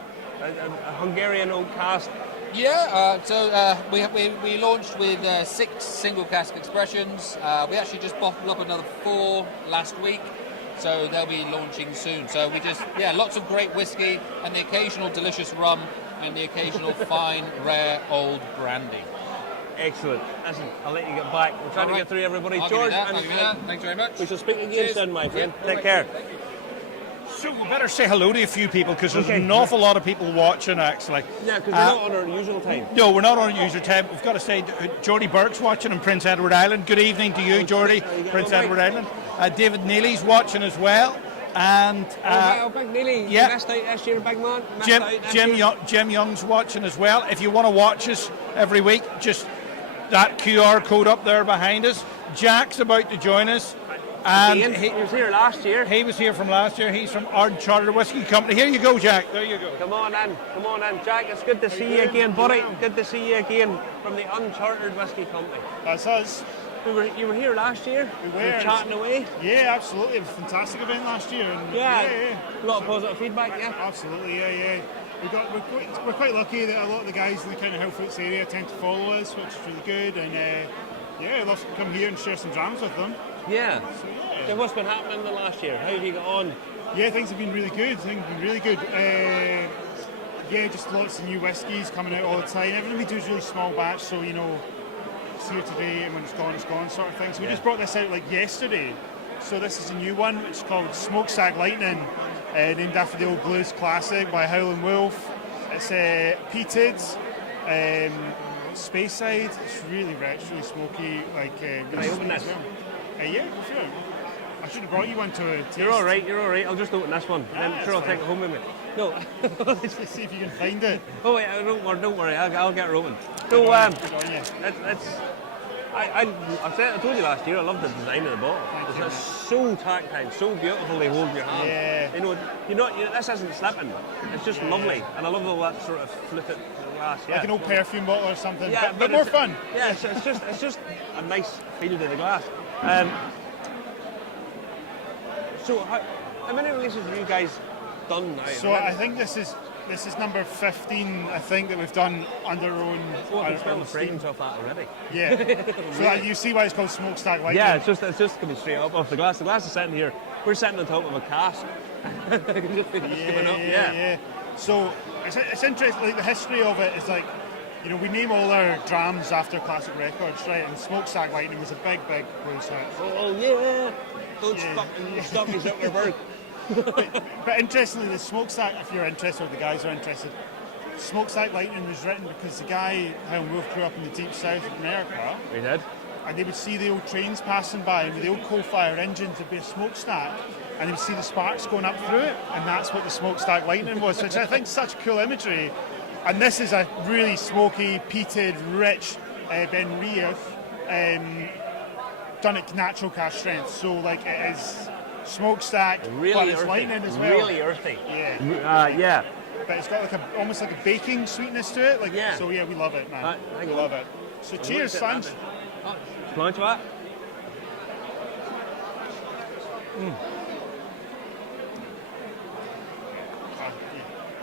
Hungarian oak cask. Yeah, so we launched with 6 single cask expressions. We actually just bottled up another 4 last week, so they'll be launching soon. So lots of great whiskey and the occasional delicious rum and the occasional fine, rare old brandy. Excellent. Listen, I'll let you get back. We're trying to get through everybody. George, thanks very much. We shall speak again soon, my friend. Take care. So we better say hello to a few people because there's an awful lot of people watching actually. Yeah, because we're not on our usual time. No, we're not on our usual time. We've got to say, Geordie Burke's watching in Prince Edward Island. Good evening to you, Geordie, Prince Edward Island. David Neely's watching as well. And Big Neely, yeah, missed out this year, big man. Jim Young's watching as well. If you want to watch us every week, just that QR code up there behind us. Jack's about to join us. And he was here last year. He was here from last year. He's from Uncharted Whisky Company. Here you go, Jack. There you go. Come on in, Jack. It's good to see you again, buddy. Good to see you again from the Uncharted Whisky Company. That's us. You were here last year. We were chatting away. Yeah, absolutely. It was a fantastic event last year. And yeah. A lot of positive feedback. Yeah, absolutely. Yeah. We're quite lucky that a lot of the guys in the kind of Health Foods area tend to follow us, which is really good. And I'd love to come here and share some drams with them. Yeah. So what's been happening in the last year? How have you got on? Yeah, things have been really good. Just lots of new whiskies coming out all the time. Everything we do is really small batch, so it's here today and when it's gone sort of thing. So we just brought this out like yesterday. So this is a new one, which is called Smokestack Lightning, named after the old blues classic by Howlin' Wolf. It's peated, Speyside. It's really rich, really smoky. Can I open this? Yeah, go for it. I should have brought you one to taste. You're all right. I'll just open this one. Then I'll take it home with me. No. Let's see if you can find it. Oh wait, don't worry. I'll get it open. So I told you last year I love the design of the bottle. It's so tactile, so beautiful. They hold your hand. Yeah. This isn't slipping. It's just lovely, and I love all that sort of flippant glass. Yeah. Like an old perfume bottle or something. Yeah, but more fun. Yeah, it's just a nice feel to the glass. So how many releases have you guys done now? So I think this is number 15. I think that we've done under our own. I can smell the fragrance of that already. Yeah. So you see why it's called Smokestack Lightning. Yeah, it's just coming straight up off the glass. The glass is sitting here. We're sitting on top of a cask. Yeah. So it's interesting. Like the history of it is like, we name all our drams after classic records, right? And Smokestack Lightning was a big blues hit. Oh yeah! Don't stop me, Zuckerberg. But interestingly, the Smokestack, if you're interested, or the guys are interested, Smokestack Lightning was written because the guy, Howlin' Wolf, grew up in the deep south of America. He did. And they would see the old trains passing by, and with the old coal-fired engines, there'd be a smokestack, and they would see the sparks going up through it, and that's what the Smokestack Lightning was, which I think is such cool imagery. And this is a really smoky, peated, rich Ben Riach, done at natural cask strength. So it is smokestack, really but it's earthy. Lightning as well. Really earthy. Yeah. But it's got almost like a baking sweetness to it. So we love it, man. We love it. So cheers, Sanj. Lunch what?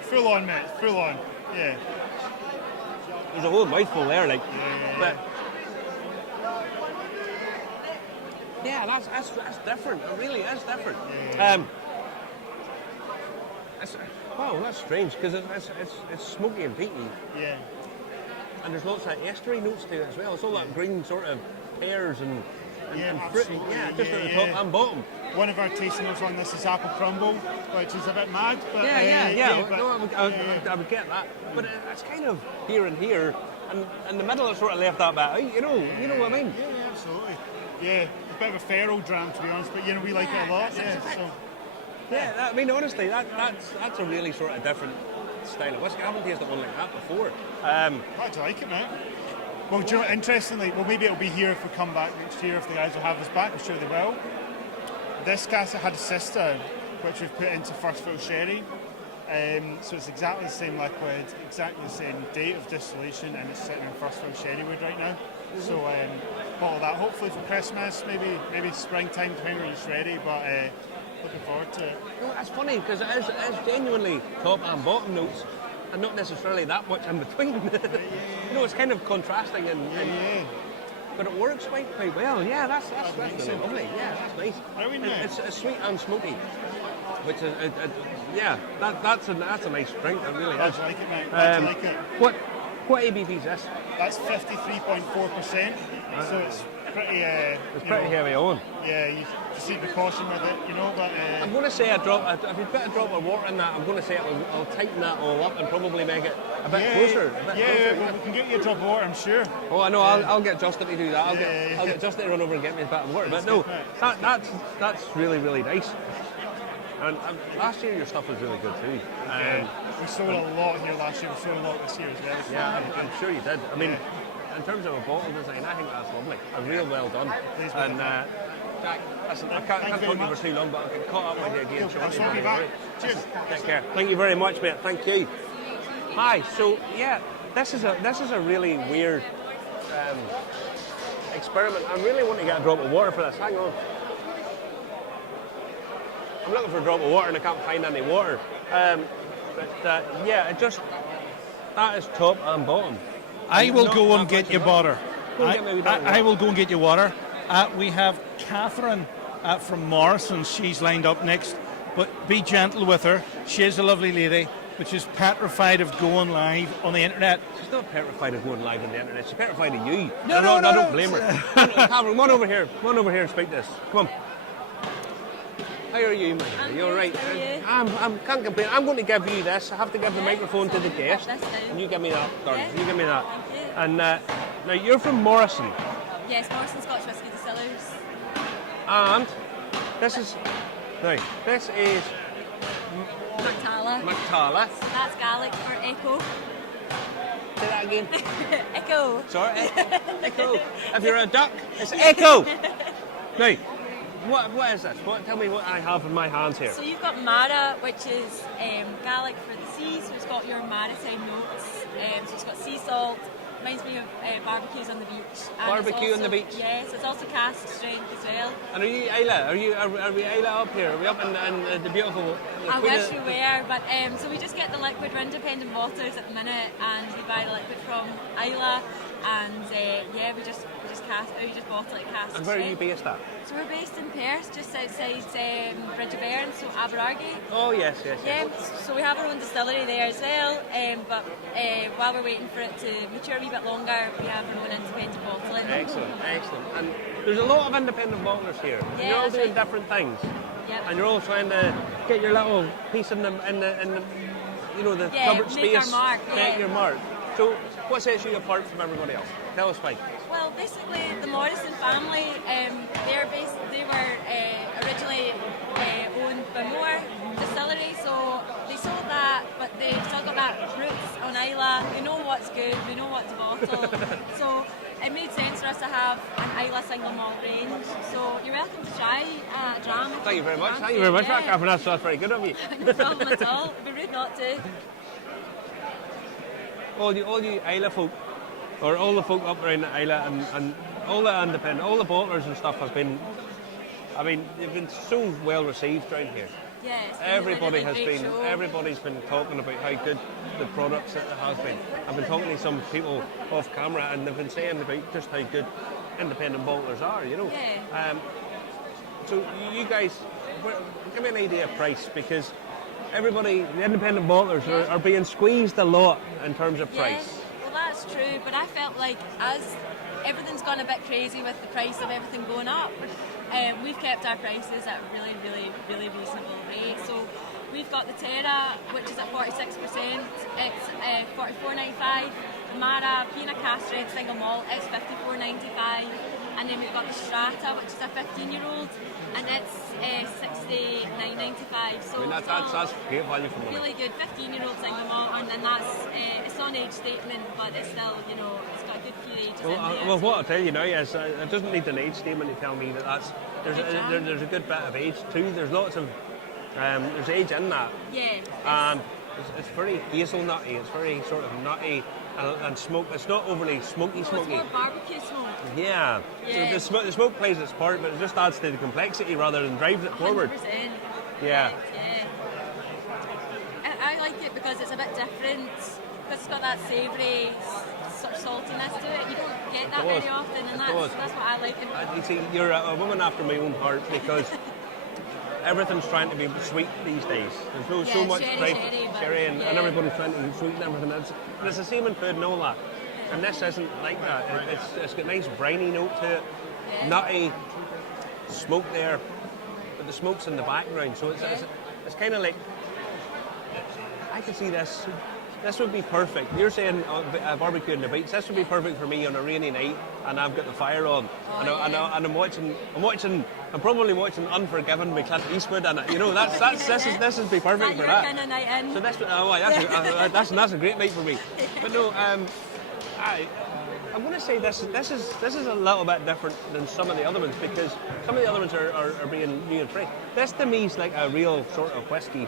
Full on, mate. Full on. Yeah. There's a whole mouthful there, But that's different. It really is different. That's strange because it's smoky and peaty. Yeah. And there's lots of estery notes to it as well. It's all that green sort of pears and fruit. Yeah, just at the top and bottom. One of our tasting notes on this is apple crumble, which is a bit mad. But, I would get that. But it's kind of here and here, and in the middle it's sort of left that bit out. You know what I mean? Yeah, absolutely. Yeah, a bit of a feral dram to be honest, but we like it a lot. I mean, honestly, that's a really sort of different style of whiskey. I haven't tasted one like that before. Glad you like it, mate. Well, do you know, interestingly, maybe it'll be here if we come back next year, if the guys will have us back. I'm sure they will. This cask had a sister, which we've put into First Fill Sherry. So it's exactly the same liquid, exactly the same date of distillation, and it's sitting in first fill sherry wood right now. So bottle that hopefully for Christmas, maybe springtime, depending when it's ready. But looking forward to it. Well, that's funny because it is genuinely top and bottom notes, and not necessarily that much in between. You know, it's kind of contrasting, but it works quite well. Yeah, that's really lovely. Yeah, that's nice. It's sweet and smoky, which is that's a nice drink. It really is. I like it, mate. I like it. What ABV is this? That's 53.4%. So it's pretty. It's pretty heavy on. Yeah, you just need to be caution with it, you know. But I'm going to say if you put a drop of water in that, I'm going to say I'll tighten that all up and probably make it a bit closer. Well, we can get you a drop of water, I'm sure. Oh, I know. I'll get Justin to do that. I'll get Justin to run over and get me a bit of water. But no, that's really, really nice. And last year your stuff was really good too. We sold a lot here last year. We sold a lot this year as well. So yeah, I'm sure you did. I mean, in terms of a bottle design, I think that's lovely. Real well done. And Jack, listen, I can't talk to you for too long, but I'll get caught up with you again shortly. Cheers. Take care. Thank you very much, mate. Thank you. Hi. So this is a really weird experiment. I really want to get a drop of water for this. Hang on. I'm looking for a drop of water and I can't find any water. That is top and bottom. I will go and get you water. I will go and get you water. We have Catherine from Morrison's. She's lined up next, but be gentle with her. She is a lovely lady, but she's petrified of going live on the internet. She's not petrified of going live on the internet. She's petrified of you. No, I don't blame her. Catherine, come on over here. Come on over here and speak to us. Come on. How are you, man? Are you all right? How are you? I can't complain. I'm going to give you this. I have to give the microphone to the guest. And you give me that, darling. You give me that. Thank you. And now you're from Morrison. Yes, Morrison Scotch Whisky Distillers. And this is Mactala. That's Gaelic for echo. Say that again. Echo. Sorry, echo. If you're a duck, it's echo. Now, what is this? Tell me what I have in my hands here. So you've got Mara, which is Gaelic for the sea, so it's got your maritime notes. So it's got sea salt. Reminds me of barbecues on the beach. And Barbecue on the beach? Yes, it's also cask strength as well. And are you Isla? Are we Isla up here? Are we up in the beautiful... I wish we were, but so we just get the liquid. We're independent bottlers at the minute, and we buy the liquid from Isla, and we just bottle it cask. And where are you based at? So we're based in Perth, just outside Bridge of Earn, so Aberargie. Oh yes. Yeah, so we have our own distillery there as well, but while we're waiting for it to mature a wee bit longer, we have our own independent bottling. Excellent. And there's a lot of independent bottlers here. Yeah, you're all doing right. different things. Yep. And you're all trying to get your little piece in the covered space. Make our mark. Make your mark. So what sets you apart from everybody else? Tell us why. Well, basically, the Morrison family, they were originally owned by Moore Distillery, so they sold that, but they still got that roots on Isla. They know what's good, they know what to bottle. So it made sense for us to have an Isla single malt range. So you're welcome to try a dram. Thank you very much. Thank you very much, Catherine. That's very good of you. No problem at all. It'd be rude not to. All you Isla folk, or all the folk up around Isla, and all the independent, all the bottlers and stuff have been, they've been so well received around here. Yes. Everybody's been talking about how good the products it has been. I've been talking to some people off camera, and they've been saying about just how good independent bottlers are. You know. Yeah. So you guys, give me an idea of price, because everybody, the independent bottlers are being squeezed a lot in terms of price. Well, that's true, but I felt like as everything's gone a bit crazy with the price of everything going up, we've kept our prices at a really, really, really reasonable rate. So we've got the Terra, which is at 46%, it's $44.95. The Mara Pina Castred single malt, it's $54.95. And then we've got the Strata, which is a 15-year-old, and it's $69.95. So that's great value for money. Really good 15-year-old single malt, and then it's on age statement, but it's still, it's got a good few ages in there. Well, what I'll tell you now is it doesn't need an age statement to tell me that there's a good bit of age too. There's lots of there's age in that. Yeah. It's very hazelnutty. It's very sort of nutty and smoke. It's not overly smoky. It's more barbecue smoke. Yeah. Yeah. So the smoke plays its part, but it just adds to the complexity rather than drives it forward. 100%. Yeah. And I like it because it's a bit different. Because it's got that savoury sort of saltiness to it. You don't get that very often, and that's what I like. You see, you're a woman after my own heart because everything's trying to be sweet these days. There's so much sherry and everybody's trying to sweeten everything. And it's the same in food and all that. And this isn't like that. It's got a nice briny note to it, nutty, smoke there, but the smoke's in the background. So it's kind of like, I can see this. This would be perfect. You're saying barbecue in the beach. This would be perfect for me on a rainy night, and I've got the fire on, and I'm probably watching Unforgiven by Clint Eastwood, and this would be perfect for that. Kind of night in. So that's a great night for me. But no, I'm going to say this is a little bit different than some of the other ones because some of the other ones are being new and fresh. This to me is like a real sort of whiskey.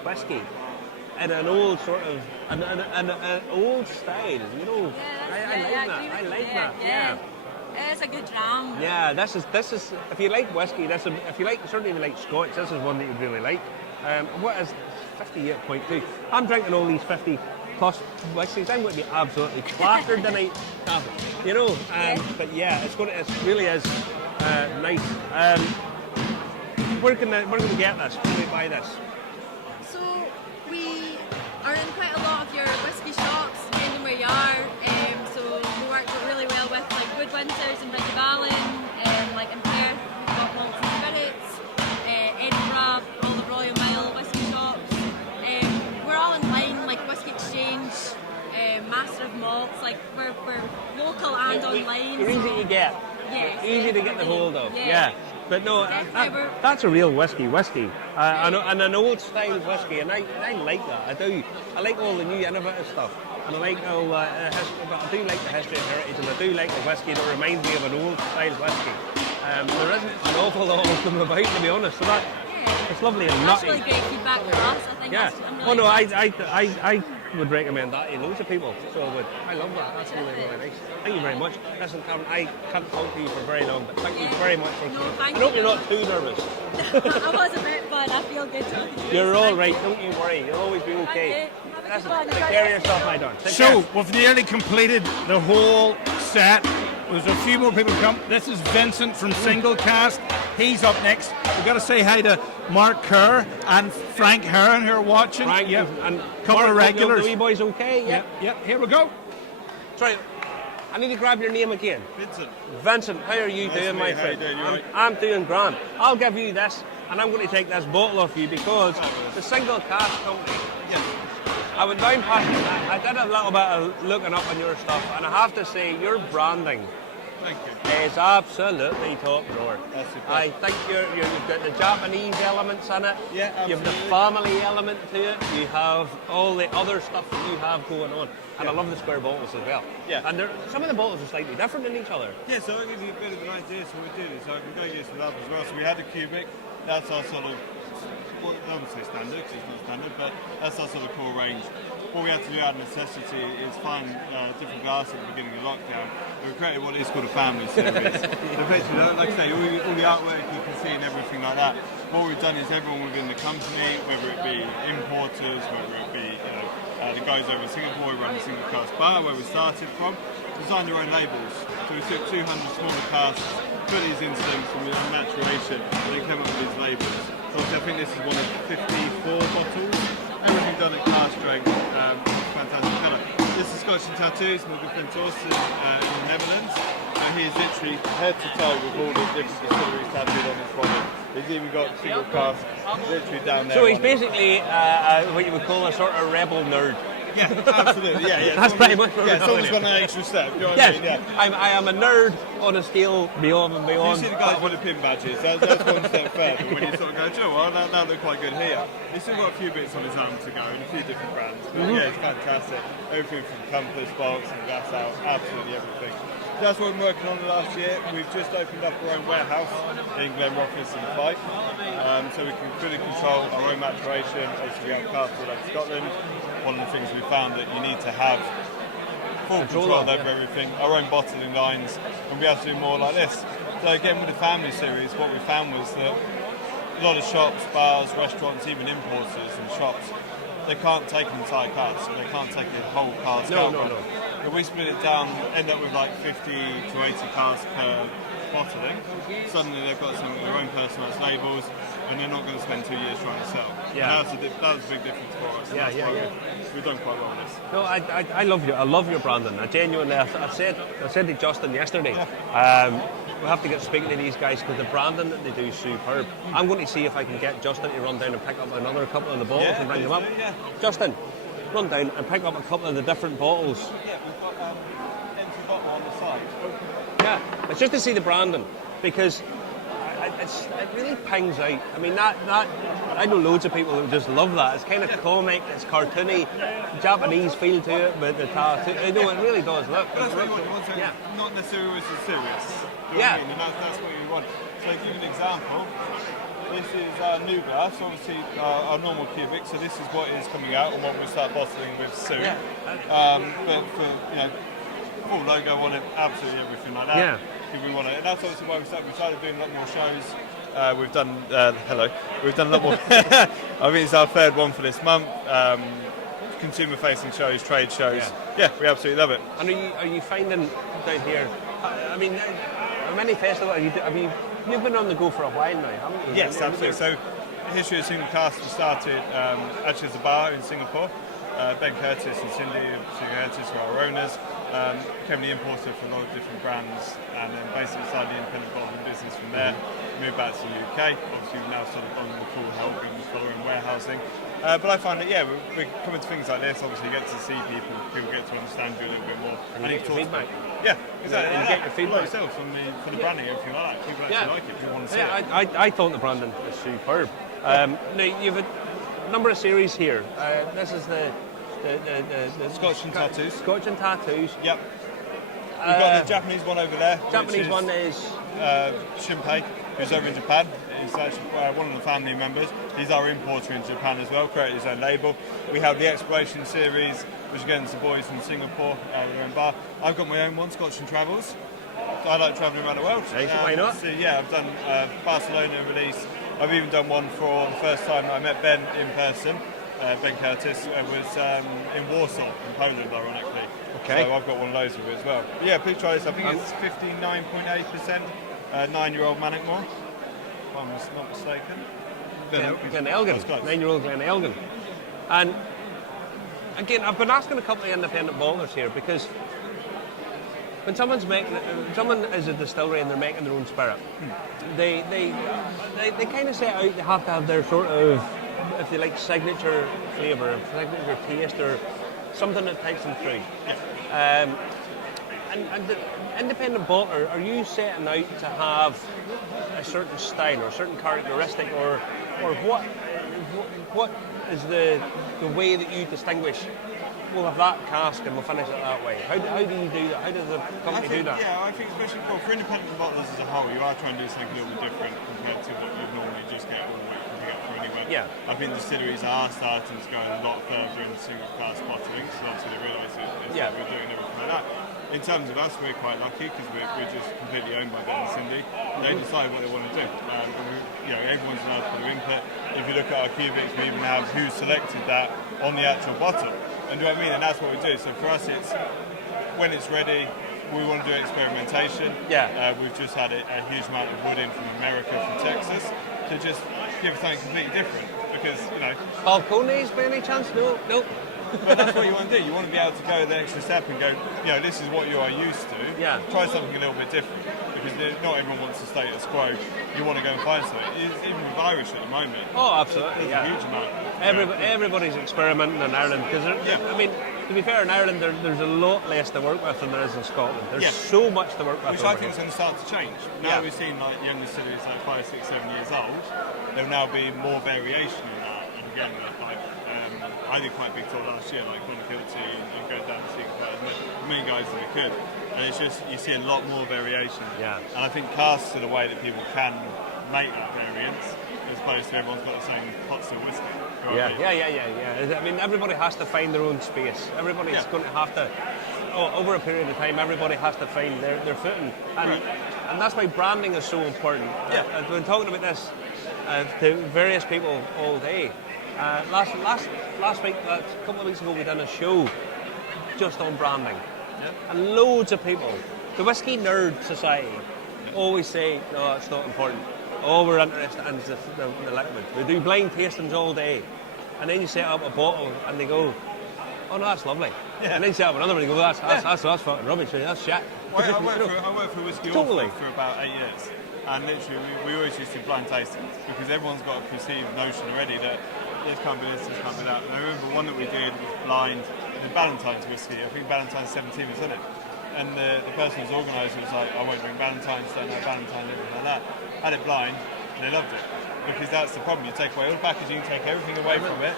In an old sort of, an old style, you know. I like that. Yeah. It's a good dram. Yeah, this is. If you like whiskey, certainly if you like Scotch, this is one that you'd really like. What is 58.2? I'm drinking all these 50 plus whiskeys. I'm going to be absolutely clattered tonight. You know. But yeah, it really is nice. Where can we get this? Where can we buy this? We are in quite a lot of your whisky shops, depending where you are. So we work really well with like Woodwinters and Ballincollig, like in Perth, we've got Malts and Spirits, Edinburgh, all the Royal Mile whisky shops. We're all in line, like Whisky Exchange, Master of Malts, like we're local and online. You're easy to get. Yeah, easy to get the hold of. Yeah. But no, that's a real whiskey, and an old style whiskey, and I like that. I do. I like all the new innovative stuff, and I like all history, but I do like the history and heritage, and I do like the whiskey that reminds me of an old style whiskey. There isn't an awful lot of them about, to be honest. So it's lovely and nutty. That's really great feedback for us. I think. Yeah. I'm really I would recommend that to loads of people. So I would. I love that. That's really, really nice. Thank you very much. Listen, Karen, I can't talk to you for very long, but thank you very much for coming. I hope you're not too nervous. I was a bit, but I feel good talking to you. You're all right. Don't you worry. You'll always be okay. Take care of yourself, my darling. So we've nearly completed the whole set. There's a few more people to come. This is Vincent from Single Cast. He's up next. We've got to say hi to Mark Kerr and Frank Heron who are watching. Frank and a couple of regulars. The wee boys okay? Yep. Here we go. Sorry, I need to grab your name again. Vincent, how are you doing, my friend? How you doing? You right? I'm doing grand. I'll give you this, and I'm going to take this bottle off you because the Single Cast company. I went down past it. I did a little bit of looking up on your stuff, and I have to say, your branding is absolutely top drawer. I think you've got the Japanese elements in it. Yeah, absolutely. You have the family element to it. You have all the other stuff that you have going on. And I love the square bottles as well. Yeah. And some of the bottles are slightly different than each other. Yeah, so I'll give you a bit of an idea. So what we did is I'm going to use with that as well. So we had a cubic. That's our sort of, well, I wouldn't say standard because it's not standard, but that's our sort of core range. What we had to do out of necessity is find different glass at the beginning of lockdown. We created what is called a family series. So basically, like I say, all the artwork you can see and everything like that. What we've done is everyone within the company, whether it be importers, whether it be the guys over in Singapore who run the Single Cast bar where we started from, design your own labels. So we took 200 smaller casks, put these into them from maturation, and then came up with these labels. So I think this is one of 54 bottles. Everything done at class strength, fantastic colour. This is Scotch and Tattoos, my good friend Torsten in the Netherlands. So he is literally head to toe with all the different distilleries tattooed on his body. He's even got Single Cast literally down there. So he's basically what you would call a sort of rebel nerd. Yeah, absolutely. Yeah. That's pretty much what we're someone's calling got an extra step. You know what yes, I mean? Yeah. I am a nerd on a scale beyond and beyond. You see the guys with the pin badges. That's one step further. When you sort of go, do you know what? Now they're quite good here. He's still got a few bits on his arm to go and a few different brands. But yeah, it's fantastic. Everything from Compass, Box, and Gas Out, absolutely everything. That's what we've been working on the last year. We've just opened up our own warehouse in Glenrothes and Fife, so we can fully control our own maturation as we have cast all over Scotland. one of the things we found that you need to have full control over everything, our own bottling lines, and we have to do more like this. So again, with the family series, what we found was that a lot of shops, bars, restaurants, even importers and shops, they can't take an entire cask. They can't take a whole cask out. No. If we split it down, end up with like 50 to 80 casks per bottling. Suddenly they've got some of their own personalised labels, and they're not going to spend 2 years trying to sell. Yeah. And that was a big difference for us. Yeah. We've done quite well on this. No, I love your branding. I genuinely, I said to Justin yesterday, we'll have to get speaking to these guys because the branding that they do is superb. I'm going to see if I can get Justin to run down and pick up another couple of the bottles and bring them up. Yeah. Justin, run down and pick up a couple of the different bottles. Yeah, we've got empty bottle on the side. Yeah, it's just to see the branding because it really pings out. I mean, that I know loads of people who just love that. It's kind of comic, it's cartoony, Japanese feel to it, but the tattoo. No, it really does. Look, that's what you want. So not necessarily always serious. Do you know what I mean? And that's what you want. So to give you an example, this is our new glass, obviously our normal cubic. So this is what is coming out and what we'll start bottling with soon. Yeah. But for full logo on it, absolutely everything like that. Yeah. If we want it, and that's obviously why we started doing a lot more shows. We've done We've done a lot more. I mean, it's our third one for this month. Consumer-facing shows, trade shows. Yeah, we absolutely love it. And are you finding down here? I mean, how many festivals you've been on the go for a while now, haven't you? Yes, absolutely. So, the history of Single Cask started actually as a bar in Singapore. Ben Curtis and Cindy of Single Curtis were our owners. Became the importer for a lot of different brands, and then basically started the independent bottling business from there. Moved back to the UK. Obviously, we've now sort of gone the full help and following warehousing. But I find that we're coming to things like this. Obviously, you get to see people get to understand you a little bit more, and you get your feedback. Yeah, exactly. And you get your feedback yourself for the branding and everything like that. People actually like it. People want to see it. I thought the branding was superb. Now you've a number of series here. This is the Scotch and Tattoos. Scotch and Tattoos. Yep. We've got the Japanese one over there. Japanese one is Shinpei, who's over in Japan. He's actually one of the family members. He's our importer in Japan as well, created his own label. We have the Exploration series, which again is the boys from Singapore, their own bar. I've got my own one, Scotch and Travels. So I like travelling around the world. Why not? So I've done Barcelona release. I've even done one for the first time I met Ben in person. Ben Curtis was in Warsaw, in Poland, ironically. Okay. So I've got one of those with it as well. But yeah, please try this. I think it's 59.8%, 9-year-old Manickmore, if I'm not mistaken. Glen Elgin, 9-year-old Glen Elgin. And again, I've been asking a couple of independent bottlers here because when someone is a distillery and they're making their own spirit, they kind of set out they have to have their sort of, if they like, signature flavour, signature taste, or something that takes them through. And the independent bottler, are you setting out to have a certain style or a certain characteristic, or what is the way that you distinguish? We'll have that cask and we'll finish it that way. How do you do that? How does the company do that? Yeah, I think especially for independent bottlers as a whole, you are trying to do something a little bit different compared to what you normally just get all the way to get for anywhere. Yeah. I think distilleries are starting to go a lot further into single cask bottling, so obviously they realise that we're doing everything like that. In terms of us, we're quite lucky because we're just completely owned by Ben and Cindy. They decide what they want to do. Everyone's allowed for their input. If you look at our cubics, we even have who selected that on the actual bottle. And do you know what I mean? And that's what we do. So for us, it's when it's ready, we want to do experimentation. Yeah. We've just had a huge amount of wood in from America, from Texas, to just give something completely different. Because, Balcones by any chance? No. But that's what you want to do. You want to be able to go the extra step and go, this is what you are used to. Yeah. Try something a little bit different. Because not everyone wants to stay status quo. You want to go and find something. Even with Irish at the moment. Oh, absolutely. There's a huge amount. Everybody's experimenting in Ireland. Because, I mean, to be fair, in Ireland there's a lot less to work with than there is in Scotland. There's so much to work with. Which I think is going to start to change. Now we've seen young distilleries 5, 6, 7 years old. There'll now be more variation in that. And again, I did quite a big tour last year, like Clonakilty and go down to see as many guys as we could. And it's just, you see a lot more variation. Yeah. And I think casks are the way that people can make that variance. as opposed to everyone's got the same pot still whiskey. You know what I Yeah. I mean, everybody has to find their own space. Everybody's going to have to, over a period of time, everybody has to find their footing. And that's why branding is so important. I've been talking about this to various people all day. Last week, a couple of weeks ago, we done a show just on branding. And loads of people, the Whiskey Nerd Society, always say, no, it's not important. All we're interested in is the liquid. We do blind tastings all day. And then you set up a bottle and they go, oh no, that's lovely. And then you set up another one and you go, that's fucking rubbish, that's shit. Well, I worked for Whisky Totally. for about 8 years. And literally, we always used to do blind tastings because everyone's got a perceived notion already that this can't be this can't be that. And I remember one that we did was blind, the Ballantine's whiskey. I think Ballantine's 17 was in it. And the person who's organised was like, I won't drink Ballantine's, don't know Ballantine's, everything like that. Had it blind, and they loved it. Because that's the problem, you take away all the packaging, you take everything away from it.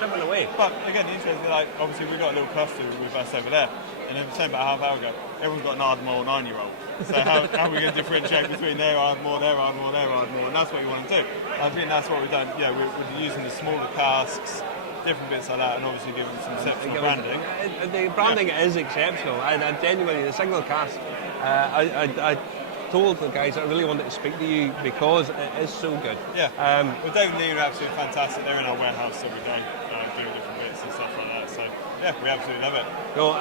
But again, the interesting, like, obviously we've got a little cluster with us over there. And then saying about half an hour ago, everyone's got an Ardmore 9-year-old. So how are we going to differentiate between their Ardmore, their Ardmore, their Ardmore? And that's what you want to do. I think that's what we've done. Yeah, we're using the smaller casks, different bits like that, and obviously giving some exceptional branding. The branding is exceptional. I genuinely, the single cask, I told the guys that I really wanted to speak to you because it is so good. Yeah. Well, Dave and Lee are absolutely fantastic. They're in our warehouse every day, doing different bits and stuff like that. So, yeah, we absolutely love it. No,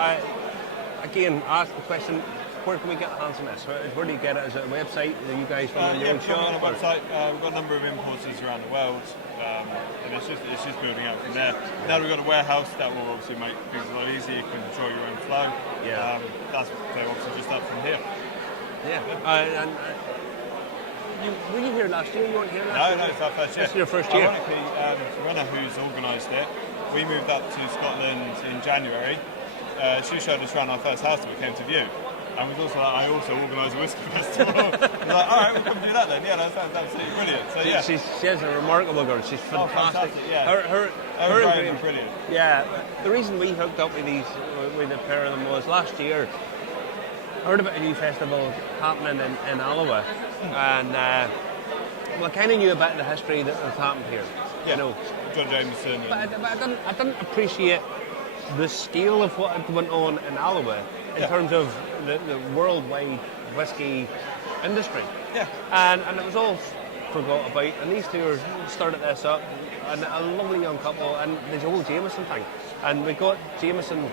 again, ask the question, where can we get hands on this? Where do you get it? Is it a website? Are you guys running your own shop? On a website. We've got a number of importers around the world, and it's just building out from there. Now that we've got a warehouse, that will obviously make things a lot easier. You can control your own flow. That's obviously just up from here. Were you here last year? You weren't here last year? No, it's our first year. This is your first year. Ironically, Rena, who's organised it, we moved up to Scotland in January. She showed us around our first house that we came to view. And was also like, I also organise a whisky festival. I was like, all right, we'll come do that then. Yeah, that sounds absolutely brilliant. So yeah, she's a remarkable girl. She's fantastic. Yeah, her ingredient brilliant. Yeah, the reason we hooked up with the pair of them was last year. I heard about a new festival happening in Aloa, and I kind of knew about the history that has happened here. Yeah, you know, John Jameson. But I didn't appreciate the scale of what had went on in Aloa in terms of the worldwide whiskey industry. Yeah. And it was all forgot about. And these two started this up, and a lovely young couple, and the whole Jameson thing. And we got Jameson.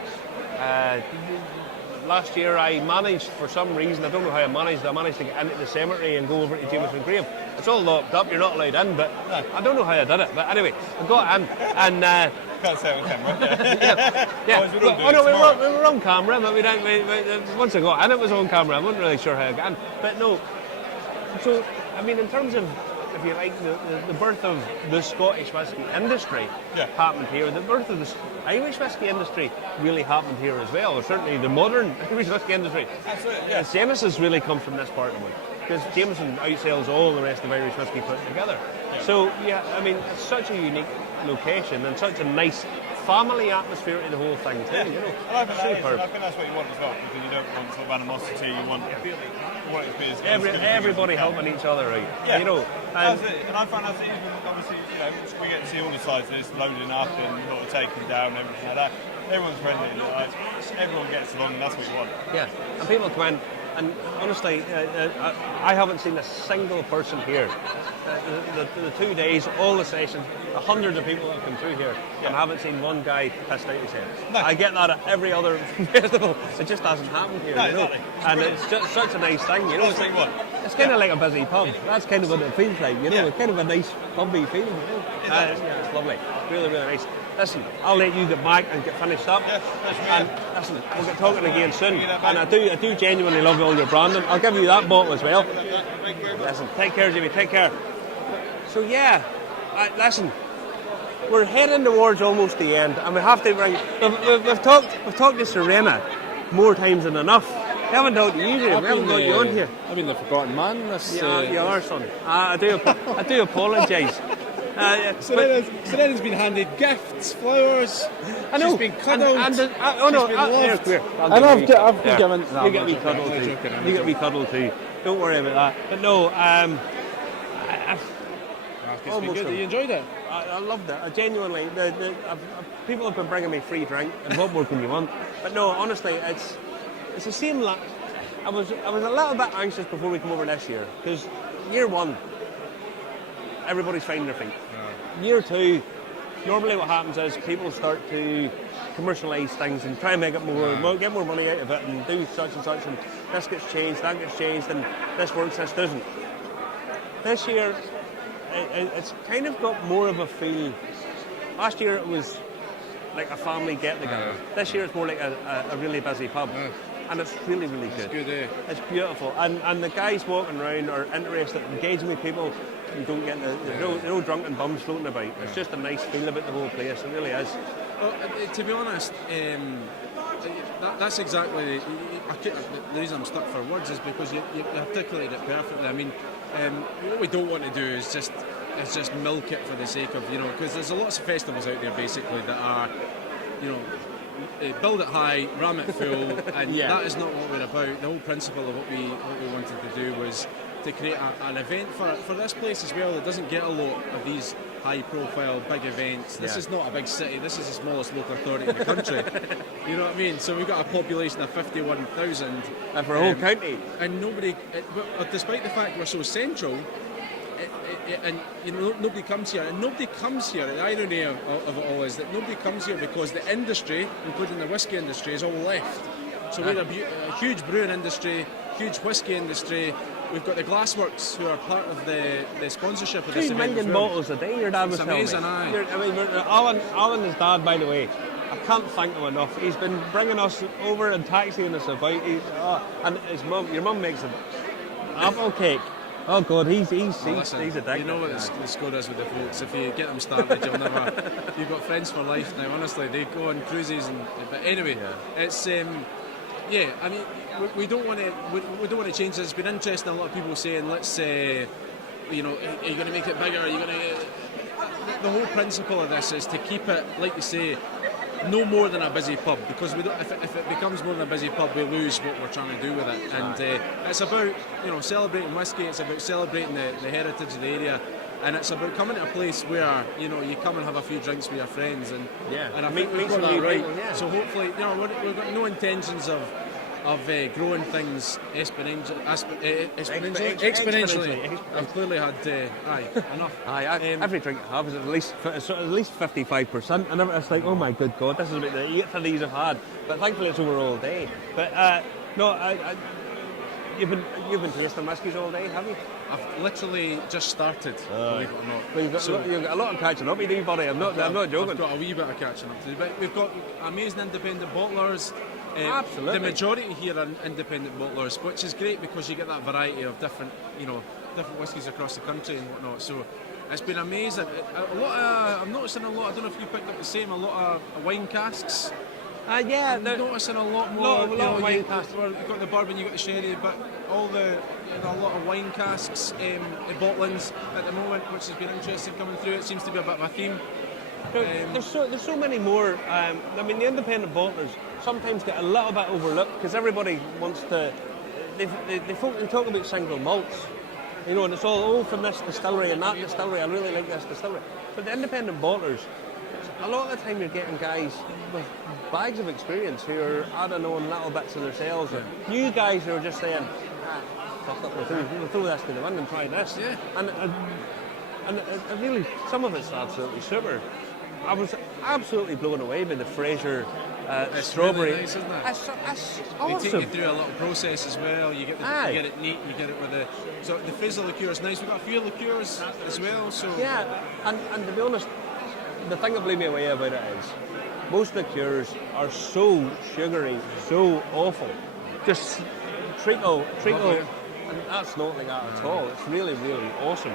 Last year I managed, for some reason, I don't know how I managed to get into the cemetery and go over to Jameson Grave. It's all locked up, you're not allowed in, but I don't know how I did it. But anyway, I got in and... Can't say it on camera. yeah. We were on camera, but once I got in, it was on camera. I wasn't really sure how I got in. But no, so, I mean, in terms of, if you like, the birth of the Scottish whisky industry happened here. The birth of the Irish whisky industry really happened here as well, or certainly the modern Irish whisky industry. Absolutely, yeah. Jameson's really come from this part of it, because Jameson outsells all the rest of Irish whisky put together. Yeah. So, yeah, I mean, it's such a unique location and such a nice family atmosphere to the whole thing too, you know. And I think that's what you want as well, because you don't want sort of animosity, you want it to be as everybody helping each other out, you know. And I find that even, obviously, you know, we get to see all the sides of this, loading up and sort of taking down and everything like that. Everyone's friendly, like, everyone gets along, and that's what you want. Yeah, and people come in, and honestly, I haven't seen a single person here. The 2 days, all the sessions, hundreds of people have come through here, and I haven't seen one guy pissed out his head. No. I get that at every other festival. It just hasn't happened here, you know. Exactly. And it's just such a nice thing, you know. It's kind of like a busy pub. That's kind of what it feels like, you know. It's kind of a nice pubby feeling, you know. It's lovely, really, really nice. Listen, I'll let you get back and get finished up. And listen, we'll get talking again soon. And I do genuinely love all your branding. I'll give you that bottle as well. Listen, take care, Jimmy. Take care. So yeah, listen, we're heading towards almost the end, and we have to bring. We've talked to Serena more times than enough. We haven't talked to you, we haven't got you on here. I've been the forgotten man. You are, son. I do apologise. Serena's been handed gifts, flowers. I know. She's been cuddled. I've been given. No, you get me cuddled too. You get me cuddled too. Don't worry about that. But no, It's been good. You enjoyed it? I loved it. I genuinely. People have been bringing me free drink, and what more can you want? But no, honestly, it's the same. I was a little bit anxious before we come over this year because year one, everybody's finding their feet. Year two, normally what happens is people start to commercialise things and try and make it more, get more money out of it, and do such and such, and this gets changed, that gets changed, and this works, this doesn't. This year, it's kind of got more of a feel. Last year it was like a family get-together. This year it's more like a really busy pub. And it's really, really good. It's good, eh? It's beautiful. And the guys walking around are interested, engaging with people. You don't get no drunken bums floating about. It's just a nice feel about the whole place. It really is. Well, to be honest, that's exactly the reason I'm stuck for words is because you articulated it perfectly. I mean, what we don't want to do is just milk it for the sake of, because there's lots of festivals out there basically that are, build it high, ram it full, and that is not what we're about. The whole principle of what we wanted to do was to create an event for this place as well that doesn't get a lot of these high-profile big events. This is not a big city. This is the smallest local authority in the country. You know what I mean? So we've got a population of 51,000. And for a whole county. And nobody, despite the fact we're so central, and nobody comes here, and nobody comes here. The irony of it all is that nobody comes here because the industry, including the whisky industry, is all left. So we're a huge brewing industry, huge whisky industry. We've got the Glassworks who are part of the sponsorship of this 2 event. million bottles a day. Your dad was telling me. It's amazing, Alan, his dad, by the way. I can't thank him enough. He's been bringing us over and taxiing us about. And his mum, your mum makes an apple cake. Oh God, he's addicted. You know what the score is with the folks. If you get them started, you'll never. You've got friends for life now. Honestly, they go on cruises, but anyway, it's I mean, we don't want to. We don't want to change this. It's been interesting. A lot of people saying, let's are you going to make it bigger? Are you going to? The whole principle of this is to keep it, like you say, no more than a busy pub, because we don't, if it becomes more than a busy pub, we lose what we're trying to do with it. And it's about celebrating whisky. It's about celebrating the heritage of the area, and it's about coming to a place where you come and have a few drinks with your friends, and I think we've got that right. So hopefully, we've got no intentions of growing things exponentially. I've clearly had enough. Every drink I have is at least 55%, and it's like, oh my good God, this is about the 8th of these I've had. But thankfully it's over all day. But you've been tasting whiskies all day, have you? I've literally just started, believe it or not. Well, you've got a lot of catching up, you do, buddy. I'm not joking. I've got a wee bit of catching up to do, but we've got amazing independent bottlers. Absolutely. The majority here are independent bottlers, which is great because you get that variety of different whiskies across the country and whatnot. So it's been amazing. I'm noticing a lot. I don't know if you picked up the same. A lot of wine casks. I'm noticing a lot more. A lot of wine casks. You've got the bourbon, you've got the sherry, but a lot of wine casks, bottlings at the moment, which has been interesting coming through. It seems to be a bit of a theme. There's so many more. I mean, the independent bottlers sometimes get a little bit overlooked because everybody wants to. They talk about single malts, and it's all from this distillery and that distillery. I really like this distillery. But the independent bottlers, a lot of the time you're getting guys with bags of experience who are adding on little bits of themselves. Or new guys who are just saying, fuck up, we'll throw this to the wind and try this. Yeah. And really, some of it's absolutely super. I was absolutely blown away by the Fraser strawberry. Really nice, isn't it? It's They awesome. take you through a little process as well. You get it neat. You get it with so the fizzy liqueur is nice. We've got a few liqueurs as well. So and to be honest, the thing that blew me away about it is most liqueurs are so sugary, so awful, just treacle, and that's not like that at all. It's really, really awesome.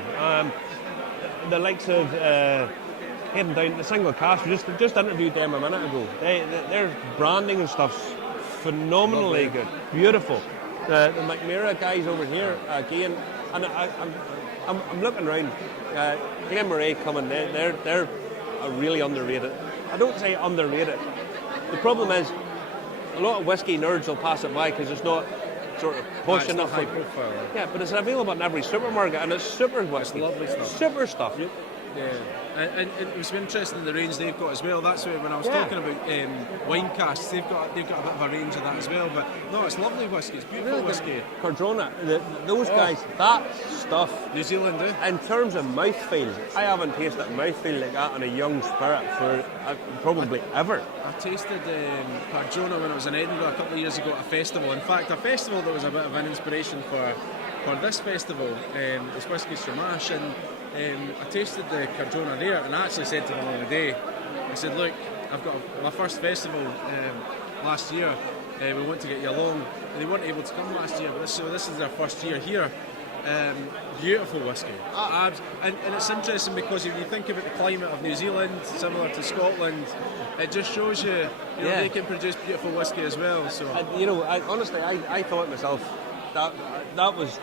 The likes of heading down the single cast, we just interviewed them a minute ago. Their branding and stuff's phenomenally good, beautiful. The McMira guys over here again, and I'm looking around. Glen Moray coming, they're really underrated. I don't say underrated. The problem is a lot of whiskey nerds will pass it by because it's not sort of push enough. high profile. Yeah, but it's available in every supermarket, and it's super whiskey. Lovely stuff. Super stuff. Yeah, and it was interesting the range they've got as well. That's where when I was Yeah. talking about wine casks, they've got a bit of a range of that as well. But no, it's lovely whiskey. It's beautiful Really whiskey. Cardrona, those guys, that stuff. New Zealand, in terms of mouthfeel, I haven't tasted mouthfeel like that in a young spirit for probably ever. I tasted Cardrona when I was in Edinburgh a couple of years ago at a festival. In fact, a festival that was a bit of an inspiration for this festival. It's Whisky's from Ash, and I tasted the Cardrona there, and I actually said to them on the day, I said, look, I've got my first festival last year, we want to get you along, and they weren't able to come last year, but so this is their first year here. Beautiful whiskey. And it's interesting because if you think about the climate of New Zealand, similar to Scotland, it just shows you, Yeah. they can produce beautiful whiskey as well. So Honestly, I thought myself that was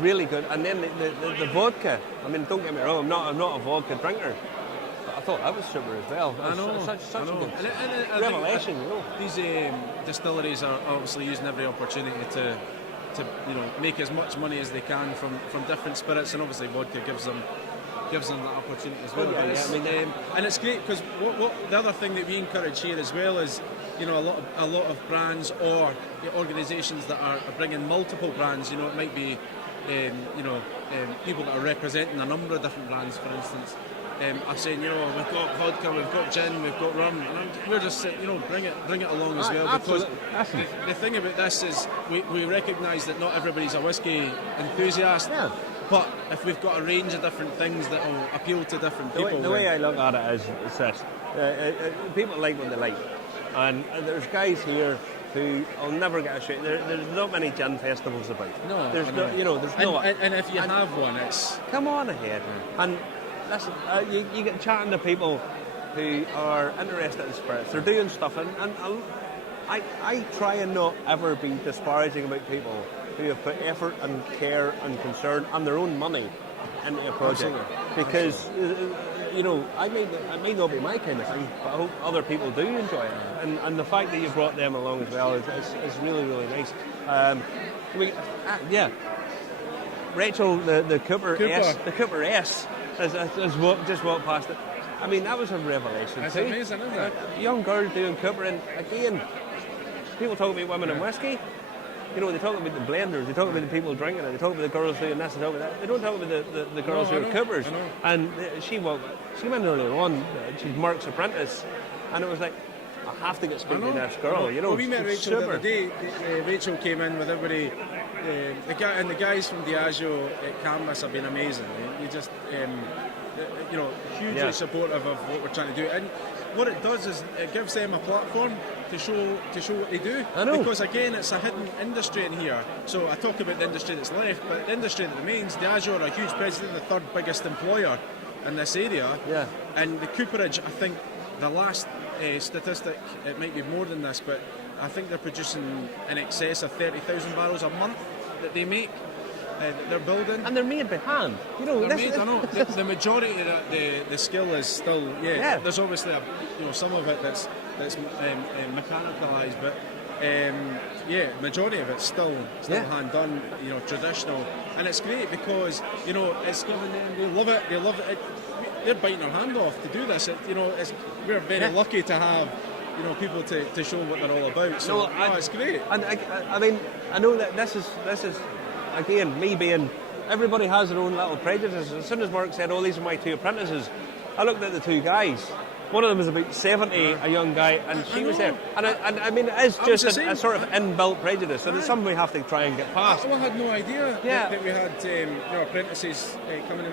really good. And then the vodka. I mean, don't get me wrong, I'm not a vodka drinker, but I thought that was super as well. I know. Such a good And I revelation. think these distilleries are obviously using every opportunity to make as much money as they can from different spirits, and obviously vodka gives them that opportunity as well. Yeah, But and it's great because what the other thing that we encourage here as well is a lot of brands or organisations that are bringing multiple brands. It might be people that are representing a number of different brands, for instance. Are saying, we've got vodka, we've got gin, we've got rum, and we're just saying, bring it along as well. Because the thing about this is we recognise that not everybody's a whiskey enthusiast. Yeah. But if we've got a range of different things that will appeal to different people, The way I look at it is this: people like what they like, and there's guys here who will never get a shit. There's not many gin festivals about. No, there's there's no. And if you have one, it's come on ahead. And listen, you get chatting to people who are interested in spirits. They're doing stuff, and I try and not ever be disparaging about people who have put effort and care and concern and their own money into a project. Absolutely. Because it may not be my kind of thing, but I hope other people do enjoy it. And the fact that you brought them along as well is really, really nice. Rachel, the Cooper S, the Cooper S, just walked past it. I mean, that was a revelation. That's too. amazing, isn't it? A young girl doing Cooper, and again, people talk about women and whiskey. They talk about the blenders, they talk about the people drinking it, they talk about the girls doing this, they talk about that. They don't talk about the girls who are Coopers. And she went earlier on, she's Mark's apprentice, and it was like, I have to get speaking to this girl. Well, we met Rachel the other day. Rachel came in with everybody. The guys from Diageo at Canvas have been amazing. You just, hugely supportive of what we're trying to do. And what it does is it gives them a platform to show what they do. I know. Because again, it's a hidden industry in here. So I talk about the industry that's left, but the industry that remains, Diageo are a huge president, the third biggest employer in this area. Yeah. And the cooperage, I think, the last statistic, it might be more than this, but I think they're producing in excess of 30,000 barrels a month that they make. That they're building, and they're made by hand. They're made. I know the majority of the skill is still There's obviously some of it that's mechanicalised, but majority of it's still hand done. Traditional, and it's great because it's giving them. They love it. They're biting their hand off to do this. We're very lucky to have people to show what they're all about. So it's great. And I mean, I know that this is again me being. Everybody has their own little prejudices. As soon as Mark said, "Oh, these are my two apprentices," I looked at the two guys. One of them was about 70, a young guy, and she was there. And I mean, it is just a sort of inbuilt prejudice, and it's something we have to try and get past. I had no idea that we had apprentices coming in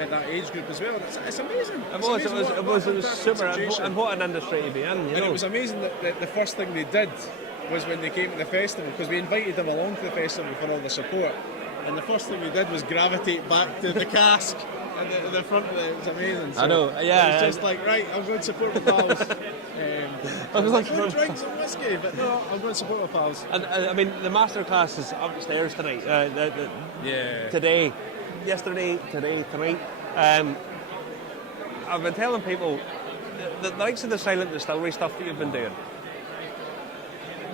at that age group as well. It's amazing. It was super. And what an industry to be in, And it was amazing that the first thing they did was when they came to the festival, because we invited them along to the festival for all the support, and the first thing they did was gravitate back to the cask. And the front of it was amazing. So I know, yeah. It was just like, right, I'm going to support my pals. I was like, go drink some whiskey, but no, I'm going to support my pals. And I mean, the masterclass is upstairs tonight. Today, yesterday, today, tonight. I've been telling people the likes of the silent distillery stuff that you've been doing.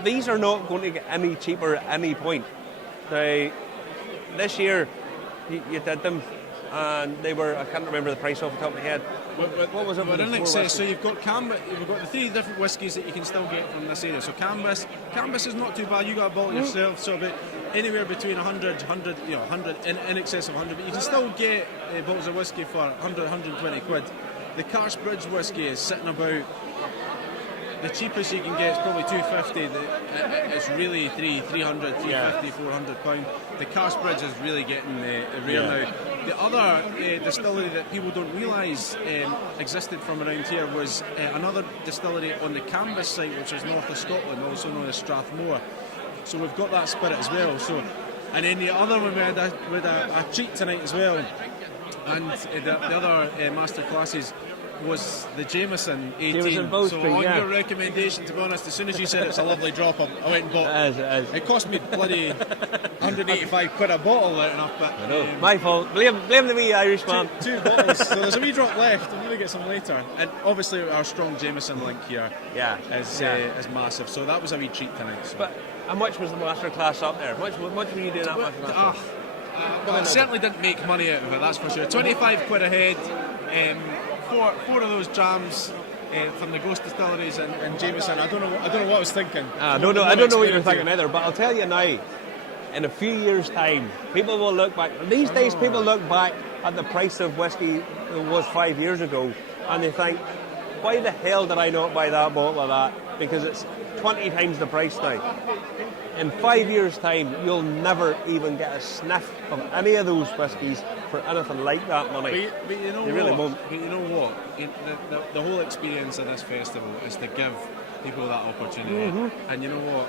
these are not going to get any cheaper at any point. Now, this year, you did them, and they were, I can't remember the price off the top of my head. What was it? We're in excess, so you've got you've got the 3 different whiskies that you can still get from this area. So Canvas is not too bad. You got a bottle yourself, so about anywhere between 100, you know, 100 in excess of 100. But you can still get bottles of whiskey for 100, 120 quid. The Carsbridge whiskey is sitting about. The cheapest you can get is probably 250. It's really 300, 350, 400 pound. The Carsbridge is really getting rare now. The other distillery that people don't realise existed from around here was another distillery on the Canvas site, which is north of Scotland, also known as Strathmore. So we've got that spirit as well. So, and then the other one we had a treat tonight as well. And the other master classes was the Jameson 18. So on your recommendation, to be honest, as soon as you said it's a lovely drop, I went and bought. It cost me bloody 185 quid a bottle, right enough. But I know. My fault. Blame the wee Irishman. Two bottles. So there's a wee drop left. I'll maybe get some later. And obviously our strong Jameson link here is massive. So that was a wee treat tonight. So. But how much was the master class up there? How much were you doing that master class? Well, I certainly didn't make money out of it, that's for sure. 25 quid a head. Four of those jams from the Ghost Distilleries and Jameson. I don't know what I was thinking. I don't know what you're thinking either. But I'll tell you now, in a few years' time, people will look back. These days, people look back at the price of whiskey it was 5 years ago, and they think, why the hell did I not buy that bottle of that? Because it's 20 times the price now. In 5 years' time, you'll never even get a sniff of any of those whiskies for anything like that money. But you know they really won't. But you know what? The whole experience of this festival is to give people that opportunity. Mm-hmm. And you know what?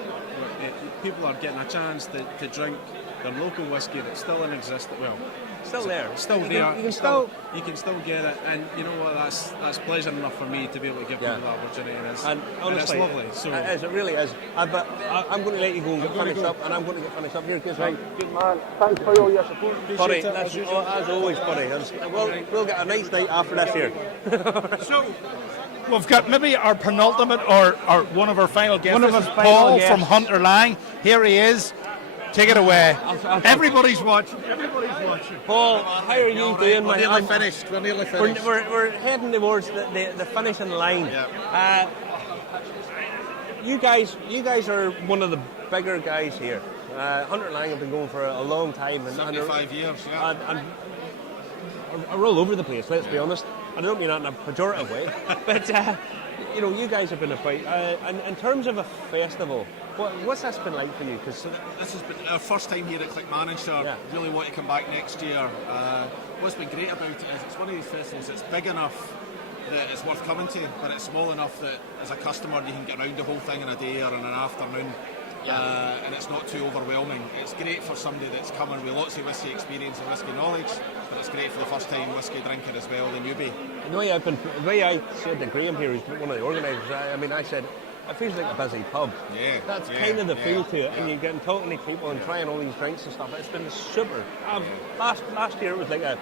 People are getting a chance to drink their local whiskey that's still in existence. Well, still there. Still you there. You can still get it, and you know what? That's pleasure enough for me to be able to give people that opportunity. And honestly, and it's lovely. So it really is. But I'm going to let you go and get finished up, and I'm going to get finished up here. Good man. Thanks for all your support, buddy. As always, buddy. We'll get a nice night after this here. So we've got maybe our penultimate or one of our final guests. This is Paul from Hunter Lang. Here he is. Take it away. Everybody's watching. Paul, how are you doing? We're nearly finished. We're heading towards the finishing line. Yeah. You guys are one of the bigger guys here. Hunter Lang have been going for a long time. 75 years, yeah. And are all over the place, let's be honest. I don't mean that in a pejorative way. But, you guys have been about. And in terms of a festival, what's this been like for you? This has been our first time here at Clackmannanshire. Yeah. Really want to come back next year. What's been great about it is it's one of these festivals that's big enough that it's worth coming to, but it's small enough that as a customer you can get around the whole thing in a day or in an afternoon. And it's not too overwhelming. It's great for somebody that's coming with lots of whisky experience and whisky knowledge, but it's great for the first time whisky drinker as well, the newbie. The way I said to Graham here, who's one of the organisers, I said, it feels like a busy pub. Yeah. That's kind of the feel to it, and you're getting talking to people and trying all these drinks and stuff. It's been super. Last year it was like a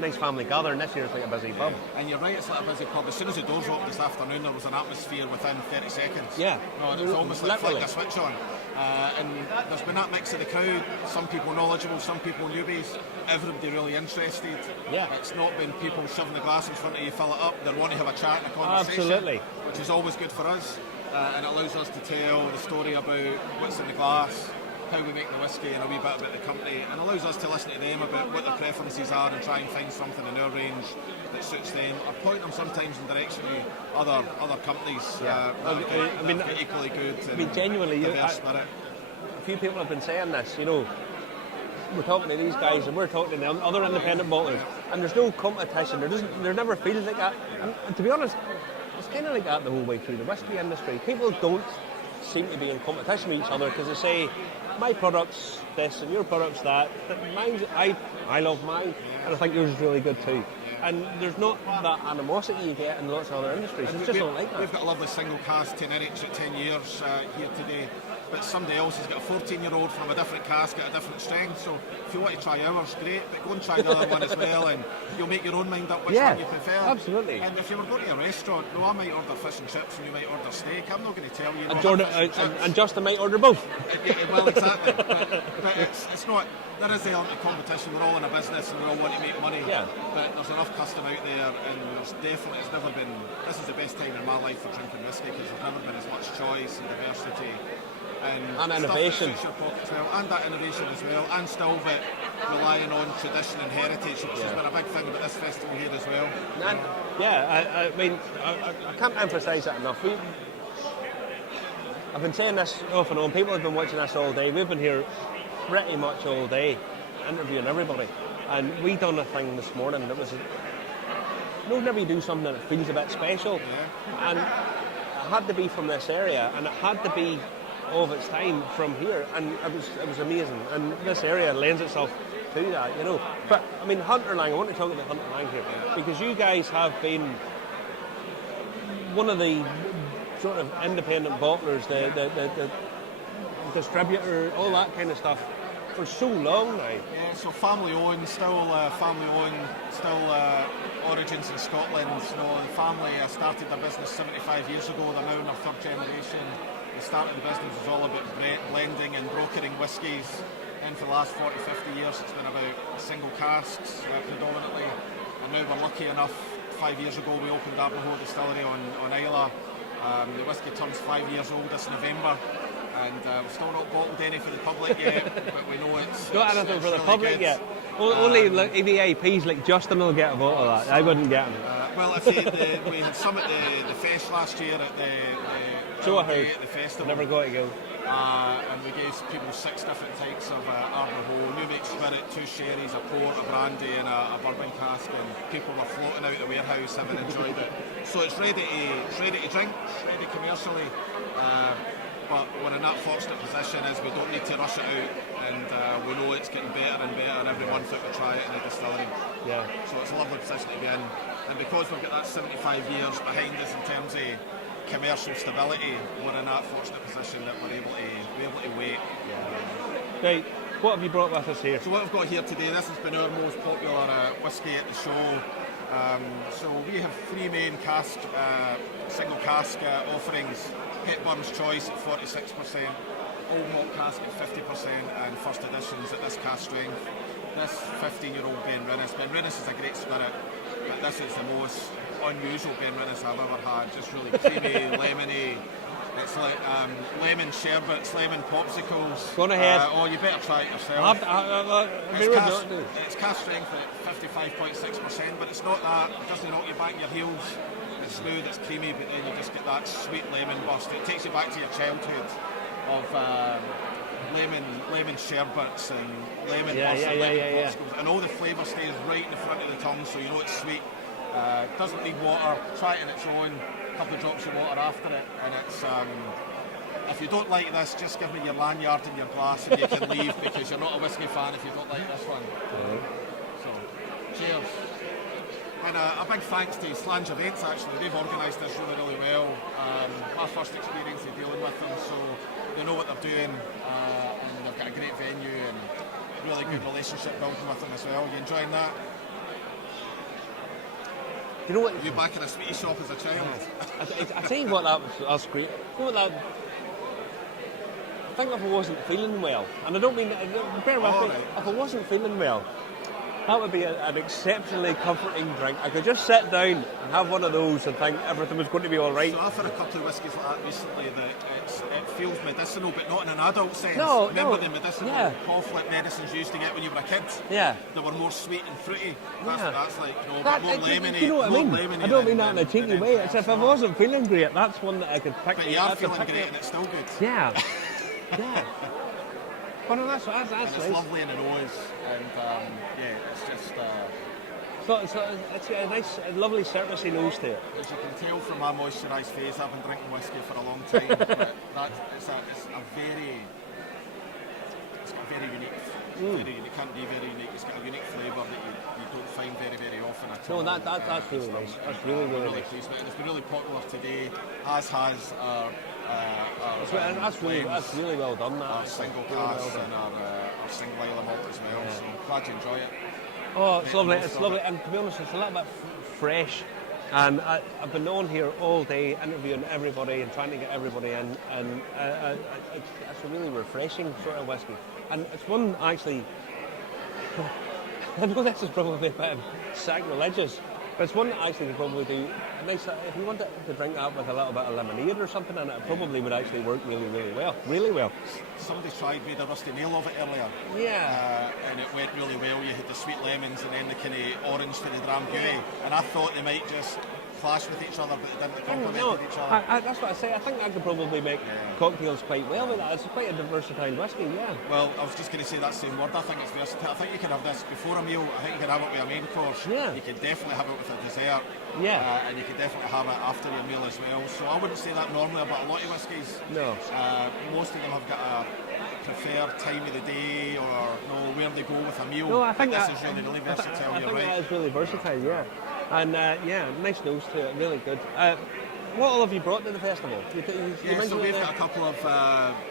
nice family gathering. This year it's like a busy pub. And you're right, it's like a busy pub. As soon as the doors opened this afternoon, there was an atmosphere within 30 seconds. Yeah. No, it was almost like flicking a switch on. And there's been that mix of the crowd. Some people knowledgeable, some people newbies. Everybody really interested. Yeah. It's not been people shoving the glass in front of you, fill it up. They want to have a chat and a conversation. Absolutely. Which is always good for us. And it allows us to tell the story about what's in the glass, how we make the whisky, and a wee bit about the company, and allows us to listen to them about what their preferences are and try and find something in our range that suits them, or point them sometimes in direction to other companies that are equally good. Genuinely, diverse spirit. A few people have been saying this, we're talking to these guys and we're talking to the other independent bottlers, and there's no competition. There never feels like that. And to be honest, it's kind of like that the whole way through the whisky industry. People don't seem to be in competition with each other because they say, my product's this and your product's that. I love mine, and I think yours is really good too. And there's not that animosity you get in lots of other industries. It's just not like that. We've got a lovely single cast 10 inch at 10 years here today. but somebody else has got a 14-year-old from a different cask at a different strength. So if you want to try ours, great, but go and try the other one as well, and you'll make your own mind up which one you prefer. Absolutely. And if you were going to a restaurant, no, I might order fish and chips and you might order steak. I'm not going to tell you. And Justin might order both. Well, exactly. but it's not. There is the element of competition. We're all in a business and we all want to make money. Yeah. But there's enough custom out there, and it's never been. This is the best time in my life for drinking whiskey because there's never been as much choice and diversity. And innovation. Stuff that suits your pockets well, and that innovation as well, and still but relying on tradition and heritage, which has been a big thing about this festival here as well. And, I mean, I can't emphasise that enough. I've been saying this off and on. People have been watching this all day. We've been here pretty much all day, interviewing everybody. And we done a thing this morning that was, whenever you do something that feels a bit special, and it had to be from this area, and it had to be of its time from here, and it was amazing. And this area lends itself to that, you know. But I mean, Hunter Lang, I want to talk about Hunter Lang here because you guys have been one of the sort of independent bottlers, the distributor, all that kind of stuff for so long now. Yeah, so family owned, still origins in Scotland. So the family started their business 75 years ago. They're now in their third generation. The start of the business was all about blending and brokering whiskies. And for the last 40, 50 years, it's been about single casks predominantly. And now we're lucky enough, 5 years ago, we opened Aloa Distillery on Aloa. The whisky turns 5 years old this November. And we've still not bottled any for the public yet, but we know it's not anything for the really public good. yet. Only like EVIPs like Justin will get a bottle of that. I wouldn't get them. Well, I say we had some at the fest last year at the festival. Never got to go. And we gave people 6 different types of Ardnahoe, New Make Spirit, 2 sherries, a port, a brandy, and a bourbon cask, and people were floating out the warehouse having enjoyed it. So it's ready to drink, it's ready commercially. But we're in that fortunate position as we don't need to rush it out, and we know it's getting better and better every month that we try it in the distillery. Yeah. So it's a lovely position to be in, and because we've got that 75 years behind us in terms of commercial stability, we're in that fortunate position that we're able to wait. Yeah. Right. What have you brought with us here? So what I've got here today, this has been our most popular whisky at the show. So we have 3 main cask, single cask offerings. Hepburn's Choice at 46%, Old Malt Cask at 50%, and First Editions at this cask strength. This 15-year-old Benrinnes. Benrinnes is a great spirit, but this is the most unusual Benrinnes I've ever had. Just really creamy, lemony. It's like lemon sherbets, lemon popsicles. Go on ahead. You better try it yourself. It's cask strength at 55.6%, but it's not that. It doesn't knock you back in your heels. It's smooth, it's creamy, but then you just get that sweet lemon burst. It takes you back to your childhood of lemon sherbets and lemon bursts and lemon popsicles, and all the flavour stays right in the front of the tongue, so you know it's sweet. Doesn't need water. Try it on its own. A couple of drops of water after it, and it's. If you don't like this, just give me your lanyard and your glass, and you can leave because you're not a whiskey fan if you don't like this one. So, cheers. And a big thanks to Slange Events, actually. They've organised this really, really well. My first experience of dealing with them, so they know what they're doing, and they've got a great venue and really good relationship building with them as well. You enjoying that? You know what? Were you back in a sweetie shop as a child? I tell you what, that's great. You know what, I think if I wasn't feeling well, and I don't mean, bear with me, if I wasn't feeling well, that would be an exceptionally comforting drink. I could just sit down and have one of those and think everything was going to be all right. So I've had a couple of whiskies like that recently that it feels medicinal, but not in an adult sense. Remember the medicinal cough-like medicines you used to get when you were a kid? Yeah. They were more sweet and fruity. That's what that's like. You know, but more lemony. You know what I mean? I don't mean that in a cheeky way. It's if I wasn't feeling great, that's one that I could pick. But you are feeling great and it's still good. Yeah. Yeah. Well, no, that's and nice. It's lovely in the nose, and it's just. It's a nice, lovely citrusy nose to it. As you can tell from my moisturised face, I've been drinking whiskey for a long time. But it's very unique. It can't be very unique. It's got a unique flavour that you don't find very, very often at all. No, that's really nice. That's really nice. Pleased with it. And it's been really popular today, as has our That's really well done. Our single cask and our single Aloa malt as well. So glad you enjoy it. Oh, it's lovely. It's lovely, and to be honest, it's a little bit fresh. And I've been on here all day interviewing everybody and trying to get everybody in, and it's a really refreshing sort of whiskey. And it's one actually. I know this is probably a bit sacrilegious, but it's one that actually could probably do nice. If you wanted to drink that with a little bit of lemonade or something in it, it probably would actually work really, really well. Really well. Somebody tried made a rusty nail of it earlier. Yeah. And it went really well. You had the sweet lemons and then the kind of orange for the drambuie. And I thought they might just clash with each other, but they didn't complement each other. That's what I say. I think that could probably make cocktails quite well with that. It's quite a versatile whiskey, yeah. Well, I was just going to say that same word. I think it's versatile. I think you can have this before a meal. I think you can have it with a main course. Yeah. You can definitely have it with a dessert. Yeah. And you can definitely have it after your meal as well. So I wouldn't say that normally about a lot of whiskies. No. Most of them have got a preferred time of the day or where they go with a meal. No, I think this is really versatile. I think that is really versatile, yeah. And nice nose to it, really good. What all have you brought to the festival? So we've got a couple of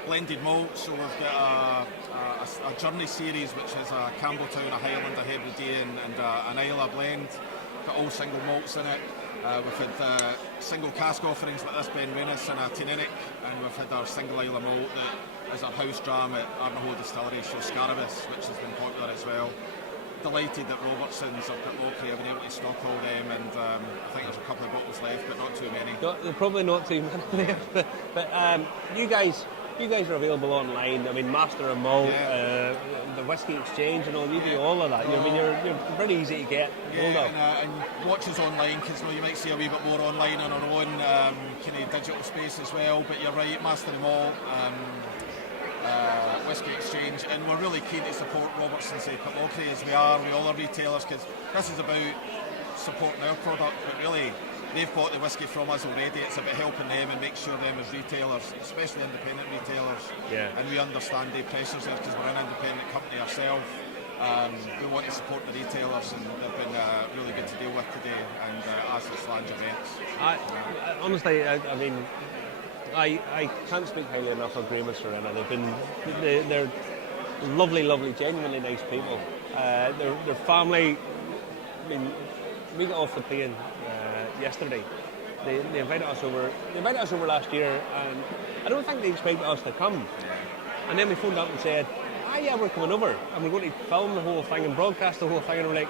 blended malts. So we've got a Journey series, which is a Campbelltown, a Highland, a Hebridean, and an Islay blend. Got all single malts in it. We've had single cask offerings like this, Ben Rennis and a Tininic, and we've had our single Islay malt that is our house dram at Arnahoe Distillery, so Scaravis, which has been popular as well. Delighted that Robertson's have got Lochry, have been able to stock all them, and I think there's a couple of bottles left, but not too many. Probably not too many left, but you guys are available online. I mean, Master and Malt, the Whisky Exchange, and all. You do all of that. You're pretty easy to get hold of. And watch us online, because you might see a wee bit more online on our own kind of digital space as well. But you're right, Master and Malt. Whisky Exchange, and we're really keen to support Robertson's Pitlochry as we are with all our retailers, because this is about supporting our product, but really they've bought the whisky from us already. It's about helping them and make sure them as retailers, especially independent retailers, and we understand the pressures there because we're an independent company ourselves. We want to support the retailers, and they've been really good to deal with today, and as the Slange events. Honestly, I mean, I can't speak highly enough of Graham and Serena. They're lovely, genuinely nice people. Their family. I mean, we got off the plane yesterday. They invited us over. They invited us over last year, and I don't think they expected us to come. And then we phoned up and said, yeah, we're coming over, and we're going to film the whole thing and broadcast the whole thing. And we're like,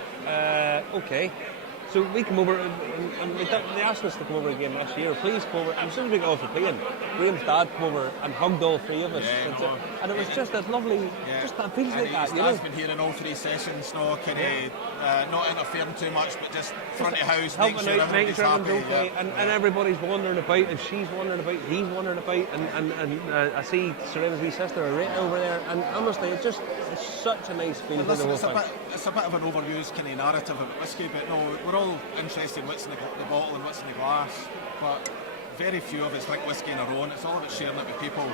okay. So we come over, and they asked us to come over again this year. Please come over. And as soon as we got off the plane, Graham's dad came over and hugged all three of us. And it was just a lovely, just that feels like that. His dad's been here in all three sessions, not interfering too much, but just front of house, making sure everybody's okay. And everybody's wandering about, and she's wandering about, he's wandering about, and I see Serena's wee sister right over there. And honestly, it's such a nice feeling for the whole thing. It's a bit of an overused kind of narrative of whiskey, but no, we're all interested in what's in the bottle and what's in the glass, but very few of us drink whiskey on our own. It's all about sharing it with people,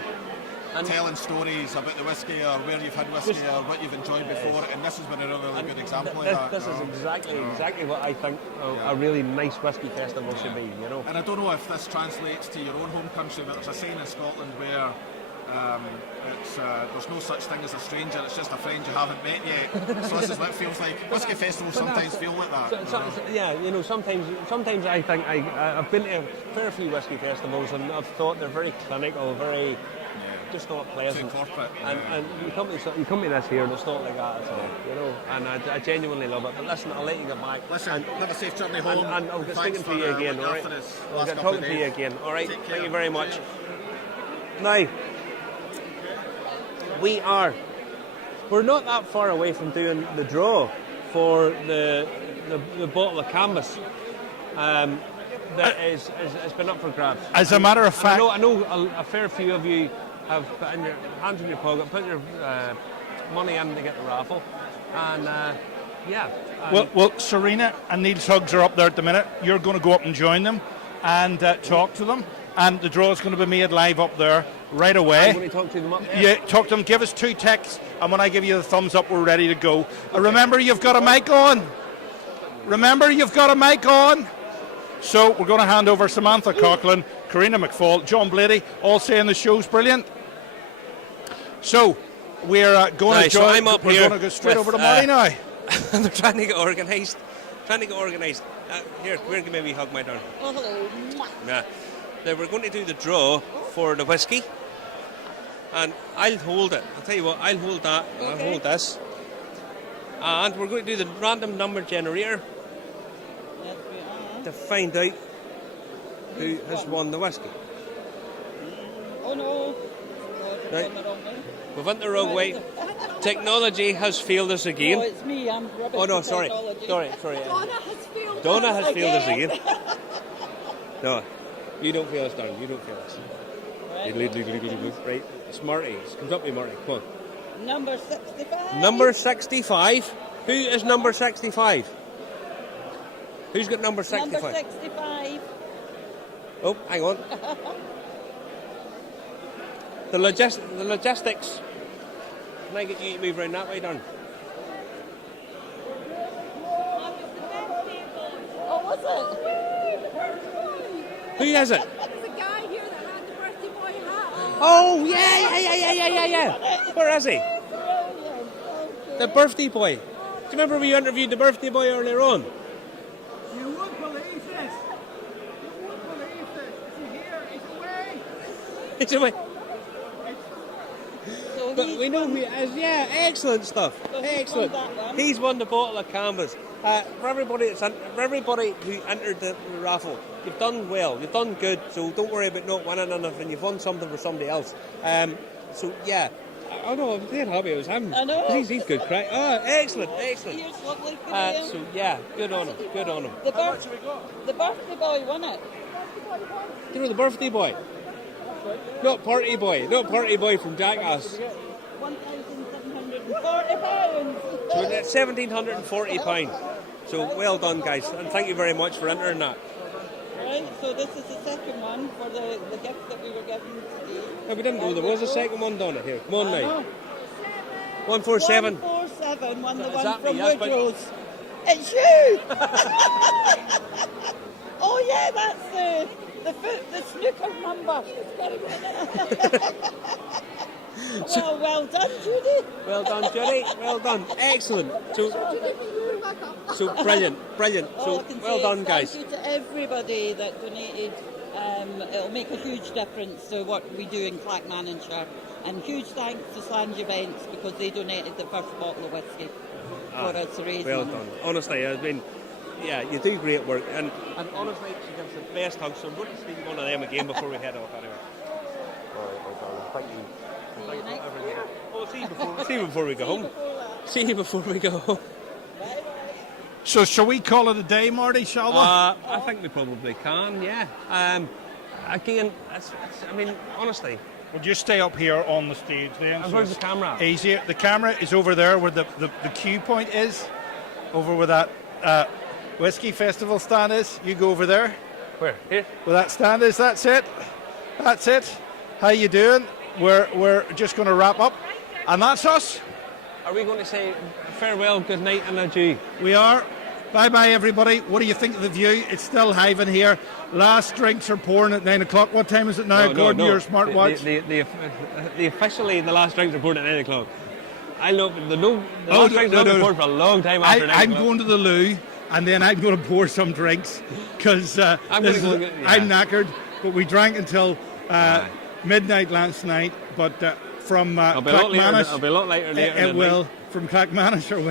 and telling stories about the whiskey or where you've had whiskey or what you've enjoyed before, and this has been a really good example of that. This is exactly what I think a really nice whiskey festival should be, you know. And I don't know if this translates to your own home country, but there's a saying in Scotland where there's no such thing as a stranger, it's just a friend you haven't met yet. So this is what it feels like. Whisky festivals sometimes feel like that. Sometimes I think I've been to a fair few whisky festivals, and I've thought they're very clinical, very just not pleasant. Too corporate. And you come to this here, and it's not like that at all, you know. And I genuinely love it. But listen, I'll let you get back. Listen, have a safe journey home. And I'll get speaking to you again, all right? I'll get talking to you again, all right? Thank you very much. Now, we're not that far away from doing the draw for the bottle of canvas that has been up for grabs. As a matter of fact, I know a fair few of you have put in your hands in your pocket, put your money in to get the raffle, and well, Serena and Neil's Hugs are up there at the minute. You're going to go up and join them and talk to them, and the draw is going to be made live up there right away. I'm going to talk to them up there. Yeah, talk to them. Give us 2 texts, and when I give you the thumbs up, we're ready to go. Remember, you've got a mic on. So we're going to hand over Samantha Coughlin, Karina McFall, John Blady, all saying the show's brilliant. So we're going to join. I'm up we're here going to go straight over to Marty now. They're trying to get organised. Here, come here and give me a wee hug, my darling. Oh, hello. Yeah. Now we're going to do the draw for the whiskey, and I'll hold it. I'll tell you what, I'll hold that, and I'll hold this, and we're going to do the random number generator to find out who has won the whiskey. Oh no. Right. We went the wrong way. Technology has failed us again. Oh, it's me. I'm rubbish. Oh no, with sorry. technology. Sorry. Donna has failed us again. No, you don't fail us, darling. You don't fail us. Right. It's Marty. It comes up to Marty. Come on. Number 65. Number 65. Who is number 65? Who's got number 65? Number 65. Oh, hang on. The logistics. Can I get you to move around that way, darling? Oh, was it? Who is it? The guy here that had the birthday boy hat on. Oh, yeah. Where is he? The birthday boy. Do you remember we interviewed the birthday boy earlier on? You won't believe this. You won't believe this. Is he here? He's away. It's away. But we know who he is. Yeah, excellent stuff. Excellent. He's won the bottle of canvas. For everybody who entered the raffle, you've done well. You've done good. So don't worry about not winning anything. You've won something for somebody else. So yeah. Oh no, I'm very happy it was him. I know. He's good crack. Oh, excellent. Here's lovely for him. So yeah, good on him. The birthday boy won it. You know the birthday boy? Not party boy from Jackass. £1,740. So that's £1,740. So well done, guys, and thank you very much for entering that. Right, so this is the second one for the gift that we were given today. No, we didn't know there was a second one down here. Come on now. 147. 147 won the Is one that from me? That's Woodrose. It's you! Oh yeah, that's the snooker number. Well done, Judy. Well done, Judy. Well done. Excellent. So brilliant. So well done, guys. Thank you to everybody that donated. It'll make a huge difference to what we do in Clackmannanshire. And huge thanks to Slange Events because they donated the first bottle of whiskey for us to raise Well money. done. Honestly, you do great work. And honestly, she gives the best hugs. So I'm going to see one of them again before we head off anyway. Thank you. See you before we go home. See you before we go home. So shall we call it a day, Marty, shall we? I think we probably can, yeah. Again, honestly. We'll just stay up here on the stage then. And where's the camera? Easier. The camera is over there where the cue point is. Over where that Whisky Festival stand is. You go over there. Where? Here? Where that stand is. That's it. How you doing? We're just going to wrap up. And that's us. Are we going to say farewell, good night and adieu? We are. Bye-bye, everybody. What do you think of the view? It's still hiving here. Last drinks are pouring at 9 o'clock. What time is it now, Gordon, your smartwatch? The officially, the last drinks are pouring at 9 o'clock. I know the last drinks are poured for a long time after 9 I'm o'clock. going to the loo, and then I'm going to pour some drinks, because I'm knackered. But we drank until midnight last night, but from Clackmannanshire, I'll be a lot later it will. From Clackmannanshire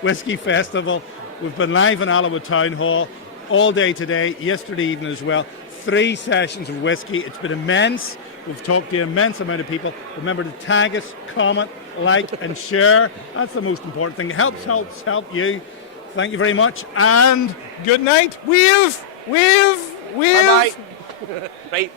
Whisky Festival. We've been live in Aloa Town Hall all day today, yesterday evening as well. 3 sessions of whisky. It's been immense. We've talked to an immense amount of people. Remember to tag us, comment, like and share. That's the most important thing. It helps you. Thank you very much and good night. Bye-bye. Right.